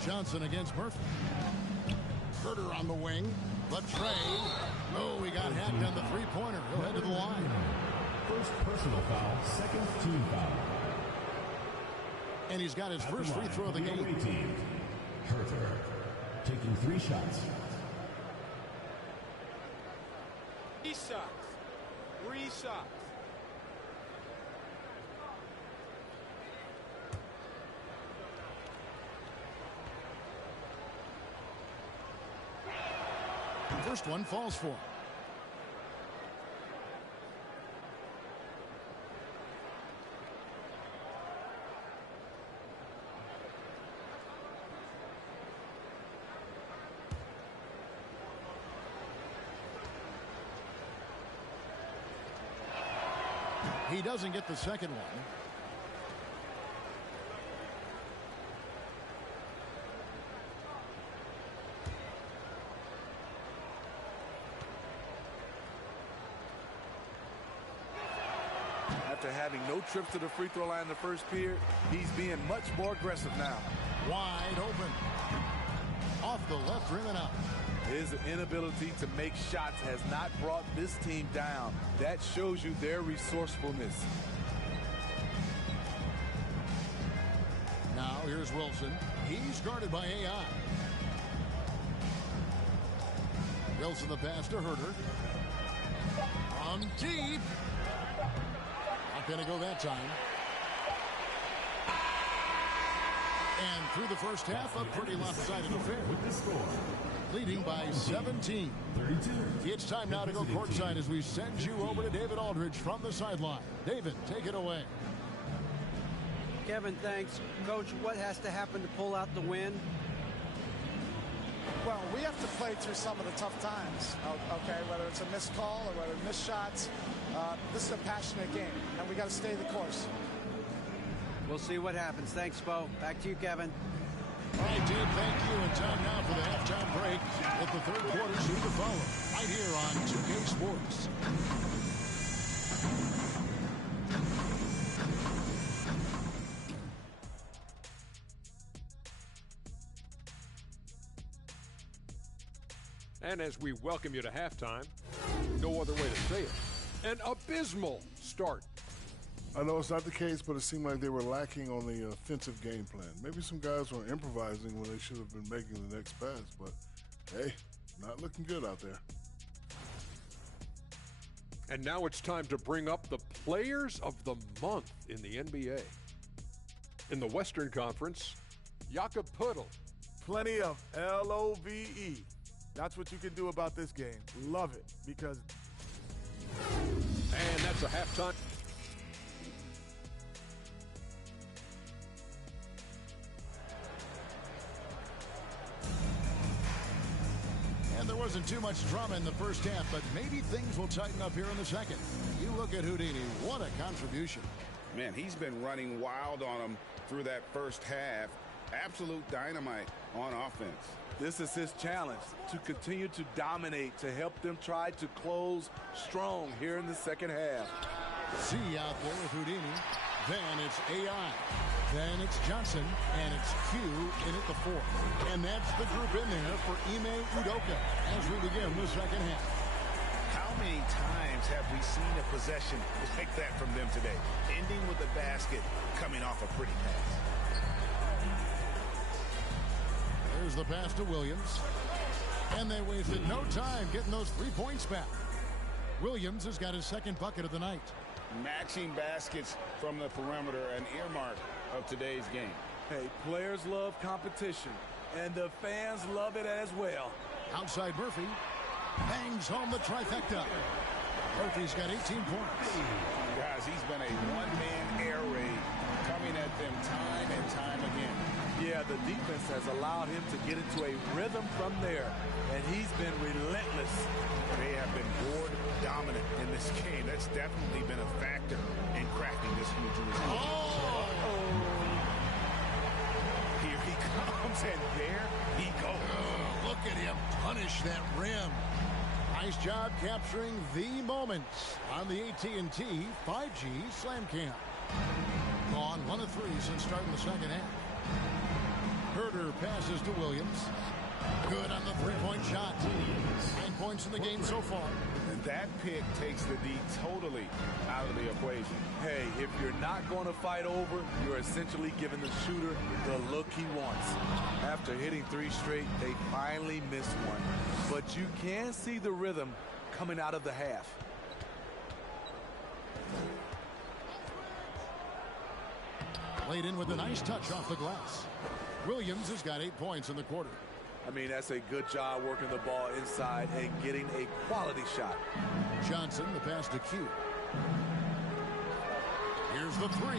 Johnson against Murphy. Herter on the wing. The tray. Oh, he got hacked on the three-pointer. He'll head to the line. First personal foul, second team foul. And he's got his first free throw of the game. Herter taking 3 shots. 3 shots. 3 shots. First one falls for him. He doesn't get the second one. After having no trips to the free throw line in the first period, he's being much more aggressive now. Wide open. Off the left rim and out. His inability to make shots has not brought this team down. That shows you their resourcefulness. Now here's Wilson. He's guarded by AI. Wilson the pass to Herter. From deep. Not going to go that time. And through the first half, a pretty lopsided affair. With the score. Leading by 17. 32. It's time now to go courtside as we send you over to David Aldridge from the sideline. David, take it away. Kevin, thanks. Coach, what has to happen to pull out the win? Well, we have to play through some of the tough times, okay, whether it's a missed call or whether missed shots. This is a passionate game, and we got to stay the course. We'll see what happens. Thanks, Bo. Back to you, Kevin. All right, Dave, thank you. And time now for the halftime break. With the third quarter soon to follow. Right here on 2K Sports. And as we welcome you to halftime, no other way to say it, an abysmal start. I know it's not the case, but it seemed like they were lacking on the offensive game plan. Maybe some guys were improvising when they should have been making the next pass, but hey, not looking good out there. And now it's time to bring up the players of the month in the NBA. In the Western Conference, Jakob Poeltl. Plenty of LOVE. That's what you can do about this game. Love it, because... And that's a halftime. And there wasn't too much drama in the first half, but maybe things will tighten up here in the second. You look at Houdini. What a contribution. Man, he's been running wild on them through that first half. Absolute dynamite on offense. This is his challenge, to continue to dominate, to help them try to close strong here in the second half. C out there with Houdini. Then it's AI. Then it's Johnson, and it's Q in at the 4th. And that's the group in there for Ime Udoka as we begin the second half. How many times have we seen a possession like that from them today? Ending with a basket, coming off a pretty pass. There's the pass to Williams. And they wasted no time getting those 3 points back. Williams has got his second bucket of the night. Matching baskets from the perimeter, an earmark of today's game. Hey, players love competition, and the fans love it as well. Outside Murphy. Bangs home the trifecta. Murphy's got 18 points. Guys, he's been a one-man air raid coming at them time and time again. Yeah, the defense has allowed him to get into a rhythm from there, and he's been relentless. They have been board dominant in this game. That's definitely been a factor in cracking this huge result. Here he comes, and there he goes. Look at him punish that rim. Nice job capturing the moments on the AT&T 5G Slam Cam. Gone 1 of 3 since starting the second half. Herder passes to Williams. Good on the three-point shot. 9 points in the game so far. That pick takes the D totally out of the equation. Hey, if you're not going to fight over, you're essentially giving the shooter the look he wants. After hitting 3 straight, they finally missed one. But you can see the rhythm coming out of the half. Laid in with a nice touch off the glass. Williams has got 8 points in the quarter. I mean, that's a good job working the ball inside and getting a quality shot. Johnson, the pass to Q. Here's the 3.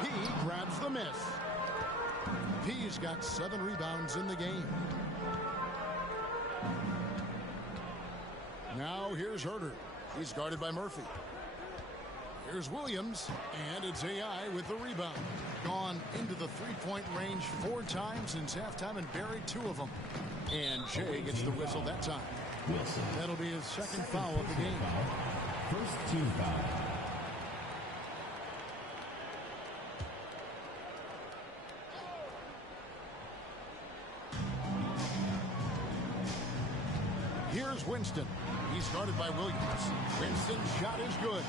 He grabs the miss. P's got 7 rebounds in the game. Now here's Herder. He's guarded by Murphy. Here's Williams, and it's AI with the rebound. Gone into the three-point range 4 times since halftime and buried 2 of them. And Jay gets the whistle that time. That'll be his second foul of the game. First team foul. Here's Winston. He's guarded by Williams. Winston's shot is good.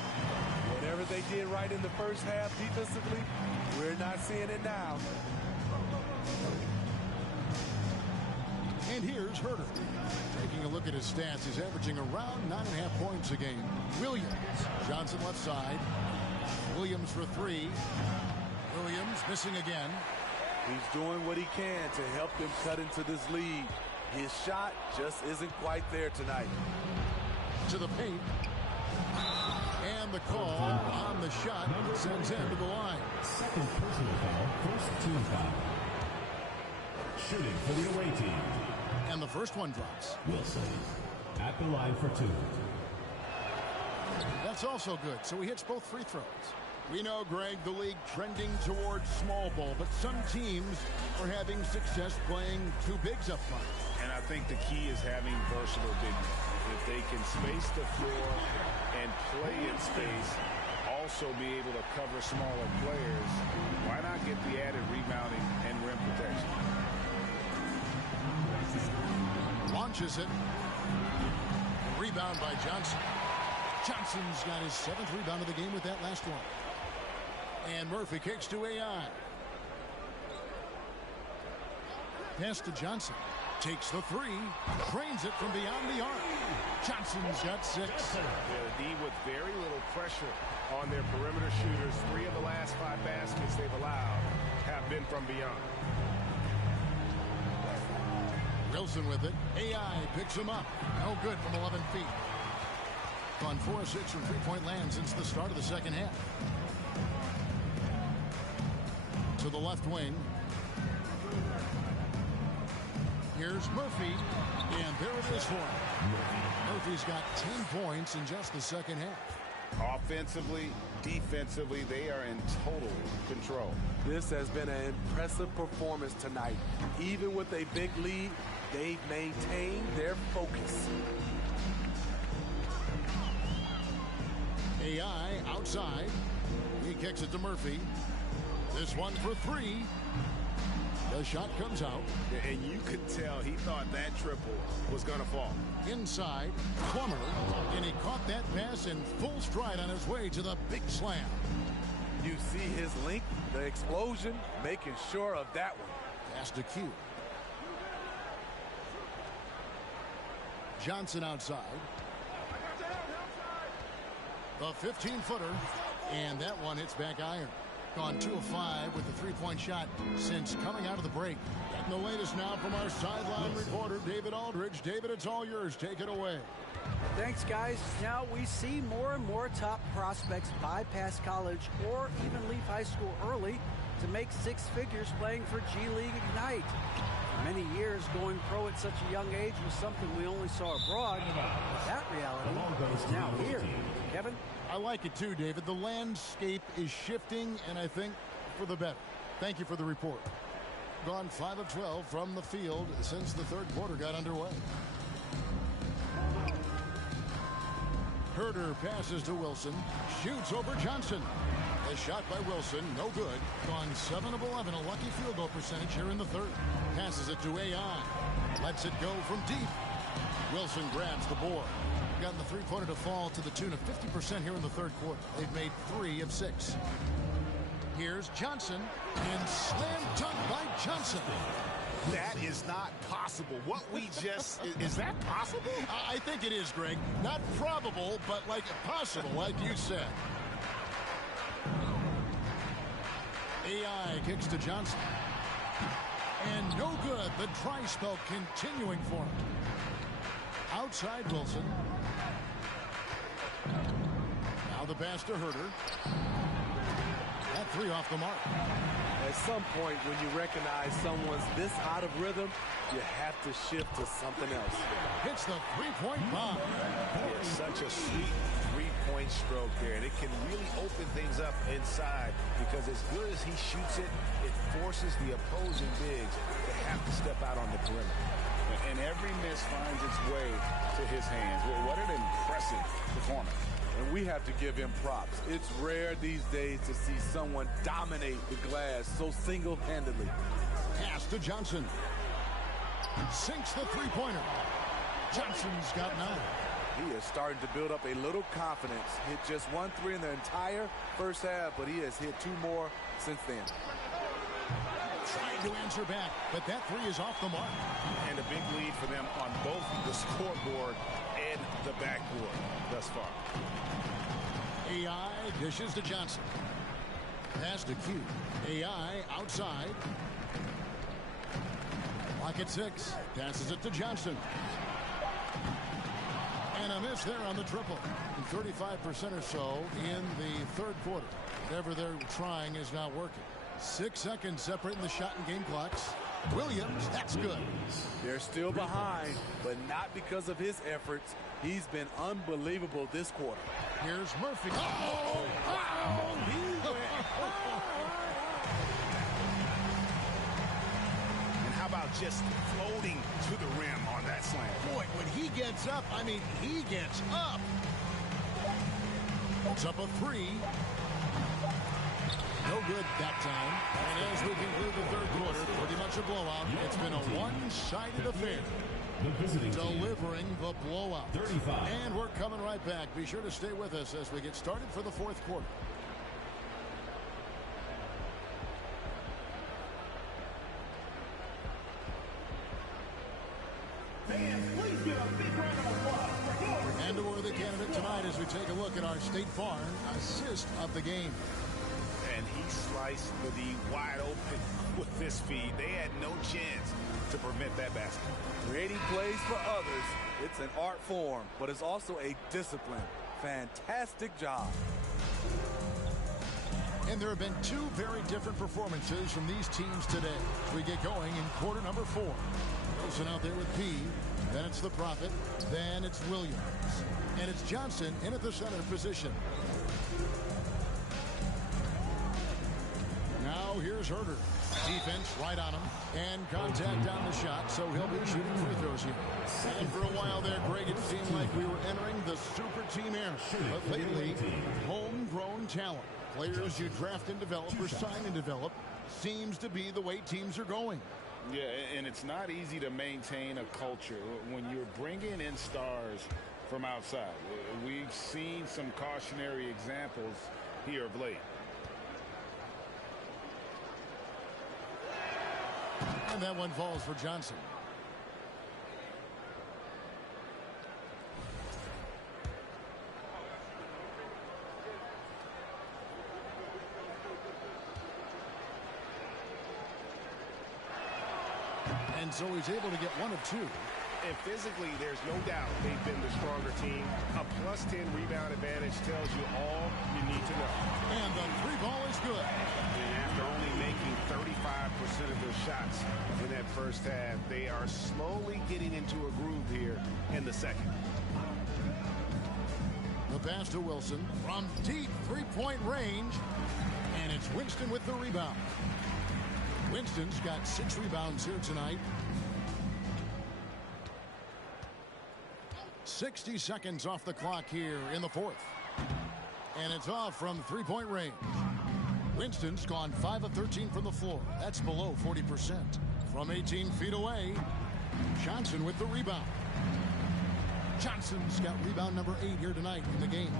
Whatever they did right in the first half defensively, we're not seeing it now. And here's Herder. Taking a look at his stats, he's averaging around 9.5 points a game. Williams. Johnson left side. Williams for 3. Williams missing again. He's doing what he can to help them cut into this lead. His shot just isn't quite there tonight. To the paint. And the call on the shot sends him to the line. Second personal foul, first team foul. Shooting for the away team. And the first one drops. Wilson at the line for 2. That's also good. So he hits both free throws. We know, Greg, the league trending towards small ball, but some teams are having success playing 2 bigs up front. And I think the key is having versatile big men. If they can space the floor and play in space, also be able to cover smaller players, why not get the added rebounding and rim protection? Launches it. Rebound by Johnson. Johnson's got his 7th rebound of the game with that last one. And Murphy kicks to AI. Pass to Johnson. Takes the 3. Trains it from beyond the arc. Johnson's got 6. Yeah, the D with very little pressure on their perimeter shooters. 3 of the last 5 baskets they've allowed have been from beyond. Wilson with it. AI picks him up. No good from 11 feet. Gone 4 of 6 from three-point land since the start of the second half. To the left wing. Here's Murphy, and there it is for him. Murphy's got 10 points in just the second half. Offensively, defensively, they are in total control. This has been an impressive performance tonight. Even with a big lead, they've maintained their focus. AI outside. He kicks it to Murphy. This one for three. The shot comes out. And you could tell he thought that triple was going to fall. Inside, Plummer, and he caught that pass in full stride on his way to the big slam. You see his length, the explosion, making sure of that one. Pass to Q. Johnson outside. The 15-footer, and that one hits back iron. Gone 2 of 5 with the three-point shot since coming out of the break. Getting the latest now from our sideline reporter, David Aldridge. David, it's all yours. Take it away. Thanks, guys. Now we see more and more top prospects bypass college or even leave high school early to make 6 figures playing for G League Ignite. For many years, going pro at such a young age was something we only saw abroad, but that reality is now here. Kevin? I like it too, David. The landscape is shifting, and I think for the better. Thank you for the report. Gone 5 of 12 from the field since the third quarter got underway. Herder passes to Wilson. Shoots over Johnson. The shot by Wilson, no good. Gone 7 of 11, a lucky field goal percentage here in the third. Passes it to AI. Lets it go from deep. Wilson grabs the board. Gotten the three-pointer to fall to the tune of 50% here in the third quarter. They've made 3 of 6. Here's Johnson, and slam dunk by Johnson. That is not possible. What we just... is that possible? I think it is, Greg. Not probable, but like possible, like you said. AI kicks to Johnson. And no good. The dry spell continuing for him. Outside Wilson. Now the pass to Herder. That 3 off the mark. At some point, when you recognize someone's this out of rhythm, you have to shift to something else. Hits the three-point bomb. It's such a sweet three-point stroke there, and it can really open things up inside because as good as he shoots it, it forces the opposing bigs to have to step out on the perimeter. And every miss finds its way to his hands. Well, what an impressive performance. And we have to give him props. It's rare these days to see someone dominate the glass so single-handedly. Pass to Johnson. Sinks the three-pointer. Johnson's got 9. He is starting to build up a little confidence. Hit just 1 3 in the entire first half, but he has hit 2 more since then. Trying to answer back, but that 3 is off the mark. And a big lead for them on both the scoreboard and the backboard thus far. AI dishes to Johnson. Pass to Q. AI outside. Clock at 6. Passes it to Johnson. And a miss there on the triple. 35% or so in the third quarter. Whatever they're trying is not working. 6 seconds separating the shot and game clocks. Williams, that's good. They're still behind, but not because of his efforts. He's been unbelievable this quarter. Here's Murphy. And how about just floating to the rim on that slam? Boy, when he gets up, I mean, he gets up. It's up a 3. No good that time. And as we conclude the third quarter, pretty much a blowout. It's been a one-sided affair. Delivering the blowout. 35. And we're coming right back. Be sure to stay with us as we get started for the fourth quarter. Fans, please give a big round of applause. And a worthy candidate tonight as we take a look at our State Farm assist of the game. And he sliced the wide open with this feed. They had no chance to prevent that basket. Creating plays for others, it's an art form, but it's also a discipline. Fantastic job. And there have been 2 very different performances from these teams today. As we get going in quarter number 4. Wilson out there with P. Then it's the Prophet. Then it's Williams. And it's Johnson in at the center position. Now here's Herder. Defense right on him. And contact down the shot, so he'll be shooting free throws here. And for a while there, Greg, it seemed like we were entering the super team era. But lately, homegrown talent Players you draft and develop or sign and develop seems to be the way teams are going. Yeah, and it's not easy to maintain a culture when you're bringing in stars from outside. We've seen some cautionary examples here of late. And that one falls for Johnson. And so he's able to get one of two. And physically, there's no doubt they've been the stronger team. A plus 10 rebound advantage tells you all you need to know. And the three ball is good. And after only making 35% of their shots in that first half, they are slowly getting into a groove here in the second. The pass to Wilson from deep three-point range. And it's Winston with the rebound. Winston's got 6 rebounds here tonight. 60 seconds off the clock here in the fourth. And it's off from three-point range. Winston's gone 5 of 13 from the floor. That's below 40%. From 18 feet away, Johnson with the rebound. Johnson's got rebound number 8 here tonight in the game.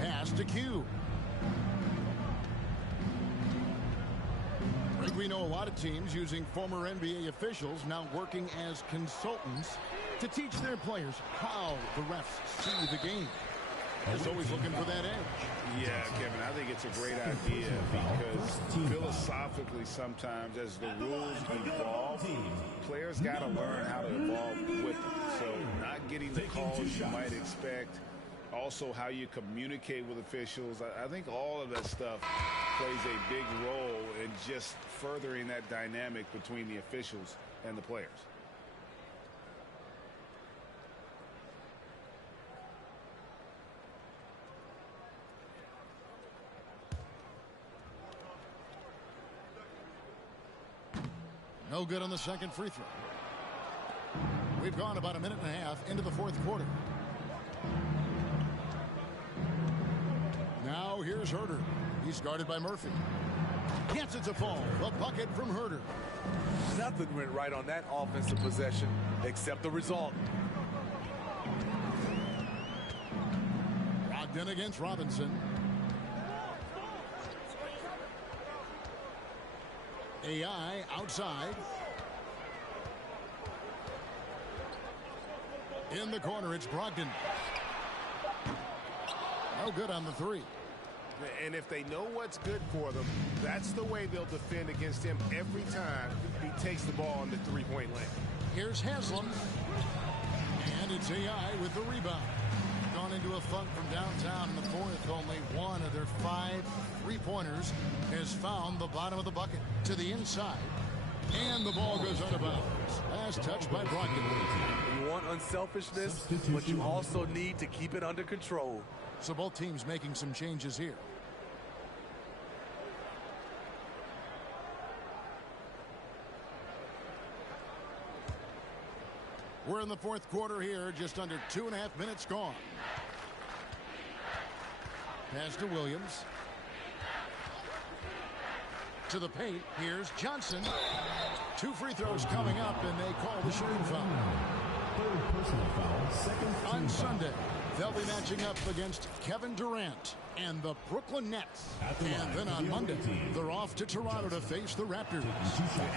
Pass to Q. We know a lot of teams using former NBA officials now working as consultants to teach their players how the refs see the game. He's always looking for that edge. Yeah, Kevin, I think it's a great idea because philosophically sometimes as the rules evolve, players got to learn how to evolve with them. So not getting the calls you might expect, also how you communicate with officials. I think all of that stuff plays a big role in just furthering that dynamic between the officials and the players. No good on the second free throw. We've gone about a minute and a half into the fourth quarter. Now here's Herter. He's guarded by Murphy. Gets it to fall. A bucket from Herter. Nothing went right on that offensive possession except the result. Brogdon against Robinson. AI outside. In the corner, it's Brogdon. No good on the three. And if they know what's good for them, that's the way they'll defend against him every time he takes the ball in the three-point lane. Here's Haslam. And it's AI with the rebound. Gone into a funk from downtown in the fourth. Only one of their 5 three-pointers has found the bottom of the bucket to the inside. And the ball goes out of bounds. Last touch by Brogdon. You want unselfishness, but you also need to keep it under control. So both teams making some changes here. We're in the fourth quarter here, just under 2.5 minutes gone. Pass to Williams. To the paint, here's Johnson. 2 free throws coming up, and they call the shooting foul. Third personal foul, second team On foul. Sunday, they'll be matching up against Kevin Durant and the Brooklyn Nets. And then on Monday, they're off to Toronto to face the Raptors.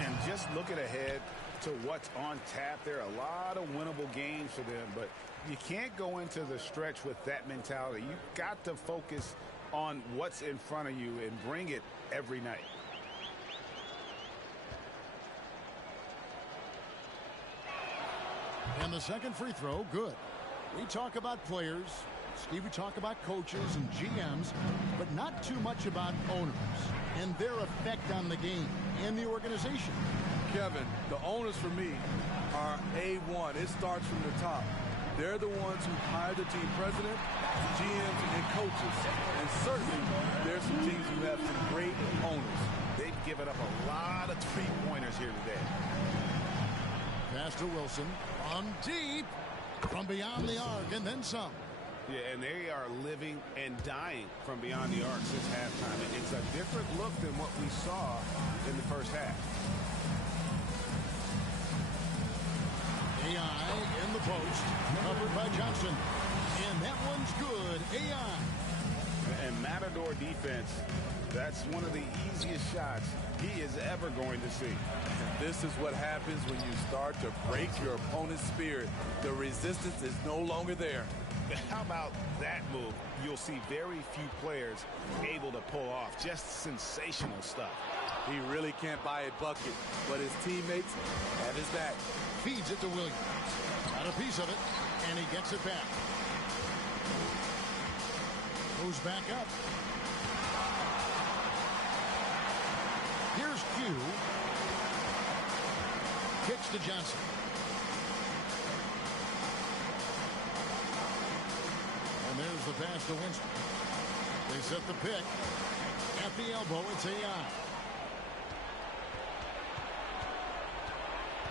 And just looking ahead to what's on tap, there are a lot of winnable games for them, but you can't go into the stretch with that mentality. You've got to focus on what's in front of you and bring it every night. And the second free throw, good. We talk about players, Steve, we talk about coaches and GMs, but not too much about owners and their effect on the game and the organization. Kevin, the owners for me are A1. It starts from the top. They're the ones who hire the team president, GMs, and coaches. And certainly, there's some teams who have some great owners. They've given up a lot of three-pointers here today. Pass to Wilson from deep, from beyond the arc, and then some. Yeah, and they are living and dying from beyond the arc since halftime. It's a different look than what we saw in the first half. AI in the post, covered by Johnson. And that one's good. AI. And Matador defense, that's one of the easiest shots he is ever going to see. And this is what happens when you start to break your opponent's spirit. The resistance is no longer there. How about that move? You'll see very few players able to pull off. Just sensational stuff. He really can't buy a bucket, but his teammates have his back. Feeds it to Williams. Got a piece of it, and he gets it back. Goes back up. Here's Q. Kicks to Johnson. And there's the pass to Winston. They set the pick. At the elbow, it's AI.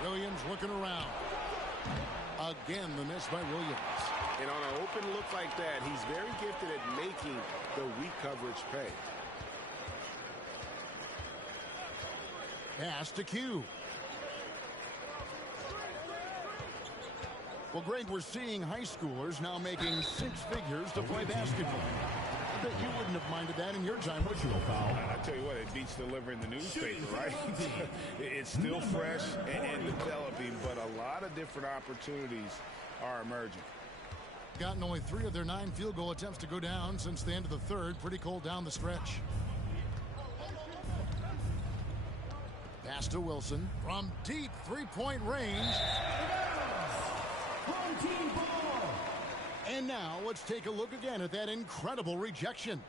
Williams looking around. Again, the miss by Williams. And on an open look like that, he's very gifted at making the weak coverage pay. Pass to Q. Well, Greg, we're seeing high schoolers now making six figures to play basketball. I bet you wouldn't have minded that in your time, would you? I tell you what, it beats delivering the newspaper, right? It's still fresh and developing, but a lot of different opportunities are emerging. Gotten only 3 of their 9 field goal attempts to go down since the end of the third. Pretty cold down the stretch. Pass to Wilson from deep three-point range. Home team ball. And now let's take a look again at that incredible rejection.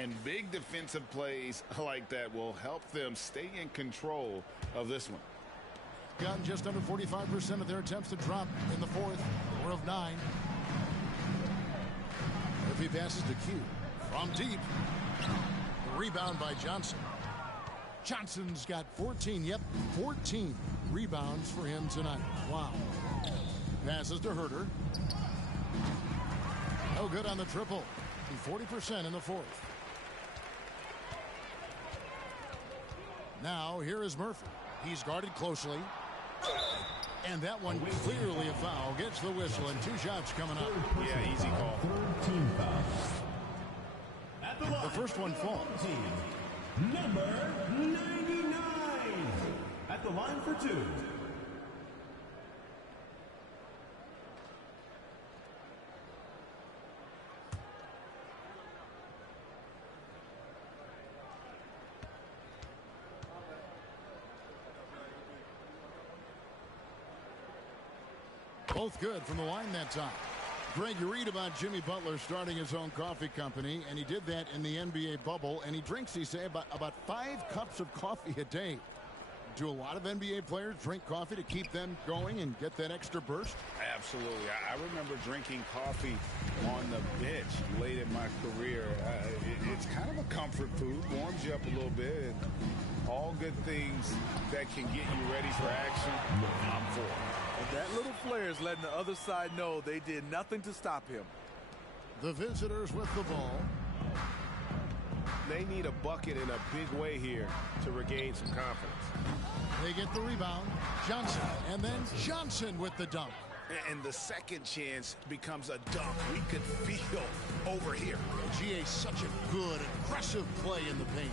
And big defensive plays like that will help them stay in control of this one. Gotten just under 45% of their attempts to drop in the fourth. 4 of 9. If he passes to Q from deep. The rebound by Johnson. Johnson's got 14. Yep, 14 rebounds for him tonight. Wow. Passes to Herter. No good on the triple. 40% in the fourth. Now here is Murphy. He's guarded closely. And that one clearly a foul. Gets the whistle and 2 shots coming up. Yeah, easy call. Third team foul. The first one falls. Number 99 at the line for 2. Both good from the line that time. Greg, you read about Jimmy Butler starting his own coffee company, and he did that in the NBA bubble, and he drinks, he say, about 5 cups of coffee a day. Do a lot of NBA players drink coffee to keep them going and get that extra burst? Absolutely. I remember drinking coffee on the bench late in my career. It's kind of a comfort food, warms you up a little bit, and all good things that can get you ready for action, I'm for. And that little flair is letting the other side know they did nothing to stop him. The visitors with the ball. They need a bucket in a big way here to regain some confidence. They get the rebound. Johnson, and then Johnson with the dunk. And the second chance becomes a dunk we could feel over here. GA, such a good, aggressive play in the paint.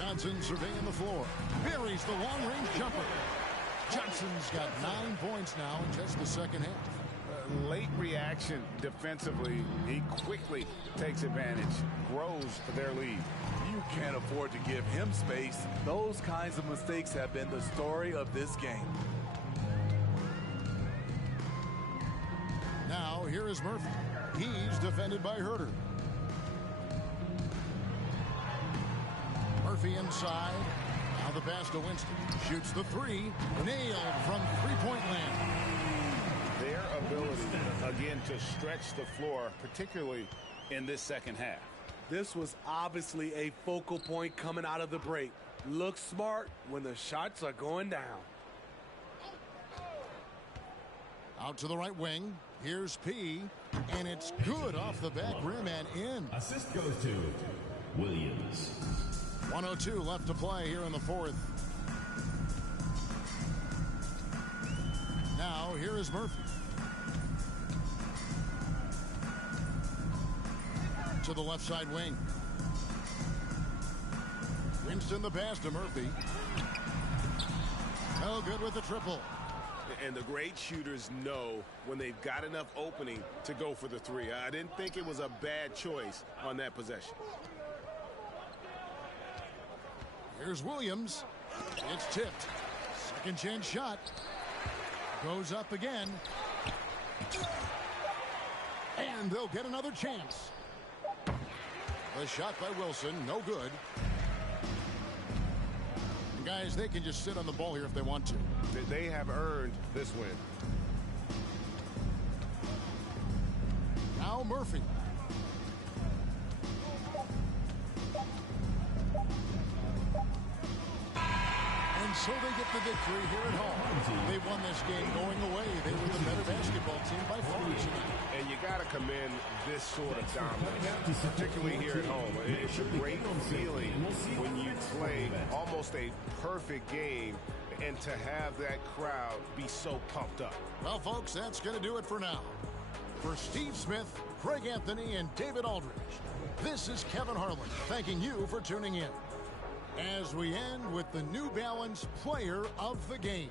Johnson surveying the floor. Buries the long-range jumper. Johnson's got 9 points now in just the second half. Late reaction defensively. He quickly takes advantage, grows their lead. You can't afford to give him space. Those kinds of mistakes have been the story of this game. Now, here is Murphy. He's defended by Herter. Murphy inside. Now the pass to Winston. Shoots the 3. Nailed from three-point land. Their ability, again, to stretch the floor, particularly in this second half. This was obviously a focal point coming out of the break. Look smart when the shots are going down. Out to the right wing. Here's P. And it's good off the back rim and in. Assist goes to Williams. 1:02 left to play here in the fourth. Now here is Murphy. To the left side wing. Winston the pass to Murphy. Oh, good with the triple. And the great shooters know when they've got enough opening to go for the three. I didn't think it was a bad choice on that possession. Here's Williams. It's tipped. Second chance shot. Goes up again. And they'll get another chance. The shot by Wilson, no good. And guys, they can just sit on the ball here if they want to. They have earned this win. Now Murphy. And so they get the victory here at home. They won this game going away. They were the better basketball team by far tonight. And you got to commend this sort of dominance, particularly here at home. It's a great feeling when you play almost a perfect game and to have that crowd be so pumped up. Well, folks, that's going to do it for now. For Steve Smith, Craig Anthony, and David Aldridge, this is Kevin Harlan thanking you for tuning in. As we end with the New Balance Player of the Game.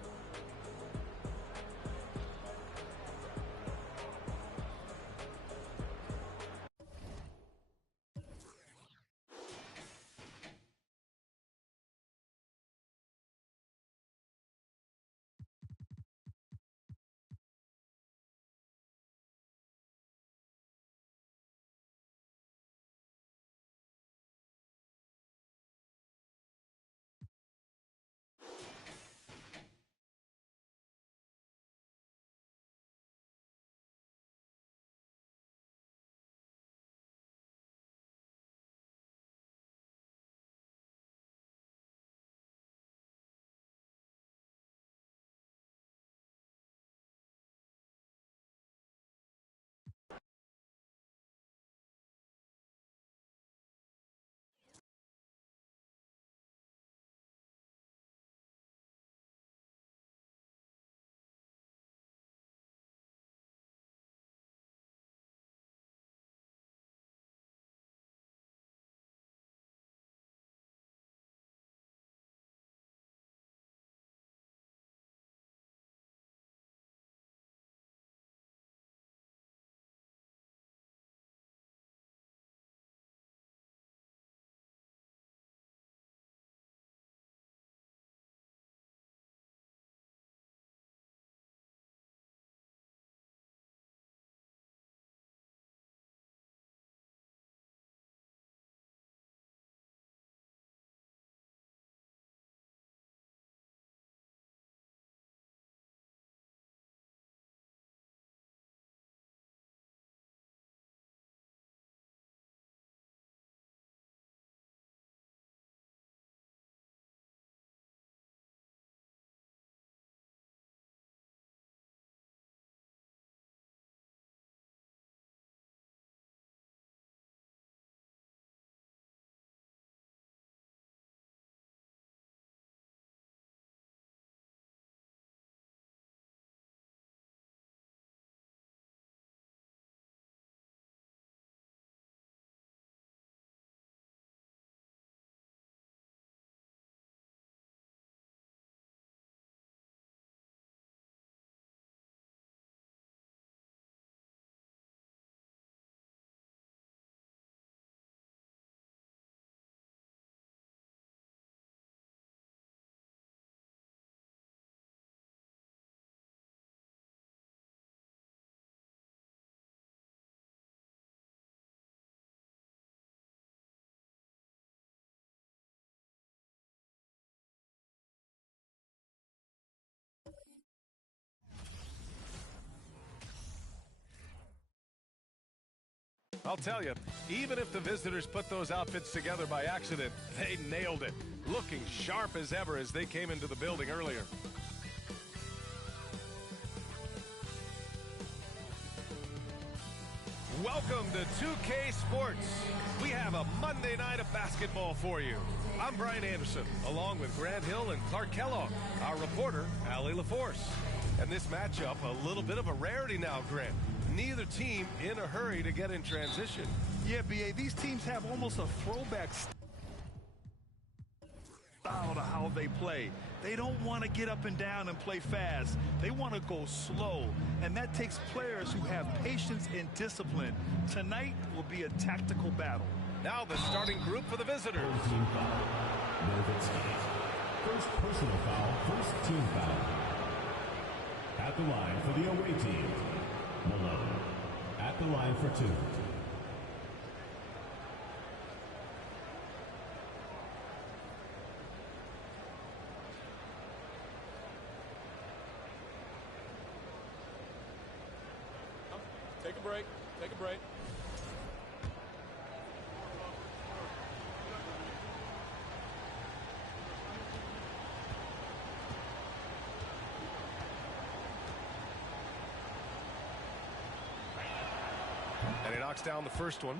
I'll tell you, even if the visitors put those outfits together by accident, they nailed it. Looking sharp as ever as they came into the building earlier. Welcome to 2K Sports. We have a Monday night of basketball for you. I'm Brian Anderson, along with Grant Hill and Clark Kellogg, our reporter, Allie LaForce. And this matchup, a little bit of a rarity now, Grant. Neither team in a hurry to get in transition. Yeah, B.A., these teams have almost a throwback style to how they play. They don't want to get up and down and play fast. They want to go slow, and that takes players who have patience and discipline. Tonight will be a tactical battle. Now the starting group for the visitors. Team foul. First personal foul, first team foul. At the line for the away team, Malone. At the line for 2. Take a break. Take a break. And he knocks down the first one.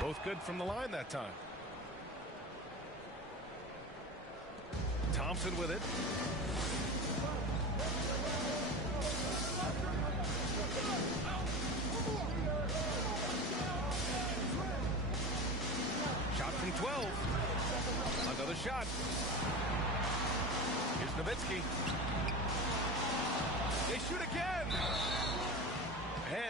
Both good from the line that time. Thompson with it. Shot from 12. Another shot. Here's Nowitzki. They shoot again.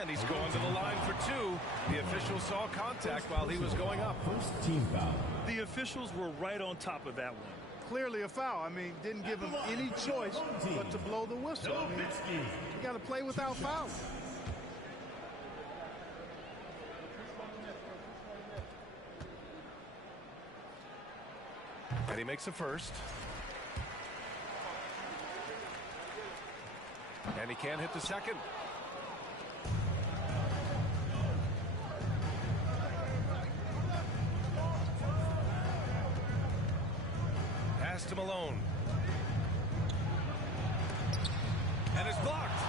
And he's going to the line for 2. The official saw contact while he was going up. First team foul. The officials were right on top of that one. Clearly a foul. I mean, didn't give him any choice but to blow the whistle. I mean, you got to play without fouling. And he makes the first. And he can't hit the second. Pass to Malone. And it's blocked.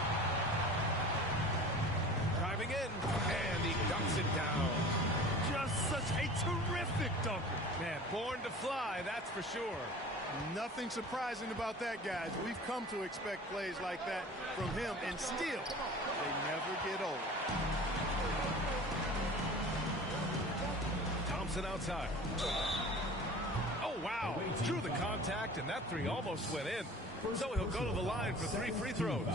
Driving in. And he dunks it down. Just such a terrific dunker. Man, born to fly, that's for sure. Nothing surprising about that, guys. We've come to expect plays like that from him, and still, they never get old. Thompson outside. Oh, wow. Drew the contact, and that 3 almost went in. So he'll go to the line for 3 free throws.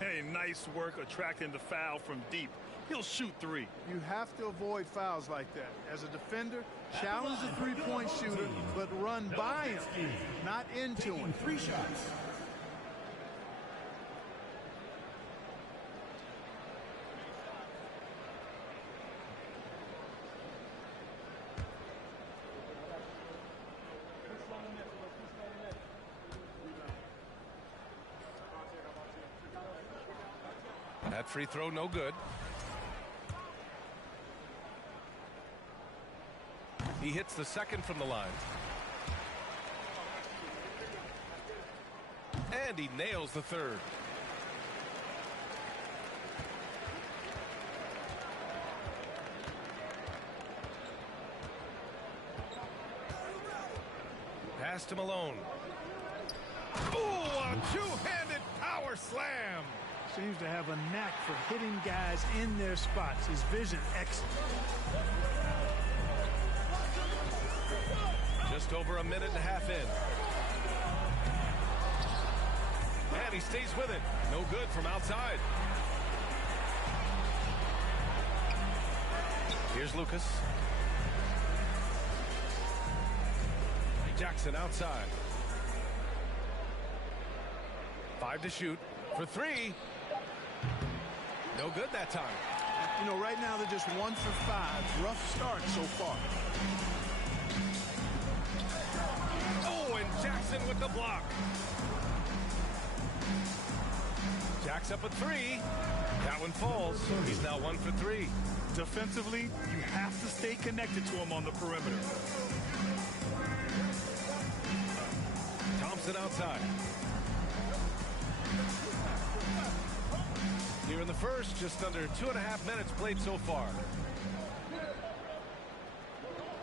Hey, nice work attracting the foul from deep. He'll shoot 3. You have to avoid fouls like that. As a defender, challenge the three-point shooter, but run by him, not into him. 3 shots. That free throw no good. He hits the second from the line. And he nails the third. Pass to Malone. Oh, a two-handed power slam. Seems to have a knack for hitting guys in their spots. His vision excellent. Just over a minute and a half in. And he stays with it. No good from outside. Here's Lucas. Jackson outside. 5 to shoot for 3. No good that time. You know, right now they're just 1 for 5. Rough start so far. Oh, and Jackson with the block. Jack's up at 3. That one falls. He's now 1 for 3. Defensively, you have to stay connected to him on the perimeter. Thompson outside. Here in the first, just under 2.5 minutes played so far.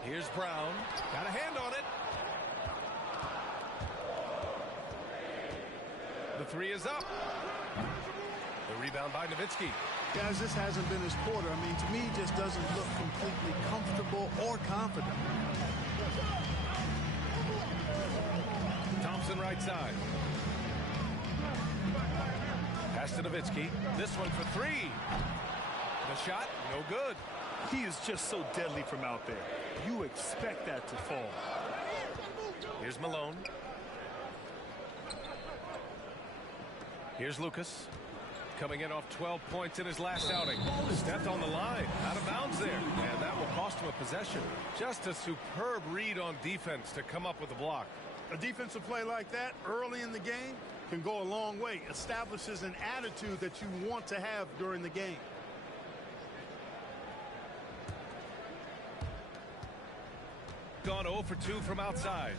Here's Brown. Got a hand on it. The 3 is up. The rebound by Nowitzki. Guys, this hasn't been his quarter. I mean, to me, he just doesn't look completely comfortable or confident. Thompson right side. Pass to Nowitzki. This one for 3. The shot, no good. He is just so deadly from out there. You expect that to fall. Here's Malone. Here's Lucas. Coming in off 12 points in his last outing. Stepped on the line. Out of bounds there. And that will cost him a possession. Just a superb read on defense to come up with a block. A defensive play like that early in the game can go a long way. Establishes an attitude that you want to have during the game. Gone 0 for 2 from outside.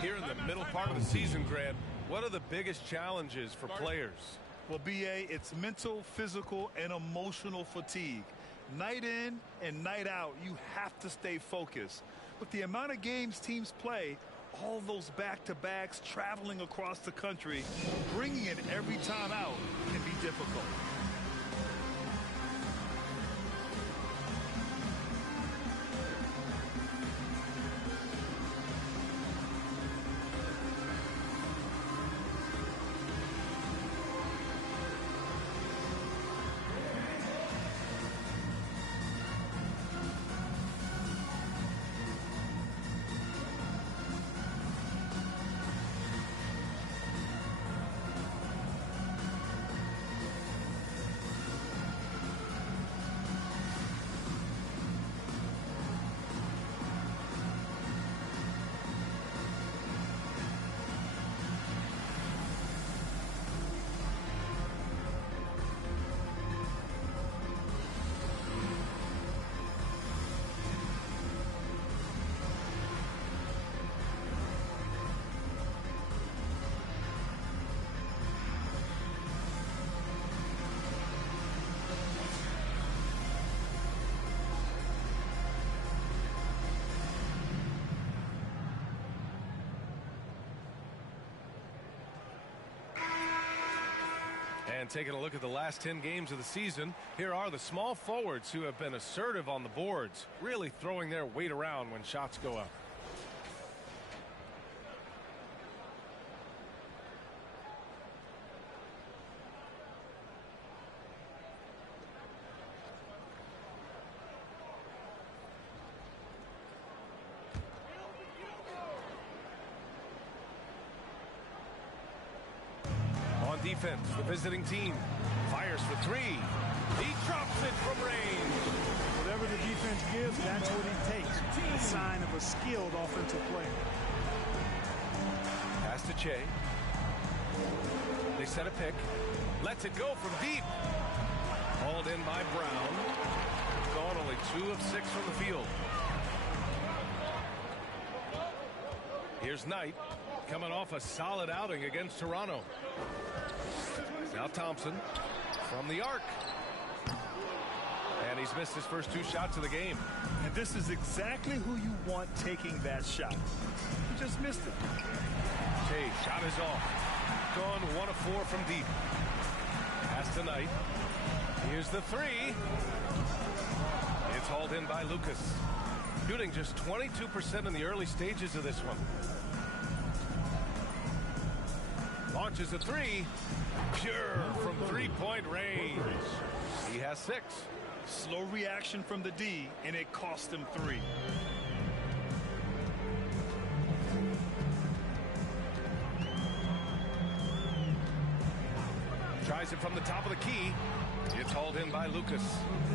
Here in the middle part of the season, Grant, what are the biggest challenges for players? Well, B.A., it's mental, physical, and emotional fatigue. Night in and night out, you have to stay focused. With the amount of games teams play, all those back-to-backs, traveling across the country, bringing it every time out can be difficult. And taking a look at the last 10 games of the season, here are the small forwards who have been assertive on the boards, really throwing their weight around when shots go up. Defense, the visiting team fires for 3. He drops it from range. Whatever the defense gives, that's what he takes. A sign of a skilled offensive player. Pass to Che. They set a pick. Lets it go from deep. Hauled in by Brown. Gone only 2 of 6 from the field. Here's Knight, coming off a solid outing against Toronto. Now Thompson from the arc. And he's missed his first 2 shots of the game. And this is exactly who you want taking that shot. He just missed it. Che, shot is off. Gone 1 of 4 from deep. Pass to Knight. Here's the 3. It's hauled in by Lucas. Shooting just 22% in the early stages of this one. Launches a 3. Pure from 3-point range. He has 6. Slow reaction from the D, and it cost him 3. Tries tries it from the top of the key. It's hauled in by Lucas.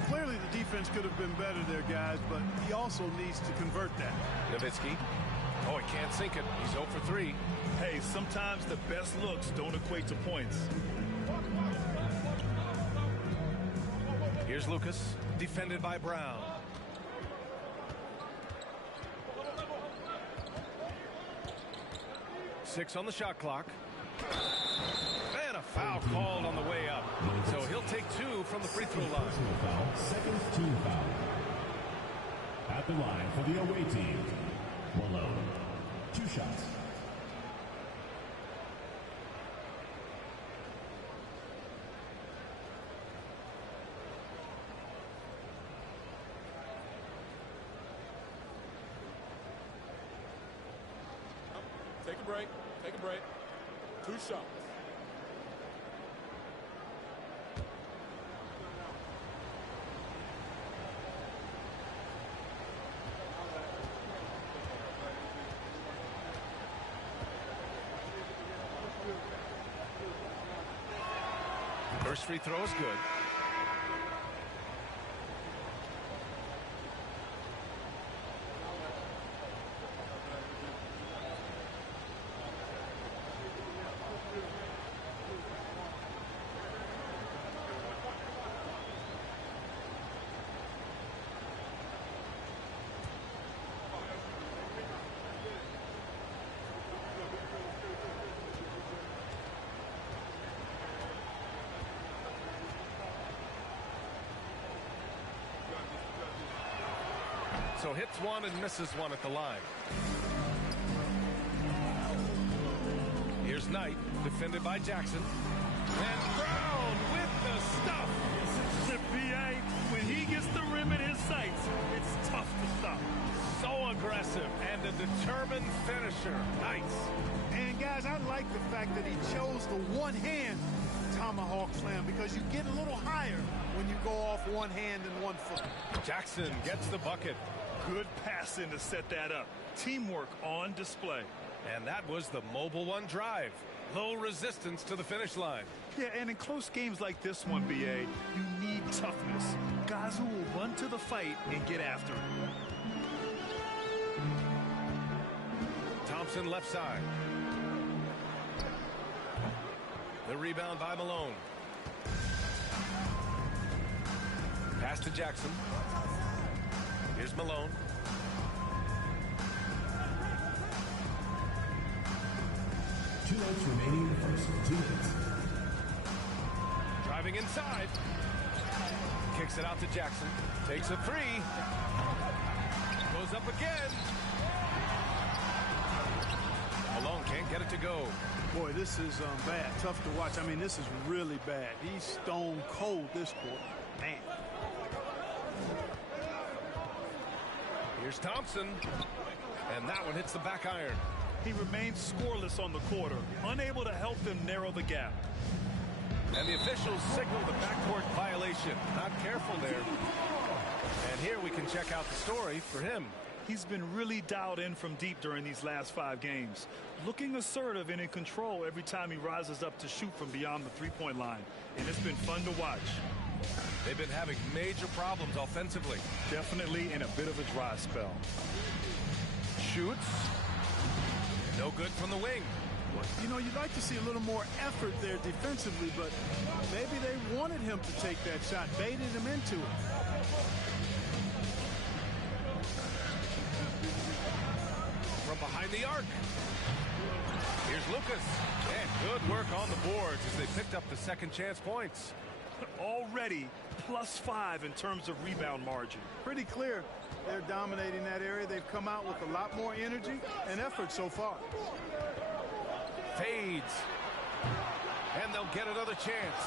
Clearly the defense could have been better there, guys, but he also needs to convert that. Nowitzki. Oh, he can't sink it. He's 0 for 3. Hey, sometimes the best looks don't equate to points. Here's Lucas, defended by Brown. Six on the shot clock. And a foul called on the way up. So he'll take 2 from the free throw line. Second team foul. At the line for the away team, Malone. 2 shots. Take a break. Take a break. 2 shots. First free throw is good. So hits 1 and misses 1 at the line. Here's Knight, defended by Jackson. And Brown with the stuff. The PA, when he gets the rim in his sights, it's tough to stop. So aggressive and a determined finisher. Nice. And guys, I like the fact that he chose the one-hand tomahawk slam because you get a little higher when you go off one hand and 1 foot. Jackson gets the bucket. Good passing to set that up. Teamwork on display. And that was the Mobile One drive. Low resistance to the finish line. Yeah, and in close games like this one, BA, you need toughness. Guys who will run to the fight and get after it. Thompson left side. The rebound by Malone. Pass to Jackson. Here's Malone. Two minutes remaining in the first. 2 minutes. Driving inside. Kicks it out to Jackson. Takes a 3. Goes up again. Malone can't get it to go. Boy, this is bad. Tough to watch. I mean, this is really bad. He's stone cold this quarter. Man. Here's Thompson. And that one hits the back iron. He remains scoreless on the quarter, unable to help them narrow the gap. And the officials signal the backcourt violation. Not careful there. And here we can check out the story for him. He's been really dialed in from deep during these last 5 games. Looking assertive and in control every time he rises up to shoot from beyond the three-point line. And it's been fun to watch. They've been having major problems offensively. Definitely in a bit of a dry spell. Shoots. No good from the wing. You know, you'd like to see a little more effort there defensively, but maybe they wanted him to take that shot, baited him into it. From behind the arc. Here's Lucas. And good work on the boards as they picked up the second chance points. Already +5 in terms of rebound margin. Pretty clear they're dominating that area. They've come out with a lot more energy and effort so far. Fades. And they'll get another chance.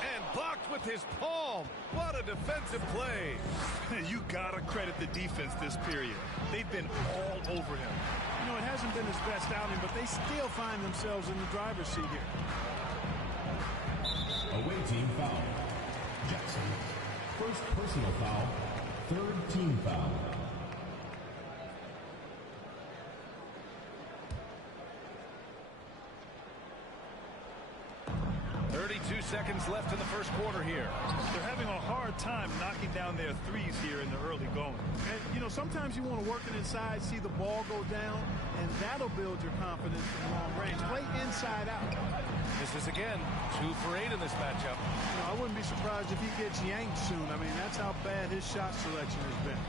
And blocked with his palm. What a defensive play. You gotta credit the defense this period. They've been all over him. You know, it hasn't been his best outing, but they still find themselves in the driver's seat here. Away team foul. Jackson. First personal foul. Third team foul. 32 seconds left in the first quarter here. They're having a hard time knocking down their threes here in the early going. And, you know, sometimes you want to work it inside, see the ball go down, and that'll build your confidence from long range. Play inside out. Misses again. 2 for 8 in this matchup. You know, I wouldn't be surprised if he gets yanked soon. I mean, that's how bad his shot selection has been.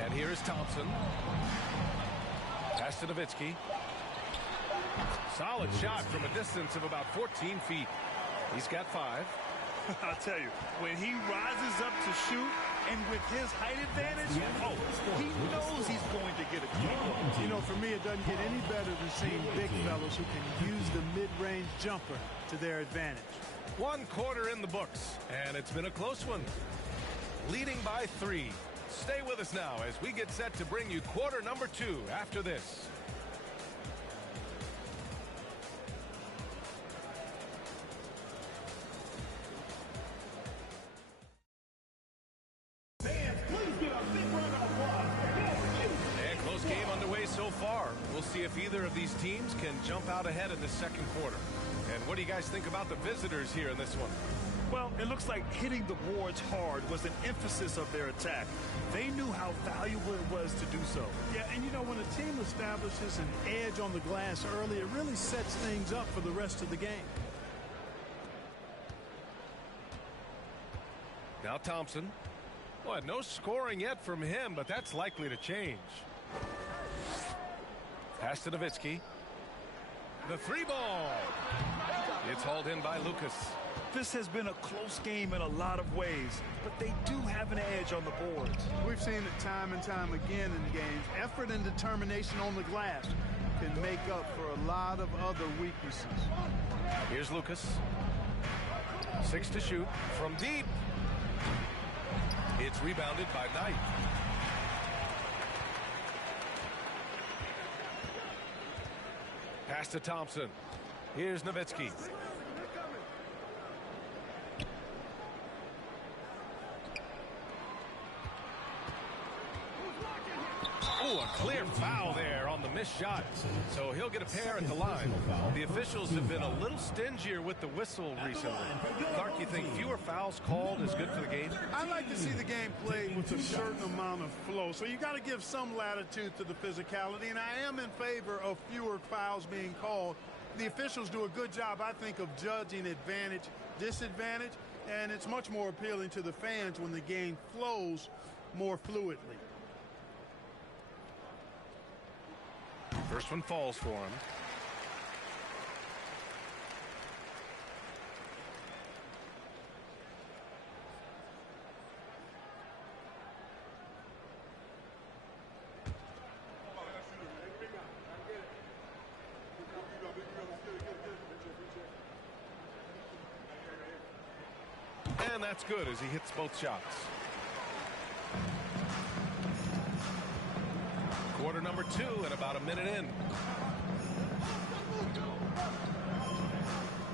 And here is Thompson. Pass to Nowitzki. Solid shot from a distance of about 14 feet. He's got 5. I'll tell you, when he rises up to shoot, and with his height advantage, he knows he's going to get it. You know, for me, it doesn't get any better than seeing big fellas who can use the mid-range jumper to their advantage. 1 quarter in the books, and it's been a close one. Leading by 3. Stay with us now as we get set to bring you quarter number 2 after this. And close game underway so far. We'll see if either of these teams can jump out ahead in the second quarter. And what do you guys think about the visitors here in this one? Well, it looks like hitting the boards hard was an emphasis of their attack. They knew how valuable it was to do so. Yeah, and you know, when a team establishes an edge on the glass early, it really sets things up for the rest of the game. Now Thompson. Well, no scoring yet from him, but that's likely to change. Pass to Nowitzki. The 3-ball. It's hauled in by Lucas. This has been a close game in a lot of ways, but they do have an edge on the boards. We've seen it time and time again in games. Effort and determination on the glass can make up for a lot of other weaknesses. Here's Lucas. 6 to shoot from deep. It's rebounded by Knight. Pass to Thompson. Here's Nowitzki. Oh, a clear foul there on the missed shot. So he'll get a pair at the line. The officials have been a little stingier with the whistle recently. Clark, you think fewer fouls called is good for the game? I like to see the game played with a certain amount of flow. So you got to give some latitude to the physicality. And I am in favor of fewer fouls being called. The officials do a good job, I think, of judging advantage, disadvantage. And it's much more appealing to the fans when the game flows more fluidly. First one falls for him. And that's good as he hits both shots. Quarter number 2 and about a minute in.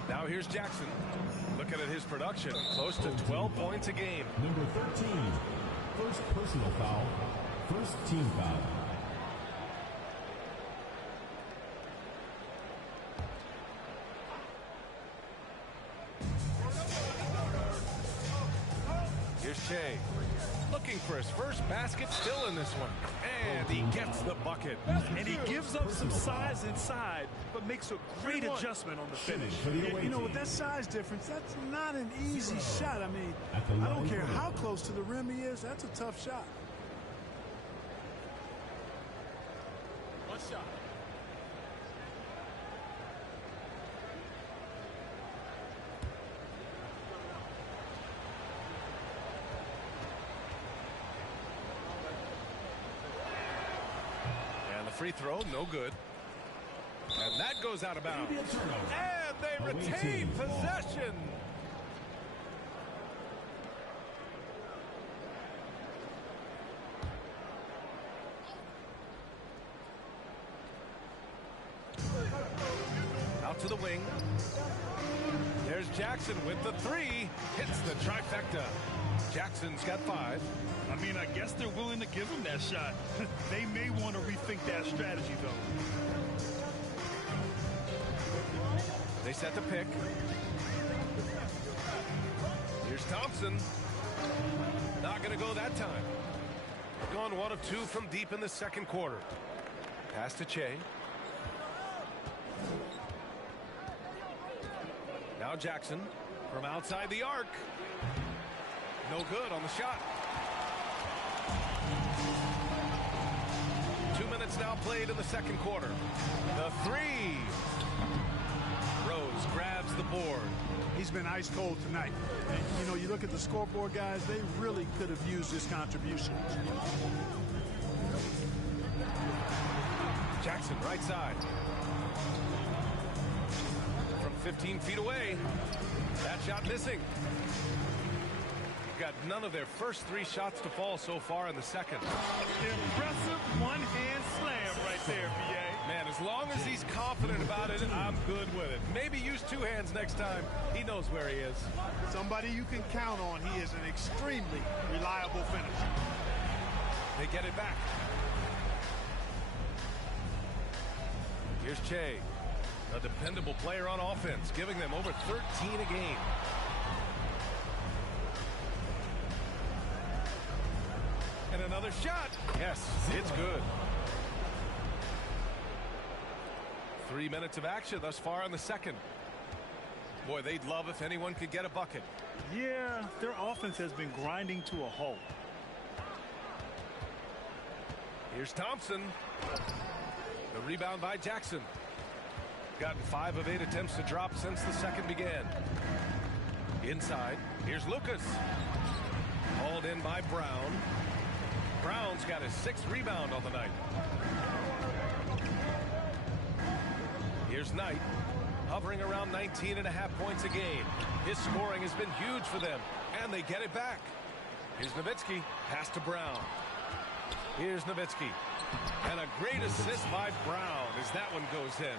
Now here's Jackson. Looking at his production, close to 12 points a game. Number 13, first personal foul, first team foul. Here's Shea. Looking for his first basket, still in this one. And he gets the bucket. And he gives up some size inside, but makes a great adjustment on the finish. You know, with that size difference, that's not an easy shot. I mean, I don't care how close to the rim he is, that's a tough shot. One shot. Free throw, no good. And that goes out of bounds. And they retain possession. Out to the wing. There's Jackson with the 3. Hits the trifecta. Jackson's got 5. I mean, I guess they're willing to give him that shot. They may want to rethink that strategy, though. They set the pick. Here's Thompson. Not going to go that time. Gone 1 of 2 from deep in the second quarter. Pass to Che. Now Jackson from outside the arc. No good on the shot. 2 minutes now played in the second quarter. The three. Rose grabs the board. He's been ice cold tonight. And, you know, you look at the scoreboard, guys, they really could have used his contribution. Jackson, right side. From 15 feet away. That shot missing. Got none of their first 3 shots to fall so far in the second. Impressive one-hand slam right there, B.A. Man, as long as he's confident about it, I'm good with it. Maybe use 2 hands next time. He knows where he is. Somebody you can count on. He is an extremely reliable finisher. They get it back. Here's Che, a dependable player on offense, giving them over 13 a game. And another shot. Yes, it's good. 3 minutes of action thus far in the second. Boy, they'd love if anyone could get a bucket. Yeah, their offense has been grinding to a halt. Here's Thompson. The rebound by Jackson. Gotten 5 of 8 attempts to drop since the second began. Inside, here's Lucas. Hauled in by Brown. Brown's got his 6th rebound on the night. Here's Knight, hovering around 19.5 points a game. His scoring has been huge for them, and they get it back. Here's Nowitzki, pass to Brown. Here's Nowitzki, and a great assist by Brown as that one goes in.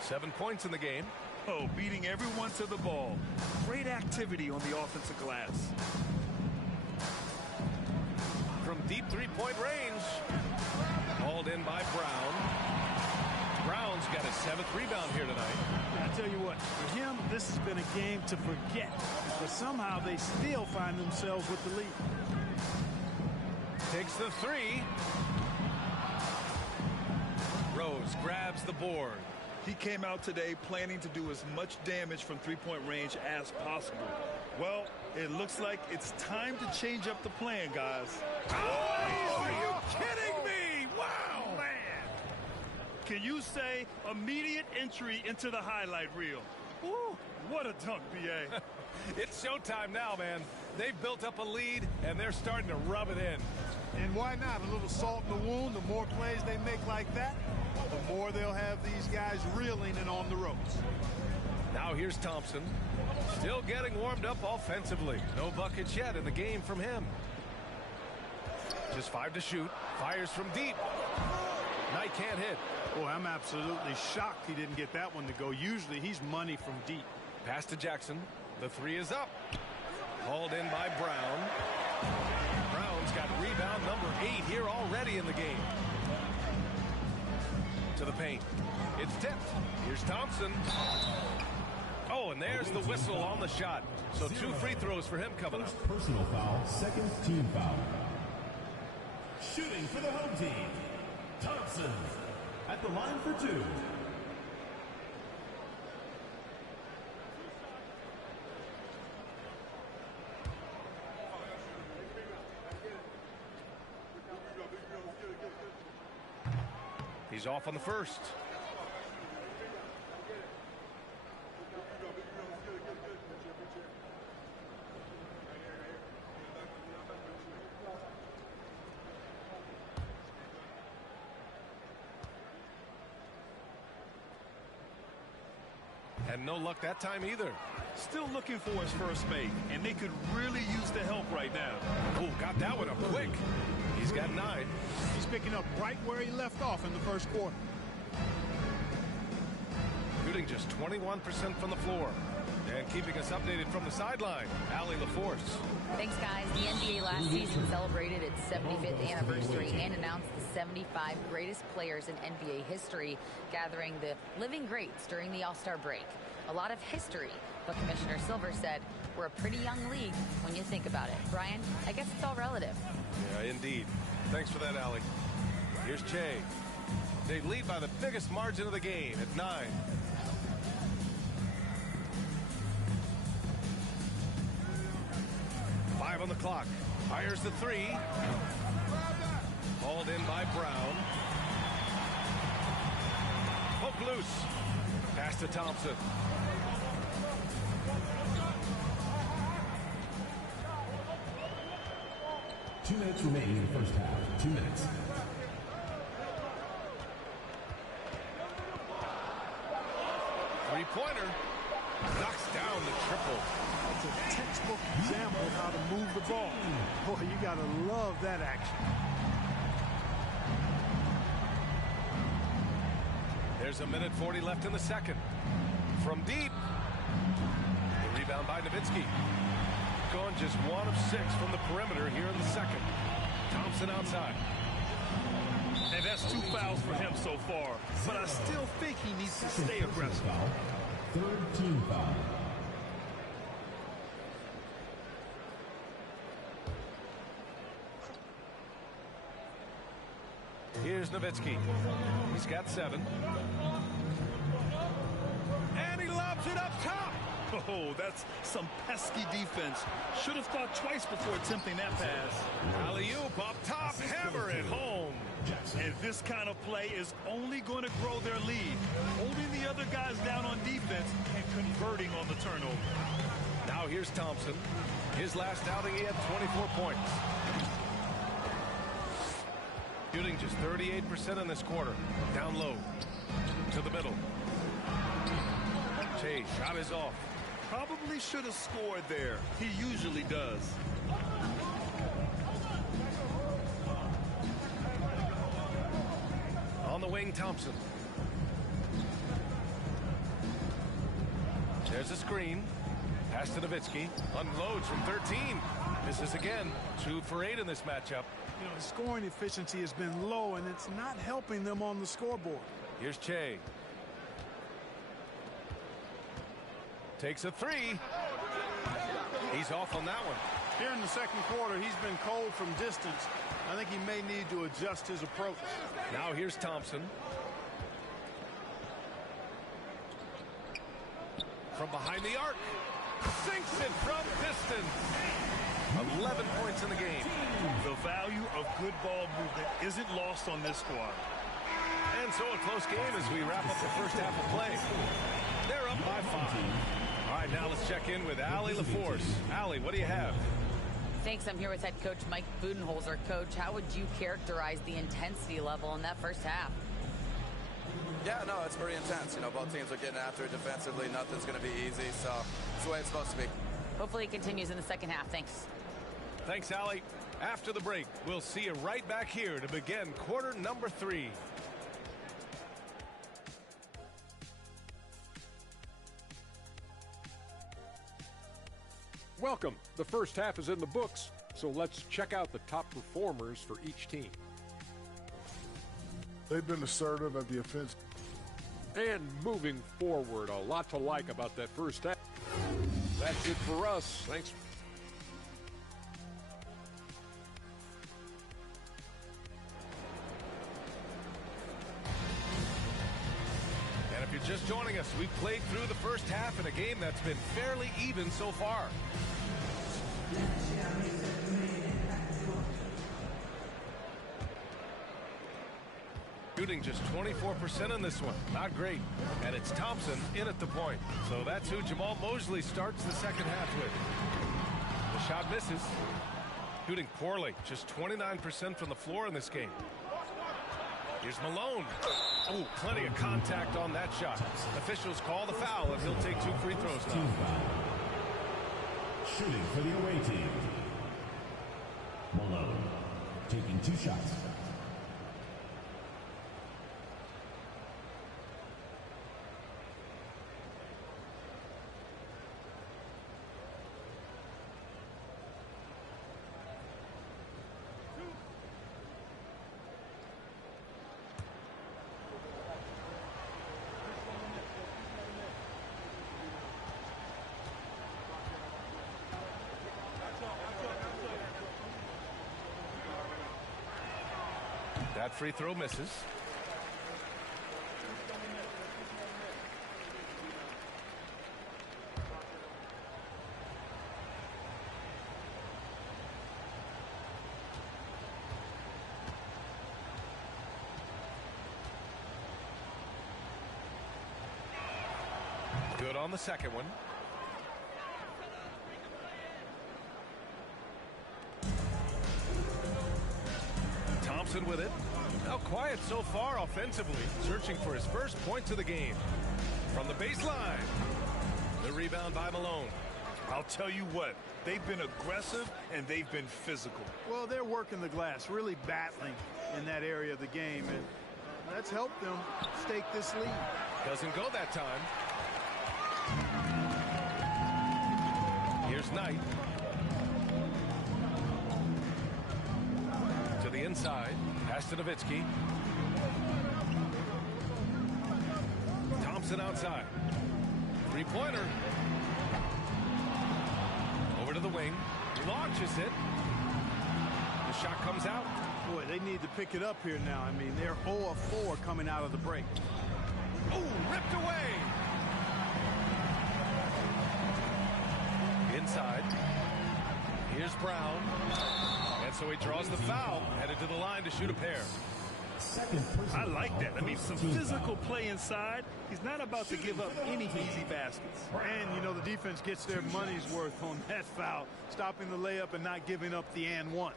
7 points in the game. Oh, beating everyone to the ball. Great activity on the offensive glass. From deep 3-point range. Hauled in by Brown. Brown's got his 7th rebound here tonight. I tell you what, for him, this has been a game to forget. But somehow they still find themselves with the lead. Takes the 3. Rose grabs the board. He came out today planning to do as much damage from 3-point range as possible. Well, it looks like it's time to change up the plan, guys. Oh, are you kidding me? Wow, man. Can you say immediate entry into the highlight reel? Woo, what a dunk, B.A. It's showtime now, man. They've built up a lead, and they're starting to rub it in. And why not? A little salt in the wound. The more plays they make like that, the more they'll have these guys reeling and on the ropes. Now here's Thompson. Still getting warmed up offensively. No buckets yet in the game from him. Just 5 to shoot. Fires from deep. Knight can't hit. Boy, I'm absolutely shocked he didn't get that one to go. Usually he's money from deep. Pass to Jackson. The 3 is up. Hauled in by Brown. Brown's got rebound number 8 here already in the game. To the paint. It's tipped. Here's Thompson. Oh, and there's the whistle on the shot. So 2 free throws for him coming up. First personal foul, 2nd team foul. Shooting for the home team, Thompson at the line for 2. He's off on the first. And no luck that time either. Still looking for his first make, and they could really use the help right now. Oh, got that one up quick. He's got 9. He's picking up right where he left off in the first quarter. Shooting just 21% from the floor. And keeping us updated from the sideline, Allie LaForce. Thanks, guys. The NBA last season celebrated its 75th anniversary and announced the 75 greatest players in NBA history, gathering the living greats during the All-Star break. a lot of history. But Commissioner Silver said, we're a pretty young league when you think about it. Brian, I guess it's all relative. Yeah, indeed. Thanks for that, Allie. Here's Che. They lead by the biggest margin of the game at 9. Five on the clock. Fires the 3. Hauled in by Brown. Hook loose. Pass to Thompson. Two minutes remaining in the first half. 2 minutes. Three-pointer. Knocks down the triple. It's a textbook example of how to move the ball. Boy, you got to love that action. There's a minute 40 left in the second. From deep. The rebound by Nowitzki. Gone just 1 of 6 from the perimeter here in the second. Thompson outside. And that's 2 fouls for him so far. But I still think he needs to stay aggressive. Third team foul. Here's Nowitzki. He's got 7. And he lobs it up top. Oh, that's some pesky defense. Should have thought twice before attempting that pass. Alley-oop up top, hammer it home. And this kind of play is only going to grow their lead. Holding the other guys down on defense and converting on the turnover. Now here's Thompson. His last outing, he had 24 points. Shooting just 38% in this quarter. Down low. To the middle. Che, shot is off. Probably should have scored there. He usually does. On the wing, Thompson. There's a screen. Pass to Nowitzki. Unloads from 13. Misses again. 2 for 8 in this matchup. You know, his scoring efficiency has been low, and it's not helping them on the scoreboard. Here's Che. Takes a 3. He's off on that one. Here in the second quarter, he's been cold from distance. I think he may need to adjust his approach. Now here's Thompson. From behind the arc. Sinks it from distance. 11 points in the game. The value of good ball movement isn't lost on this squad. And so a close game as we wrap up the first half of play. They're up by 5. All right, now let's check in with Allie LaForce. Allie, what do you have? Thanks. I'm here with head coach Mike Budenholzer. Coach, how would you characterize the intensity level in that first half? Yeah, no, it's very intense. You know, both teams are getting after it defensively. Nothing's going to be easy, so it's the way it's supposed to be. Hopefully it continues in the second half. Thanks. Thanks, Allie. After the break, we'll see you right back here to begin quarter number 3. Welcome. The first half is in the books, so let's check out the top performers for each team. They've been assertive at the offense. And moving forward, a lot to like about that first half. That's it for us. Thanks. And if you're just joining us, we've played through the first half in a game that's been fairly even so far. Shooting just 24% in this one. Not great. And it's Thompson in at the point. So that's who Jamal Mosley starts the second half with. The shot misses. Shooting poorly. Just 29% from the floor in this game. Here's Malone. Oh, plenty of contact on that shot. Officials call the foul, and he'll take 2 free throws now. Shooting for the away team. Malone taking 2 shots. That free throw misses. Good on the second one. Thompson with it. Now quiet so far offensively, searching for his first points of the game. From the baseline, the rebound by Malone. I'll tell you what, they've been aggressive and they've been physical. Well, they're working the glass, really battling in that area of the game, and that's helped them stake this lead. Doesn't go that time. Here's Knight. To the inside. Pass to Nowitzki. Thompson outside. Three-pointer. Over to the wing. Launches it. The shot comes out. Boy, they need to pick it up here now. I mean, they're 0 of 4 coming out of the break. Oh, ripped away. Inside. Here's Brown. And so he draws the foul. Headed to the line to shoot a pair. I like that. I mean, some physical play inside. He's not about to give up any easy baskets. And, you know, the defense gets their money's worth on that foul, stopping the layup and not giving up the and one.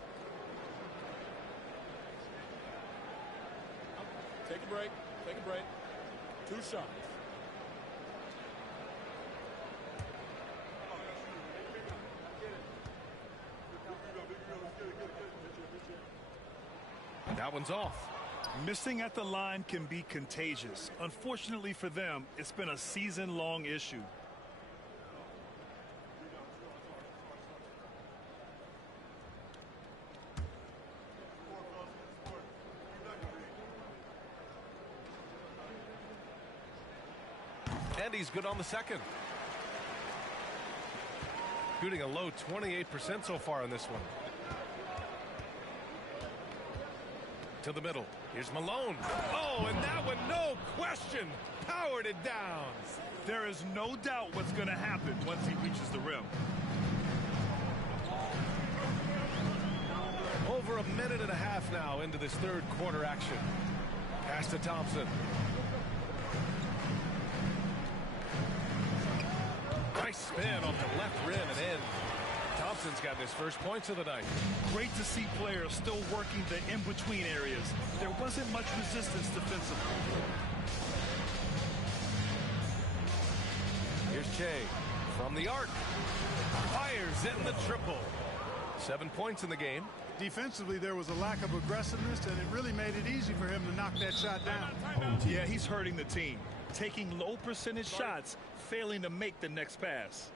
Take a break. Take a break. 2 shots. That one's off. Missing at the line can be contagious. Unfortunately for them, it's been a season-long issue. And he's good on the second. Shooting a low 28% so far in this one. To the middle. Here's Malone. Oh, and that one, no question, powered it down. There is no doubt what's going to happen once he reaches the rim. Over a minute and a half now into this third quarter action. Pass to Thompson. Nice spin off the left rim and in. Thompson's got his first points of the night. Great to see players still working the in-between areas. There wasn't much resistance defensively. Here's Che from the arc. Fires in the triple. 7 points in the game. Defensively, there was a lack of aggressiveness, and it really made it easy for him to knock that shot down. Yeah, he's hurting the team. Taking low percentage shots, failing to make the next pass.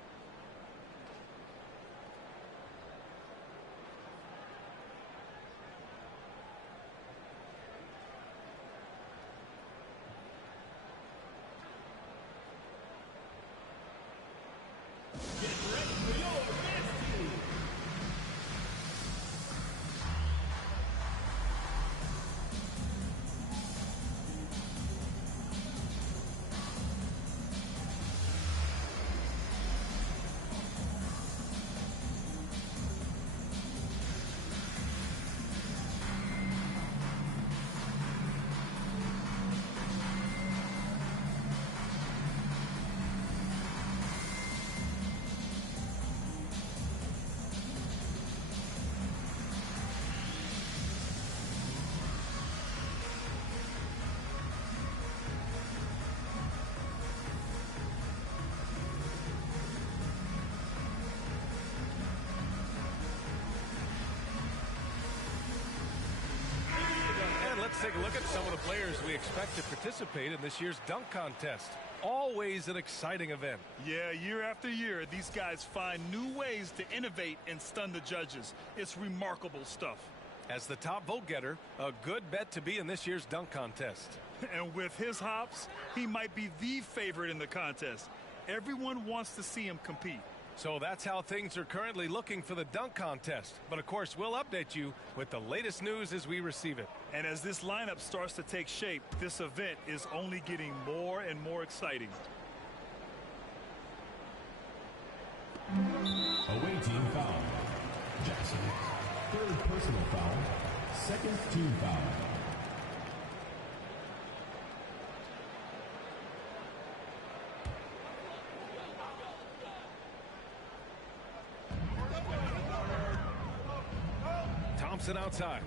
Let's take a look at some of the players we expect to participate in this year's dunk contest. Always an exciting event. Yeah, year after year, these guys find new ways to innovate and stun the judges. It's remarkable stuff. As the top vote getter, a good bet to be in this year's dunk contest. And with his hops, he might be the favorite in the contest. Everyone wants to see him compete. So that's how things are currently looking for the dunk contest. But of course, we'll update you with the latest news as we receive it. And as this lineup starts to take shape, this event is only getting more and more exciting. Away team foul. Jackson. Third personal foul. Second team foul. Thompson outside.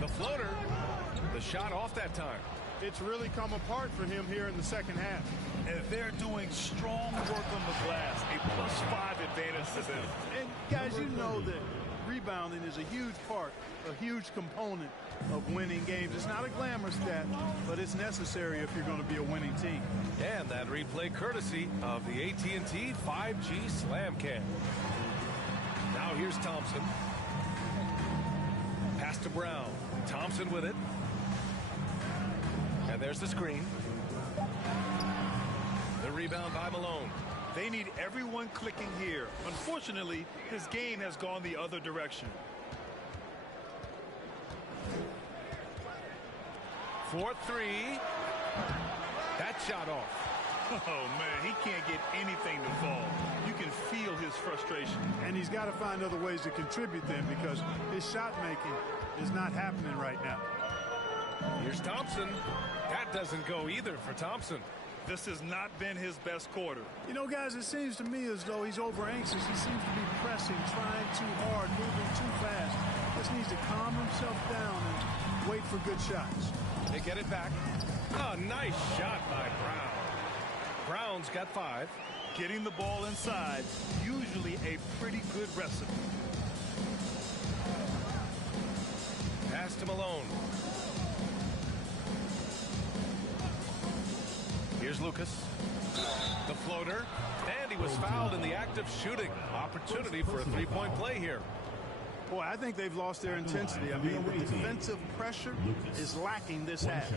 The floater. The shot off that time. It's really come apart for him here in the second half. And they're doing strong work on the glass, a +5 advantage to them. And guys, you know that rebounding is a huge part, a huge component of winning games. It's not a glamour stat, but it's necessary if you're going to be a winning team. And that replay courtesy of the AT&T 5G Slam Cam. Now here's Thompson. Pass to Brown. Thompson with it. And there's the screen. The rebound by Malone. They need everyone clicking here. Unfortunately, his game has gone the other direction. 4-3. That shot off. Oh, man, he can't get anything to fall. You can feel his frustration. And he's got to find other ways to contribute then, because his shot making is not happening right now. Here's Thompson. That doesn't go either for Thompson. This has not been his best quarter. You know, guys, it seems to me as though he's over anxious. He seems to be pressing, trying too hard, moving too fast. Just needs to calm himself down and wait for good shots. They get it back. Oh, nice shot by Brown. Brown's got 5. Getting the ball inside, usually a pretty good recipe. Pass to Malone. Here's Lucas. The floater. And he was fouled in the act of shooting. Opportunity for a three-point play here. Boy, I think they've lost their intensity. I mean, the defensive pressure is lacking this half.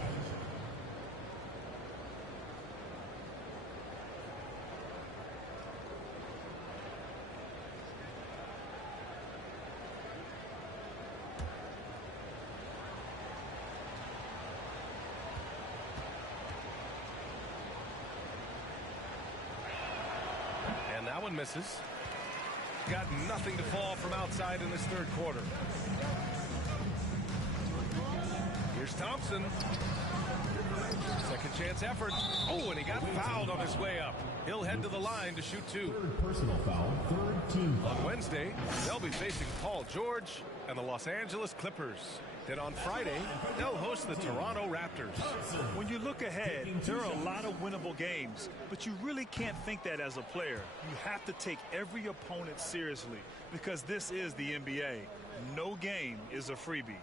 And that one misses. Got nothing to fall from outside in this third quarter. Here's Thompson. Second chance effort. Oh, and he got fouled on his way up. He'll head to the line to shoot 2. Third personal foul. Third team foul. On Wednesday, they'll be facing Paul George and the Los Angeles Clippers. Then on Friday, they'll host the Toronto Raptors. When you look ahead, there are a lot of winnable games, but you really can't think that as a player. You have to take every opponent seriously because this is the NBA. No game is a freebie.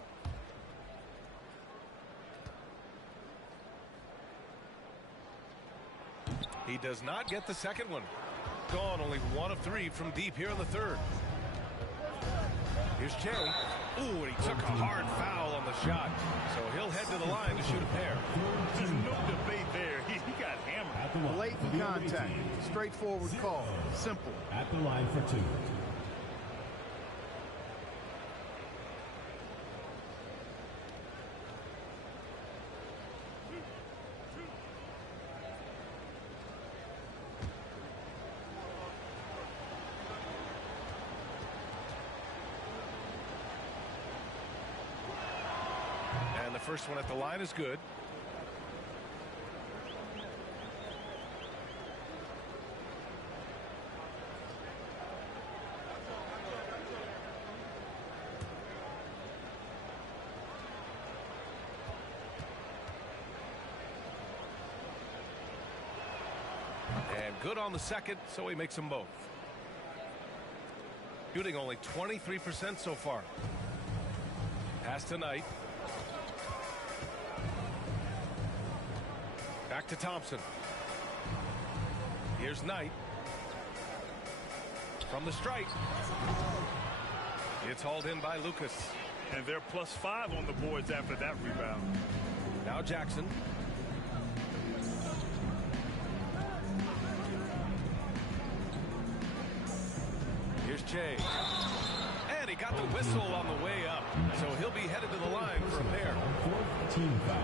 He does not get the second one. Gone only 1 of 3 from deep here in the third. Here's Che. Ooh, and he took a hard foul on the shot. So he'll head to the line to shoot a pair. There's no debate there. He got hammered. Blatant contact. Straightforward call. Simple. At the line for 2. And the first one at the line is good. And good on the second, so he makes them both. Shooting only 23% so far. Pass to Knight. Back to Thompson. Here's Knight. From the strike. It's hauled in by Lucas. And they're +5 on the boards after that rebound. Now Jackson. Here's Jay. And he got the whistle on the way up. So he'll be headed to the line for a pair. Fourth team foul.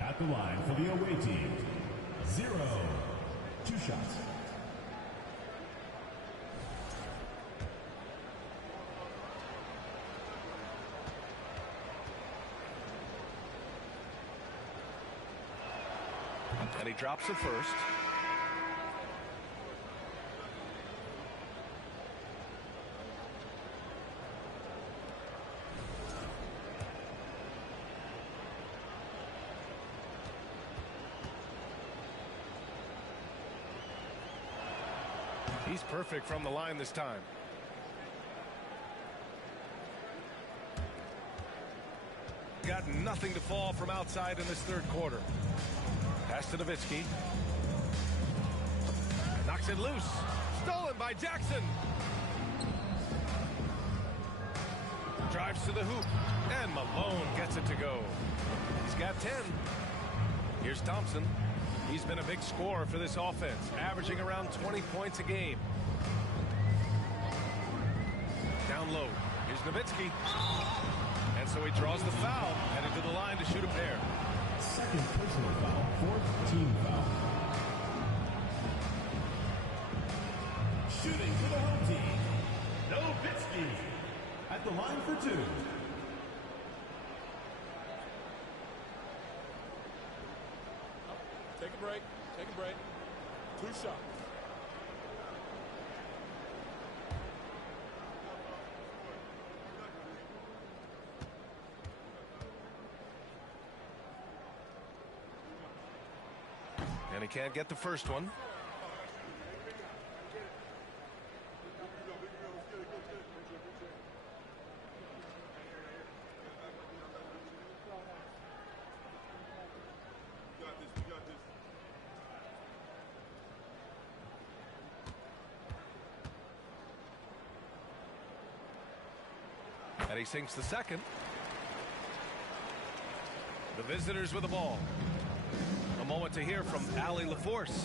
At the line for the away team, 0. 2 shots. And he drops the first. He's perfect from the line this time. Got nothing to fall from outside in this third quarter. Pass to Nowitzki. Knocks it loose. Stolen by Jackson. Drives to the hoop. And Malone gets it to go. He's got 10. Here's Thompson. He's been a big scorer for this offense, averaging around 20 points a game. Down low. Here's Nowitzki. And so he draws the foul, headed to the line to shoot a pair. Second personal foul, fourth team foul. Shooting for the home team, Nowitzki at the line for 2. Take a break. Take a break. 2 shots. And he can't get the first one. And he sinks the second. The visitors with the ball. A moment to hear from Allie LaForce.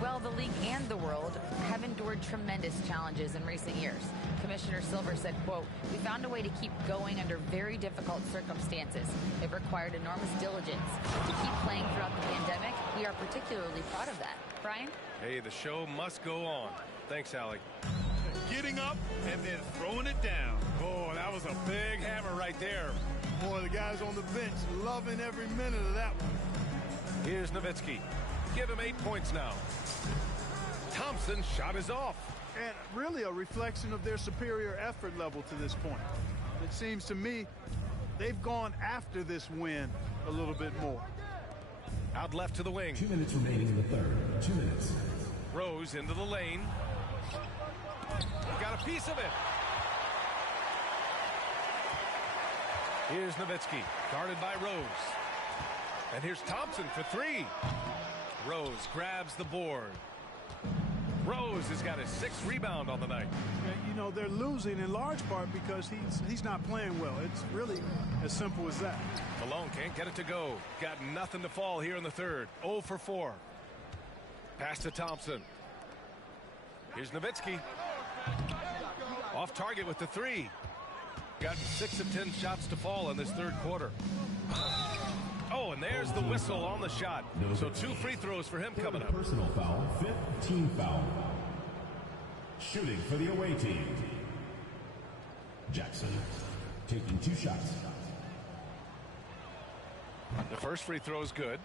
Well, the league and the world have endured tremendous challenges in recent years. Commissioner Silver said, quote, "We found a way to keep going under very difficult circumstances. It required enormous diligence. To keep playing throughout the pandemic, we are particularly proud of that." Brian? Hey, the show must go on. Thanks, Allie. Getting up and then throwing it down. Oh, that was a big hammer right there. Boy, the guys on the bench loving every minute of that one. Here's Nowitzki. Give him 8 points now. Thompson's shot is off. And really a reflection of their superior effort level to this point. It seems to me they've gone after this win a little bit more. Out left to the wing. 2 minutes remaining in the third. 2 minutes. Rose into the lane. Got a piece of it. Here's Nowitzki, guarded by Rose. And here's Thompson for 3. Rose grabs the board. Rose has got his 6th rebound on the night. You know, they're losing in large part because he's not playing well. It's really as simple as that. Malone can't get it to go. Got nothing to fall here in the third. 0 for 4. Pass to Thompson. Here's Nowitzki. Off target with the 3. Gotten 6 of 10 shots to fall in this third quarter. Oh, and there's the whistle on the shot. So 2 free throws for him coming up. Personal foul, 5th team foul. Shooting for the away team, Jackson taking 2 shots. The first free throw is good.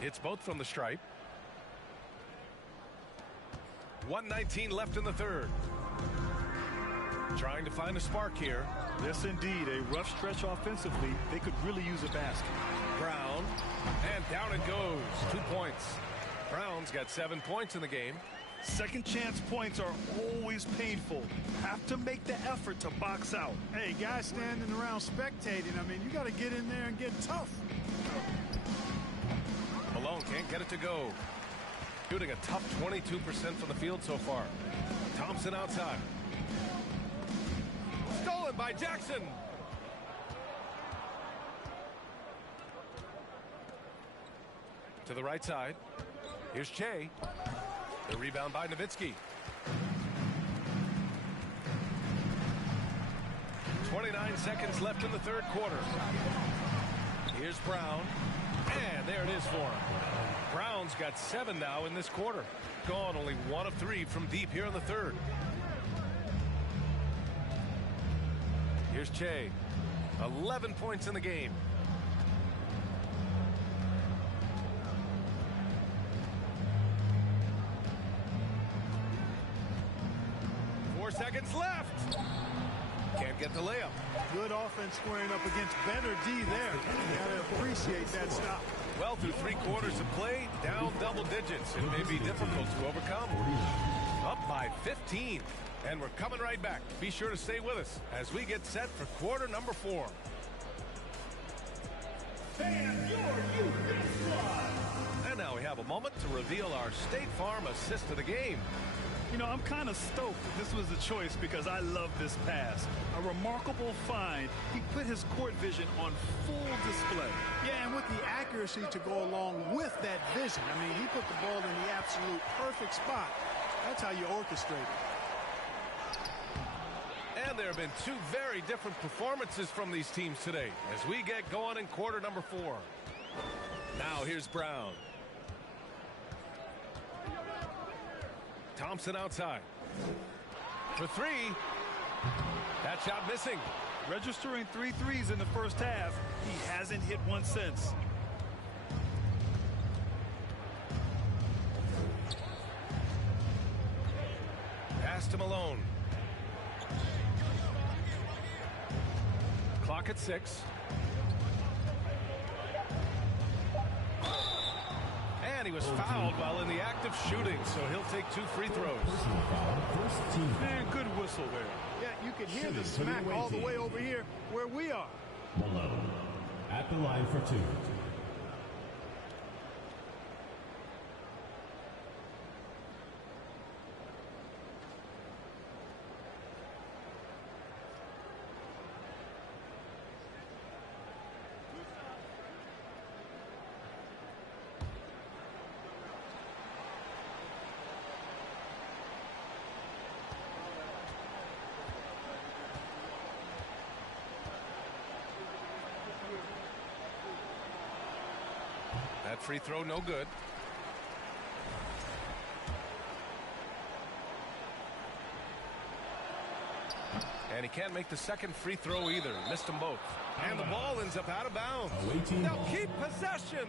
It's both from the stripe. 1:19 left in the third. Trying to find a spark here. Yes, indeed. A rough stretch offensively. They could really use a basket. Brown. And down it goes. 2 points. Brown Brown's got 7 points in the game. Second chance points are always painful. Have to make the effort to box out. Hey, guys standing around spectating, I mean, you got to get in there and get tough. Malone can't get it to go. Shooting a tough 22% from the field so far. Thompson outside. Stolen by Jackson. To the right side. Here's Che. The rebound by Nowitzki. 29 seconds left in the third quarter. Here's Brown. And there it is for him. Brown's got 7 now in this quarter. Gone only 1 of 3 from deep here in the third. Here's Che. 11 points in the game. Seconds left. Can't get the layup. Good offense squaring up against better D there. You got to appreciate that stop. Well, through 3 quarters of play, down double digits. It may be difficult to overcome. Up by 15. And we're coming right back. Be sure to stay with us as we get set for quarter number 4. And now we have a moment to reveal our State Farm assist of the game. You know, I'm kind of stoked that this was the choice because I love this pass. A remarkable find. He put his court vision on full display. Yeah, and with the accuracy to go along with that vision. I mean, he put the ball in the absolute perfect spot. That's how you orchestrate it. And there have been 2 very different performances from these teams today as we get going in quarter number 4. Now here's Brown. Thompson outside. For 3. That shot missing. Registering 3 threes in the first half. He hasn't hit one since. Pass to Malone. Clock at 6. And he was fouled while in the act of shooting, so he'll take 2 free throws. Man, good whistle there. Yeah, you could hear the smack all the way over here where we are. Malone at the line for 2. That free throw no good. And he can't make the second free throw either. Missed them both. And the ball ends up out of bounds. They'll keep possession.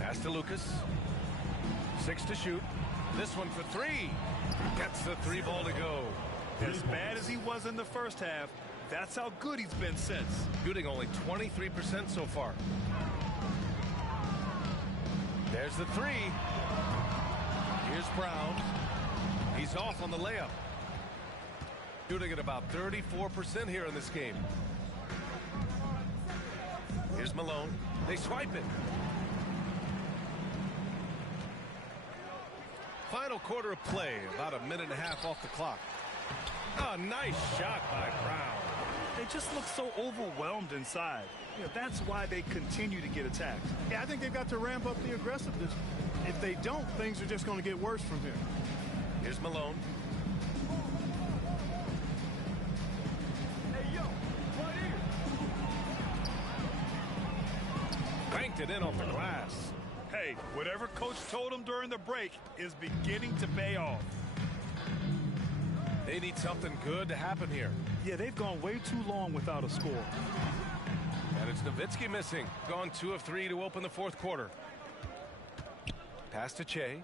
Pass to Lucas. 6 to shoot. This one for 3. Gets the 3 ball to go. As bad as he was in the first half, that's how good he's been since. Shooting only 23% so far. There's the 3. Here's Brown. He's off on the layup. Shooting at about 34% here in this game. Here's Malone. They swipe it. Final quarter of play, about a minute and a half off the clock. Oh, nice shot by Brown. They just look so overwhelmed inside. You know, that's why they continue to get attacked. Yeah, I think they've got to ramp up the aggressiveness. If they don't, things are just going to get worse from here. Here's Malone. Hey, yo, right here. Banked it in off the glass. Hey, whatever coach told him during the break is beginning to pay off. They need something good to happen here. Yeah, they've gone way too long without a score. And it's Nowitzki missing. Gone 2 of 3 to open the fourth quarter. Pass to Che.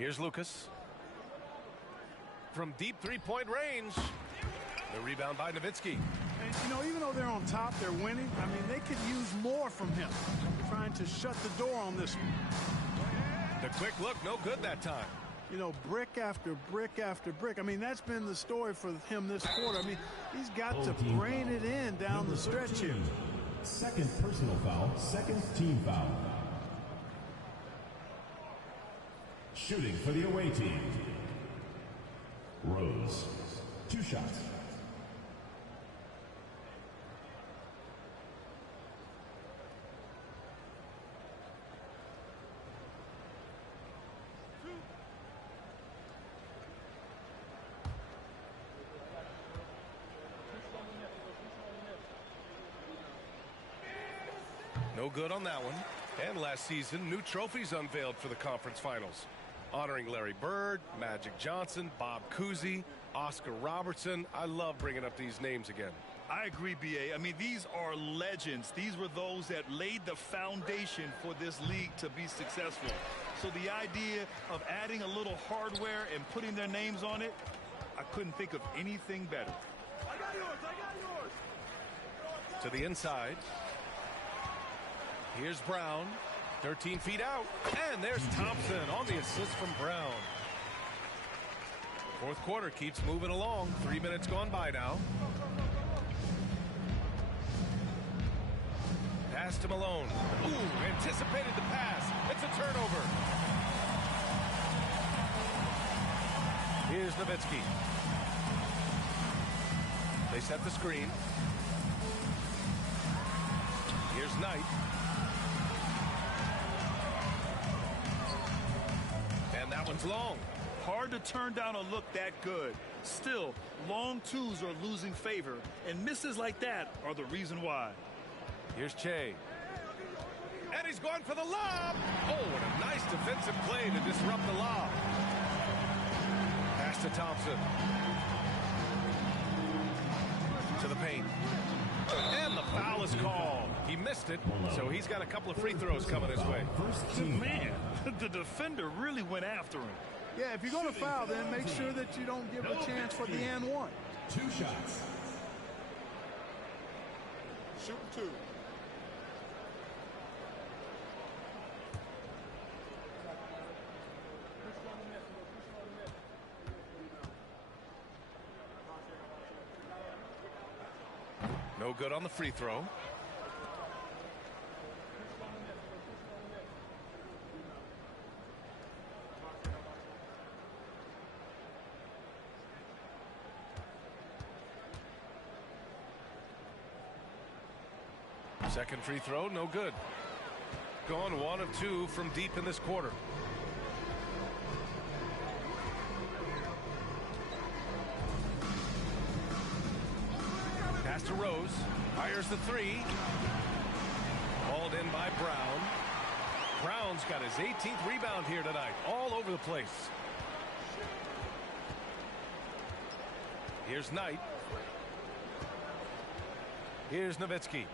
Here's Lucas. From deep three-point range. The rebound by Nowitzki. And, you know, even though they're on top, they're winning. I mean, they could use more from him. Trying to shut the door on this one. The quick look, no good that time. You know, brick after brick after brick. I mean, that's been the story for him this quarter. I mean, he's got to brain it in down the stretch here. Second personal foul, second team foul. Shooting for the away team. Rose, 2 shots. No good on that one. And last season, new trophies unveiled for the conference finals, honoring Larry Bird, Magic Johnson, Bob Cousy, Oscar Robertson. I love bringing up these names again. I agree, B.A. I mean, these are legends. These were those that laid the foundation for this league to be successful. So the idea of adding a little hardware and putting their names on it, I couldn't think of anything better. I got yours. I got yours. To the inside. Here's Brown. 13 feet out. And there's Thompson on the assist from Brown. Fourth quarter keeps moving along. 3 minutes gone by now. Pass to Malone. Ooh, anticipated the pass. It's a turnover. Here's Nowitzki. They set the screen. Here's Knight. And that one's long. Hard to turn down a look that good. Still, long twos are losing favor, and misses like that are the reason why. Here's Che. And he's going for the lob. Oh, what a nice defensive play to disrupt the lob. Pass to Thompson. To the paint. And the foul is called. He missed it, so he's got a couple of free throws coming his way. Man, the defender really went after him. Yeah, if you're going to foul, then make sure that you don't give a chance for the and one. 2 shots. Shoot 2. No good on the free throw. Second free throw, no good. Gone 1 of 2 from deep in this quarter. Pass to Rose. Fires the 3. Hauled in by Brown. Brown's got his 18th rebound here tonight. All over the place. Here's Knight. Here's Nowitzki.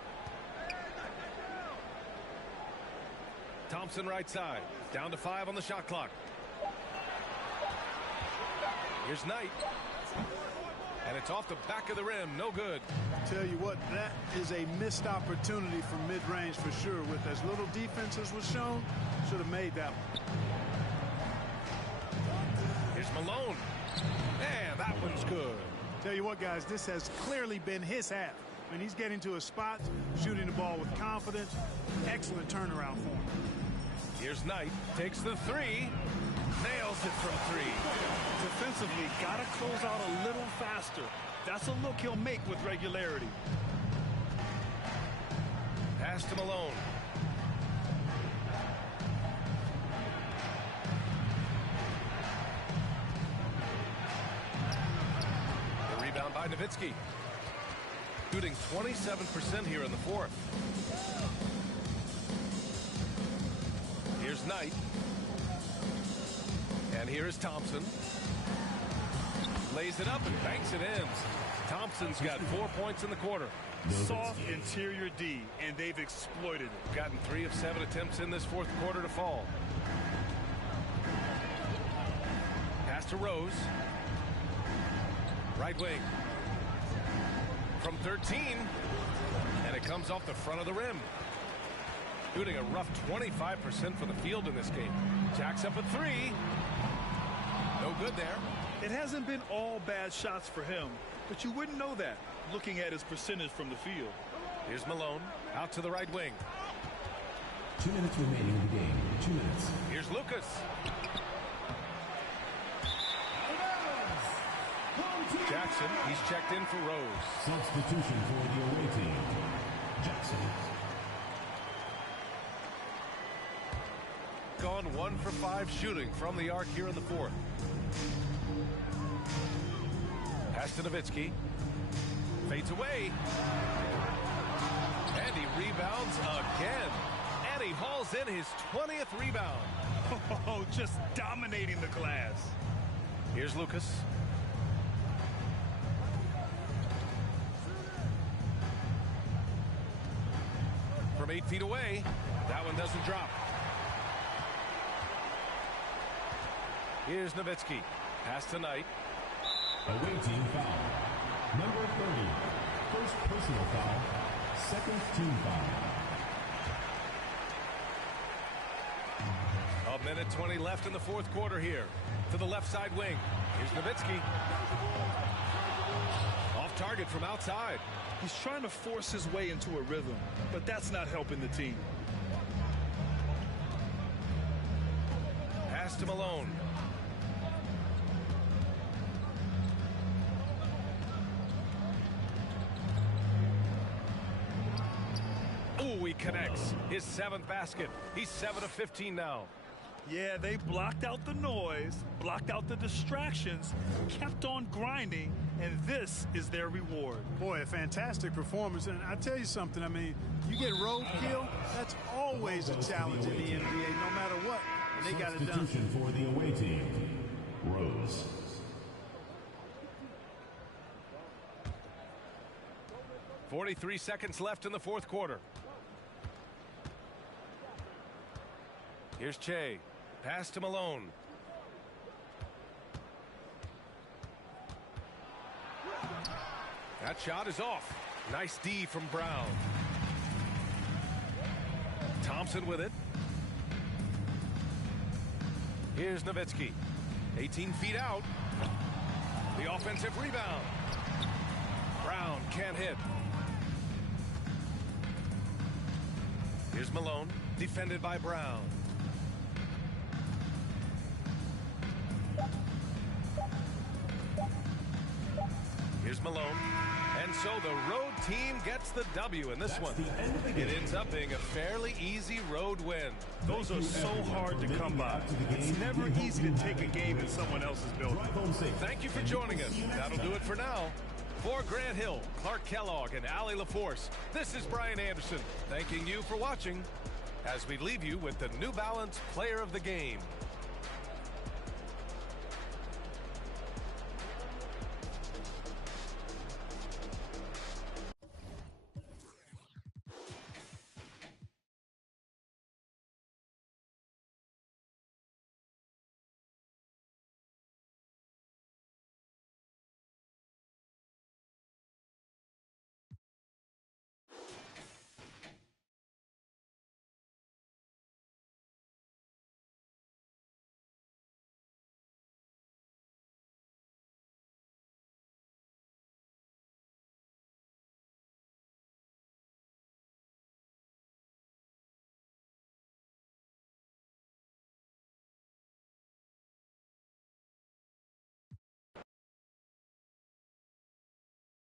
Thompson right side. Down to 5 on the shot clock. Here's Knight. And it's off the back of the rim. No good. Tell you what, that is a missed opportunity from mid-range for sure. With as little defense as was shown, should have made that one. Here's Malone. And that one's good. Tell you what, guys, this has clearly been his half. I mean, he's getting to his spot, shooting the ball with confidence. Excellent turnaround for him. Here's Knight. Takes the 3. Nails it from 3. Defensively, got to close out a little faster. That's a look he'll make with regularity. Pass to Malone. The rebound by Nowitzki. Shooting 27% here in the fourth. Here's Knight. And here's Thompson. Lays it up and banks it in. Thompson's got 4 points in the quarter. Soft interior D, and they've exploited it. Gotten 3 of 7 attempts in this fourth quarter to fall. Pass to Rose. Right wing. From 13. And it comes off the front of the rim. Shooting a rough 25% from the field in this game. Jacks up at 3. No good there. It hasn't been all bad shots for him, but you wouldn't know that looking at his percentage from the field. Here's Malone out to the right wing. 2 minutes remaining in the game. 2 minutes. Here's Lucas. Jackson, he's checked in for Rose. Substitution for the away team. Jackson. Gone 1 for 5 shooting from the arc here in the fourth. Pass to Nowitzki. Fades away. And he rebounds again. And he hauls in his 20th rebound. Oh, just dominating the glass. Here's Lucas. From 8 feet away. That one doesn't drop. Here's Nowitzki. Pass to Knight. Away team foul. Number 30. First personal foul. Second team foul. A minute 20 left in the fourth quarter here. To the left side wing. Here's Nowitzki. Off target from outside. He's trying to force his way into a rhythm, but that's not helping the team. Pass to Malone. Ooh, he connects. His 7th basket. He's 7 of 15 now. Yeah, they blocked out the noise, blocked out the distractions, kept on grinding, and this is their reward. Boy, a fantastic performance. And I tell you something, I mean, you get roadkill, that's always a challenge in the NBA, no matter what. And they got it done. Substitution for the away team. Rose. .43 seconds left in the fourth quarter. Here's Che. Pass to Malone. That shot is off. Nice D from Brown. Thompson with it. Here's Nowitzki. 18 feet out. The offensive rebound. Brown can't hit. Here's Malone. Defended by Brown. Here's Malone. And so the road team gets the W in this one. It ends up being a fairly easy road win. Those are so hard to come by. It's never easy to take a game in someone else's building. Thank you for joining us. That'll do it for now. For Grant Hill, Clark Kellogg, and Allie LaForce, this is Brian Anderson thanking you for watching as we leave you with the New Balance Player of the Game.